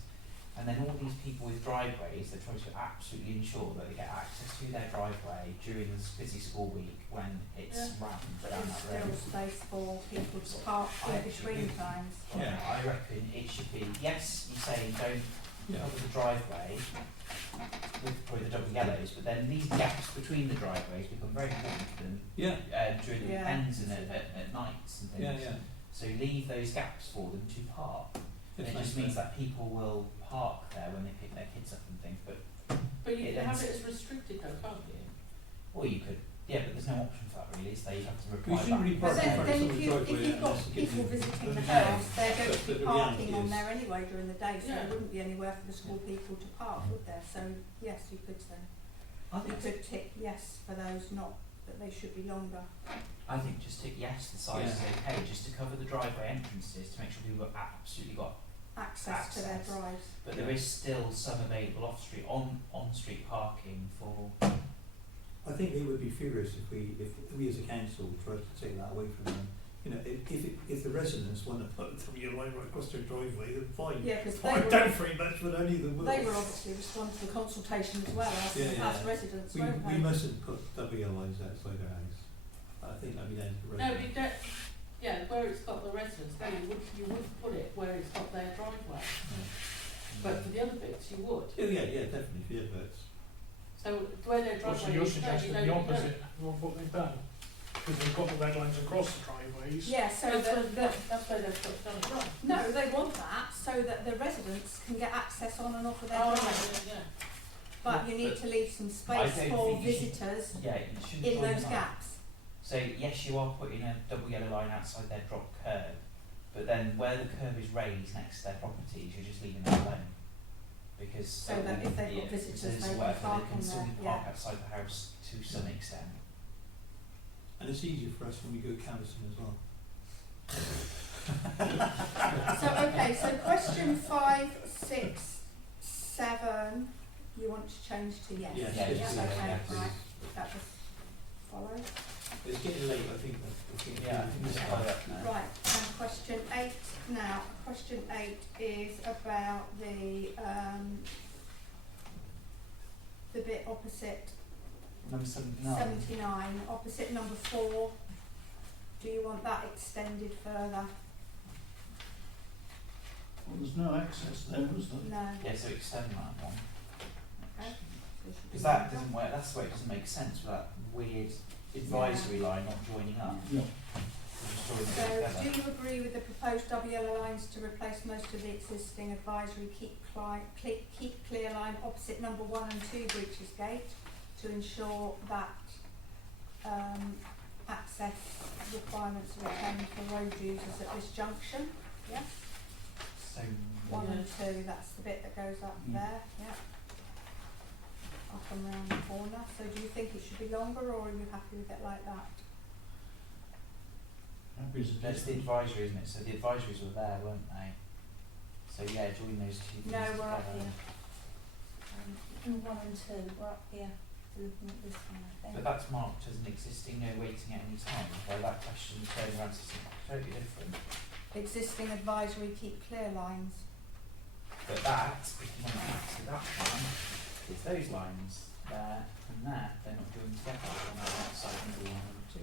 And then all these people with driveways, they're trying to absolutely ensure that they get access to their driveway during the busy school week when it's rammed But down there's that road. still space for people to park in between times. Yeah. I reckon it should be, yes, you're saying don't Yeah. cover the driveway with probably the double yellows, but then these gaps between the driveways become very important to them Yeah. during the Yeah. weekends and at nights and things. Yeah, yeah. So leave those gaps for them to park. And It's it nice just to- means that people will park there when they pick their kids up and things, but, But you It can have ends- it as restricted though, can't you? or you could, yeah, but there's no option for that really, so you have to We reply shouldn't really back. But park in then, front of then someone's if driveway you've got unless it gives people them- visiting the No. house, they're going But to be the parking reality on is- there anyway during the day, so Yeah. there wouldn't be anywhere for the school people to park, would there? So, yes, you could say. I You think could tick yes for those, not that they should be longer. I think just tick yes, the size is Yeah. okay, just to cover the driveway entrances to make sure people have absolutely got. Access to their Access. drives. But there is still some available off-street, on-street parking for. I think they would be furious if we as a council tried to take that away from them. You know, if the residents want to put a W line right across their driveway, then fine. Yeah, because Fine, don't very much, but only the will. they will obviously respond to the consultation as well as, Yeah, yeah. as residents, We won't they? mustn't put W lines outside our house. I think that'd be down to the No, residents. you don't, yeah, where it's got the residents, no, you would put it where it's got their driveway. But for the other bits, you would. Oh, yeah, definitely, for the adverts. So where their Well, so driveway you're is, no, you suggesting don't, the you don't. opposite of what they've done? Because they've got the red lines across the driveways. Yeah, so That's where, that, that's where they've got done it wrong. no, they want that so that the residents can get access on and off of their Oh, drive. yeah, But you need to leave some I space don't for think you should- visitors Yeah, you shouldn't in join those them up. gaps. So yes, you are putting a double yellow line outside their drop curb, but then where the curb is raised next to their properties, you're just leaving that alone. Because So that if they've got visitors, they can whatever, park they can on still there, park yeah. outside the house to some extent. And it's easier for us when we go canvassing as well. So, okay, so question 5, 6, 7, you want to change to yes? Yes, Yeah, Yes, yes, okay, yeah, right, that was followed. It's getting late, I think. Yeah, I think it's quite up now. Right, and question 8 now. Question 8 is about the bit opposite Number 79. 79, opposite number 4. Do you want that extended further? Well, there's no access there, is there? No. Yeah, so extend that one. Okay. So it should be Because that longer. doesn't work, that's the way it doesn't make sense with that weird advisory line not joining up. Yeah. You just join So, them do together. you agree with the proposed double yellow lines to replace most of the existing advisory keep clear line opposite number 1 and 2 Breaches Gate to ensure that access requirements are retained for road users at this junction? Yes? So 1 and 2, that's the bit that goes up there, yeah. Up and round the corner. So do you think it should be longer, or are you happy with it like that? that's the advisory, isn't it? So the advisories were there, weren't they? So yeah, join those two things No, we're up together. here. 1 and 2, we're up here. Looking at this one, I think. But that's marked as an existing no waiting at any time, where that question turns around to something totally different. Existing advisory keep clear lines. But that, if you want to add to that one, it's those lines there and there, they're not joined together on the outside number 1 and 2.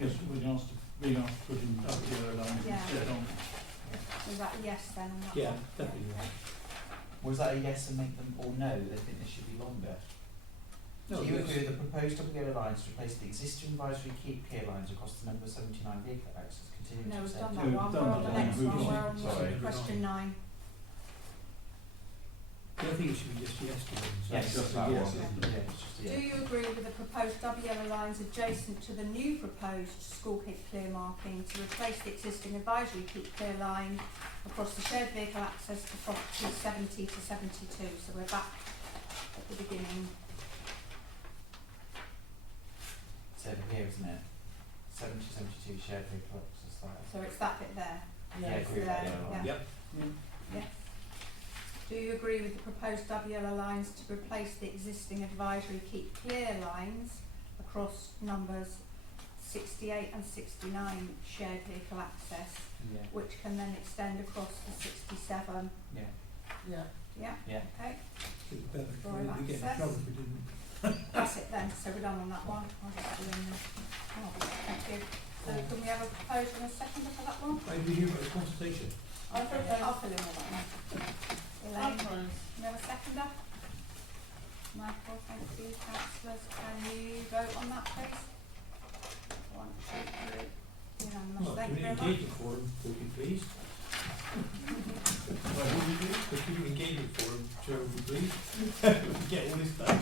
Yes, we're asked to put in double yellow lines Yeah. instead on. Is that a yes then on that Yeah, one? definitely. Okay. Was that a yes and make them all no, they think they should be longer? No, Do you yes. agree with the proposed double yellow lines to replace the existing advisory keep clear lines across the number 79 vehicle access continuing No, to we've say done No, that we've one. done We're on that the one. next Move one. on. We're on Sorry. question 9. Yeah, I think it should be just yes to them. So Yes, just a that yes, one. isn't it? Yeah, it's just a Do yes. you agree with the proposed double yellow lines adjacent to the new proposed school keep clear marking to replace the existing advisory keep clear line across the shared vehicle access to properties 70 to 72? So we're back at the beginning. It's over here, isn't it? 70, 72 shared vehicle access there. So it's that bit there. Yeah, I agree with that, yeah. Yep. Yes. Do you agree with the proposed double yellow lines to replace the existing advisory keep clear lines across numbers 68 and 69 shared vehicle access, Yeah. which can then extend across the 67? Yeah. Yeah. Yeah, Yeah. okay. It's better. Sorry, We'd get in access. trouble if we didn't. That's it then, so we're done on that one. I'll get that in there. Oh, thank you. So can we have a proposal and a seconder for that one? Maybe we hear about the consultation. I'll fill in all that one. Elaine, you have a seconder? Michael, thank you. Councillors, can you vote on that please? 1, 2, 3. Unanimous, Well, thank you community very much. engagement forum, would you please? The community engagement forum, Chair, would you please? We can get all this done.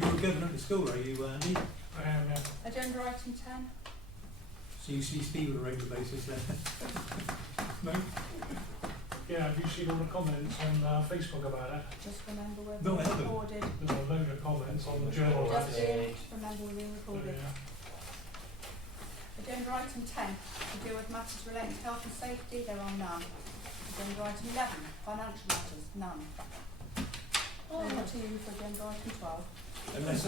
You're a governor at the school, are you, Andy? I am, yeah. Agenda item 10. So you see Steve on a regular basis then? No? Yeah, have you seen all the comments on Facebook about it? Just remember we're No, I being haven't. recorded. There's a load of comments on the journal. Just Yeah. remember we're being recorded. Yeah. Agenda item 10, to deal with matters relating to health and safety, there are none. Agenda item 11, financial matters, none. Over to you for agenda item 12. Unless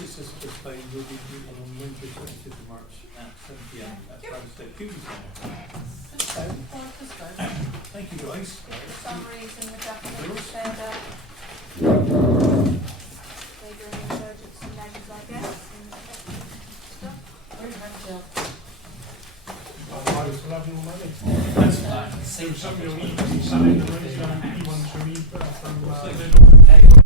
it's just explained, we'll be meeting on Wednesday, 25th of March at 7 p.m. at Private State Community Centre. Thank you, guys. For some reason, the government said they're doing emergency measures, I guess, and stuff. I was loving all money. That's fine. Same Somebody will subject. eat, selling the roads down, he wants to read from Lidl.